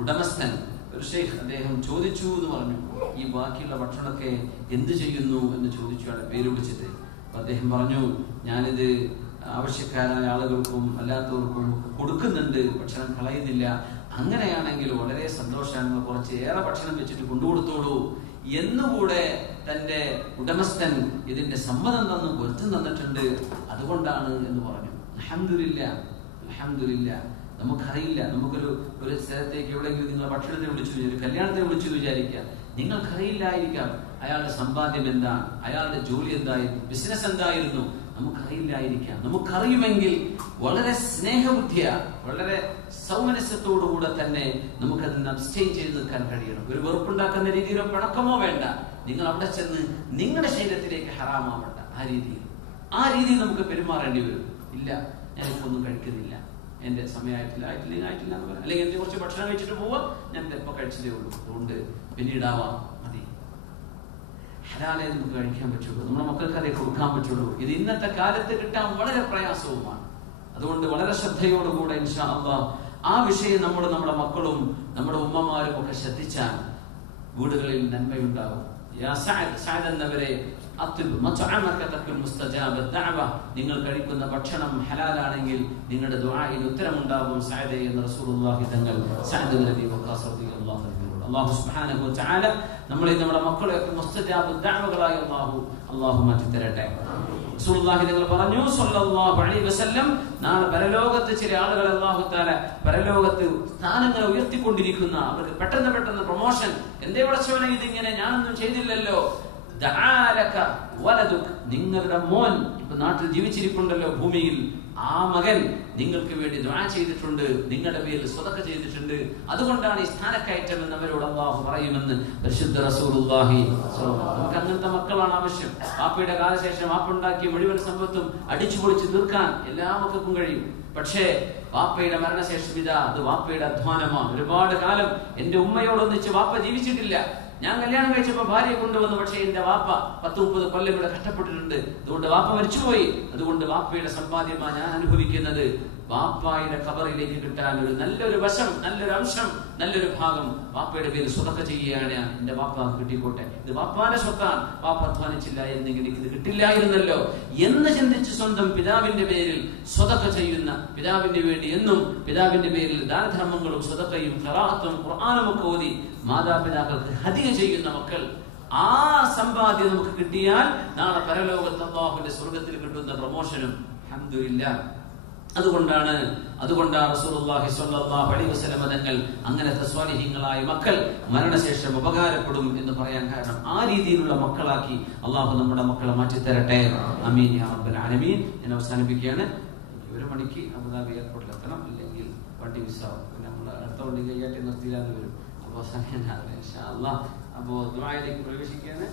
ഉടമസ്ഥൻ, ഒരു ഷെയ്ഖ്, അദ്ദേഹം ചോദിച്ചു എന്ന് പറഞ്ഞു, ഈ ബാക്കിയുള്ള ഭക്ഷണമൊക്കെ എന്ത് ചെയ്യുന്നു എന്ന് ചോദിച്ചു, അയാളെ പേര് വിളിച്ചിട്ട്. അപ്പൊ അദ്ദേഹം പറഞ്ഞു, ഞാനിത് ആവശ്യക്കാരായ ആളുകൾക്കും അല്ലാത്തവർക്കും കൊടുക്കുന്നുണ്ട്, ഭക്ഷണം കളയുന്നില്ല. അങ്ങനെയാണെങ്കിൽ വളരെ സന്തോഷമാണ്, കുറച്ച് ഏറെ ഭക്ഷണം വെച്ചിട്ട് കൊണ്ടുകൊടുത്തോളൂ എന്നുകൂടെ തന്റെ ഉടമസ്ഥൻ ഇതിന്റെ സമ്മതം പൊരുത്തം തന്നിട്ടുണ്ട്, അതുകൊണ്ടാണ് എന്ന് പറഞ്ഞു. അൽഹംദുലില്ലാ. നമുക്കറിയില്ല, ഒരു സ്ഥലത്തേക്ക് എവിടെയെങ്കിലും നിങ്ങൾ ഭക്ഷണത്തിന് വിളിച്ചു, ഒരു കല്യാണത്തിന് വിളിച്ചു വിചാരിക്കുക, നിങ്ങൾക്കറിയില്ലായിരിക്കാം അയാളുടെ സമ്പാദ്യം എന്താണ്, അയാളുടെ ജോലി എന്തായിരുന്നു, ബിസിനസ് എന്തായിരുന്നു, നമുക്കറിയില്ലായിരിക്കാം. നമുക്കറിയുമെങ്കിൽ വളരെ സ്നേഹബുദ്ധിയ, വളരെ സൗമനസ്യത്തോടുകൂടെ തന്നെ നമുക്കതിന് അബ്സ്റ്റെയിൻ ചെയ്ത് നിൽക്കാൻ കഴിയണം. ഒരു വെറുപ്പുണ്ടാക്കുന്ന രീതിയിലോ പിണക്കമോ വേണ്ട. നിങ്ങൾ അവിടെ ചെന്ന് നിങ്ങളുടെ ശരീരത്തിലേക്ക് ഹറാമാവണ്ട. ആ രീതിയിൽ നമുക്ക് പെരുമാറേണ്ടി വരും. ഇല്ല, ഞാനിപ്പൊന്നും കഴിക്കുന്നില്ല, എൻ്റെ സമയമായിട്ടില്ല ആയിട്ടില്ല എന്ന് പറയാം. അല്ലെങ്കിൽ കുറച്ച് ഭക്ഷണം കഴിച്ചിട്ട് പോവുക, ഞാൻ ചിലപ്പോൾ കഴിച്ചതേ ഉള്ളൂ, അതുകൊണ്ട് പിന്നീടാവാം, മതി. ഹലാലേ നമുക്ക് കഴിക്കാൻ പറ്റുള്ളൂ, നമ്മുടെ മക്കൾക്ക് അതേ കൊടുക്കാൻ പറ്റുള്ളൂ. ഇത് ഇന്നത്തെ കാലത്ത് കിട്ടാൻ വളരെ പ്രയാസവുമാണ്. അതുകൊണ്ട് വളരെ ശ്രദ്ധയോടുകൂടെ ഇൻഷാ അല്ലാഹ് ആ വിഷയം നമ്മുടെ മക്കളും നമ്മുടെ ഉമ്മമാരും ഒക്കെ ശ്രദ്ധിച്ചാൽ വീടുകളിൽ നന്മയുണ്ടാകും. സഅദ് എന്നവരെ നിങ്ങൾ കഴിക്കുന്ന ഭക്ഷണം ഹലാലാണെങ്കിൽ നിങ്ങളുടെ ദുആയിൽ ഉത്തരമുണ്ടാകും സഅദേ എന്ന് റസൂലുള്ളാഹി തങ്ങൾ സഅദ് നബി വഖാസ് റളിയല്ലാഹു അൻഹു. അല്ലാഹു സുബ്ഹാനഹു വ തആല നമ്മളെ നമ്മുടെ മക്കളെയൊക്കെ മുസ്തജാബ് ദഅവകളായി അല്ലാഹു മാറ്റി തരട്ടെ. റസൂലുള്ളാഹി തങ്ങൾ പറഞ്ഞു സ്വല്ലല്ലാഹു അലൈഹി വസല്ലം, നാളെ പരലോകത്ത് ചില ആളുകൾ അല്ലാഹു തആല പരലോകത്ത് സ്ഥാനങ്ങൾ ഉയർത്തിക്കൊണ്ടിരിക്കുന്ന, അവർക്ക് പെട്ടെന്ന് പ്രൊമോഷൻ. എന്തേ പടച്ചവനെ ഇതിങ്ങനെ, ഞാനൊന്നും ചെയ്തില്ലല്ലോ. നിങ്ങളുടെ മോൻ ഇപ്പൊ നാട്ടിൽ ജീവിച്ചിരിപ്പുണ്ടല്ലോ ഭൂമിയിൽ, ആ മകൻ നിങ്ങൾക്ക് വേണ്ടി ദുആ ചെയ്തിട്ടുണ്ട്, നിങ്ങളുടെ പേരിൽ സ്വതക്ക ചെയ്തിട്ടുണ്ട്, അതുകൊണ്ടാണ് ഈ സ്ഥാനക്കയറ്റം എന്ന് അവരോട് അല്ലാഹു പറയുമെന്ന് പരിശുദ്ധ റസൂലുള്ളാഹി. നമുക്ക് അങ്ങനത്തെ മക്കളാണ് ആവശ്യം. വാപ്പയുടെ കാലശേഷം വാപ്പുണ്ടാക്കിയ മുഴുവൻ സമ്പത്തും അടിച്ചു പൊളിച്ച് തീർക്കാൻ എല്ലാ മക്കൾക്കും കഴിയും. പക്ഷേ വാപ്പയുടെ മരണശേഷം അത് വാപ്പയുടെ അധ്വാനമാണ്. ഒരുപാട് കാലം എന്റെ ഉമ്മയോടൊന്നിച്ച് വാപ്പ ജീവിച്ചിട്ടില്ല. ഞാൻ കല്യാണം കഴിച്ചപ്പോ ഭാര്യയെ കൊണ്ടുവന്നു, പക്ഷേ എന്റെ വാപ്പ 10-30 കൊല്ലം ഇവിടെ കഷ്ടപ്പെട്ടിട്ടുണ്ട്. അതുകൊണ്ട് വാപ്പ മരിച്ചുപോയി. അതുകൊണ്ട് വാപ്പയുടെ സമ്പാദ്യമാണ് ഞാൻ അനുഭവിക്കുന്നത്. വാപ്പായുടെ ഖബറിലേക്ക് കിട്ടാൻ ഒരു നല്ലൊരു വശം, നല്ലൊരു അംശം, നല്ലൊരു ഭാഗം വാപ്പയുടെ പേരിൽ സ്വതക്ക ചെയ്യുകയാണ്. എന്റെ വാപ്പ കിട്ടിക്കോട്ടെ, ഇത് വാപ്പാന്റെ സ്വത്താണ്, വാപ്പ അധ്വാനിച്ചില്ല എന്നെങ്കിൽ ഇത് കിട്ടില്ലായിരുന്നല്ലോ എന്ന് ചിന്തിച്ച് സ്വന്തം പിതാവിന്റെ പേരിൽ സ്വതക്ക ചെയ്യുന്ന, പിതാവിന്റെ വേണ്ടി എന്നും പിതാവിന്റെ പേരിൽ ദാനധർമ്മങ്ങളും സ്വതക്കയും ഖിറാഅത്തും ഖുർആനും ഒക്കെ ഓതി മാതാപിതാക്കൾക്ക് ഹദിയ ചെയ്യുന്ന മക്കൾ, ആ സമ്പാദ്യം നമുക്ക് കിട്ടിയാൽ നാളെ പരലോകത്ത് അല്ലാഹുവിന്റെ സ്വർഗ്ഗത്തിൽ കിട്ടുന്ന പ്രമോഷനും അൽഹംദുലില്ലാഹ്. അതുകൊണ്ടാണ് റസൂലുള്ളാഹി സ്വല്ലല്ലാഹു അലൈഹി വസല്ലം തങ്ങൾ അങ്ങനത്തെ സ്വാലിഹീങ്ങളായ മക്കൾ മരണശേഷം ഉപകാരപ്പെടും എന്ന് പറയാൻ കാരണം, ആ രീതിയിലുള്ള മക്കളാക്കി അല്ലാഹു നമ്മുടെ മക്കളെ മാറ്റിത്തരട്ടെ. ആമീൻ യാ റബ്ബൽ ആലമീൻ. ഞാൻ അവസാനിപ്പിക്കുകയാണ്. 1 മണിക്ക് അബുദാബി എയർപോർട്ടിൽ എത്തണം, അല്ലെങ്കിൽ വണ്ടി മിസ്സാവും. പിന്നെ നമ്മൾ അടുത്ത വണ്ടി കൈയാട്ടി നിർത്തിയില്ലാന്ന് വരും. അപ്പോൾ സമയം ഇൻഷാ അല്ലാഹ്. അപ്പോൾ ദുആയിലേക്ക് പ്രവേശിക്കുകയാണ്.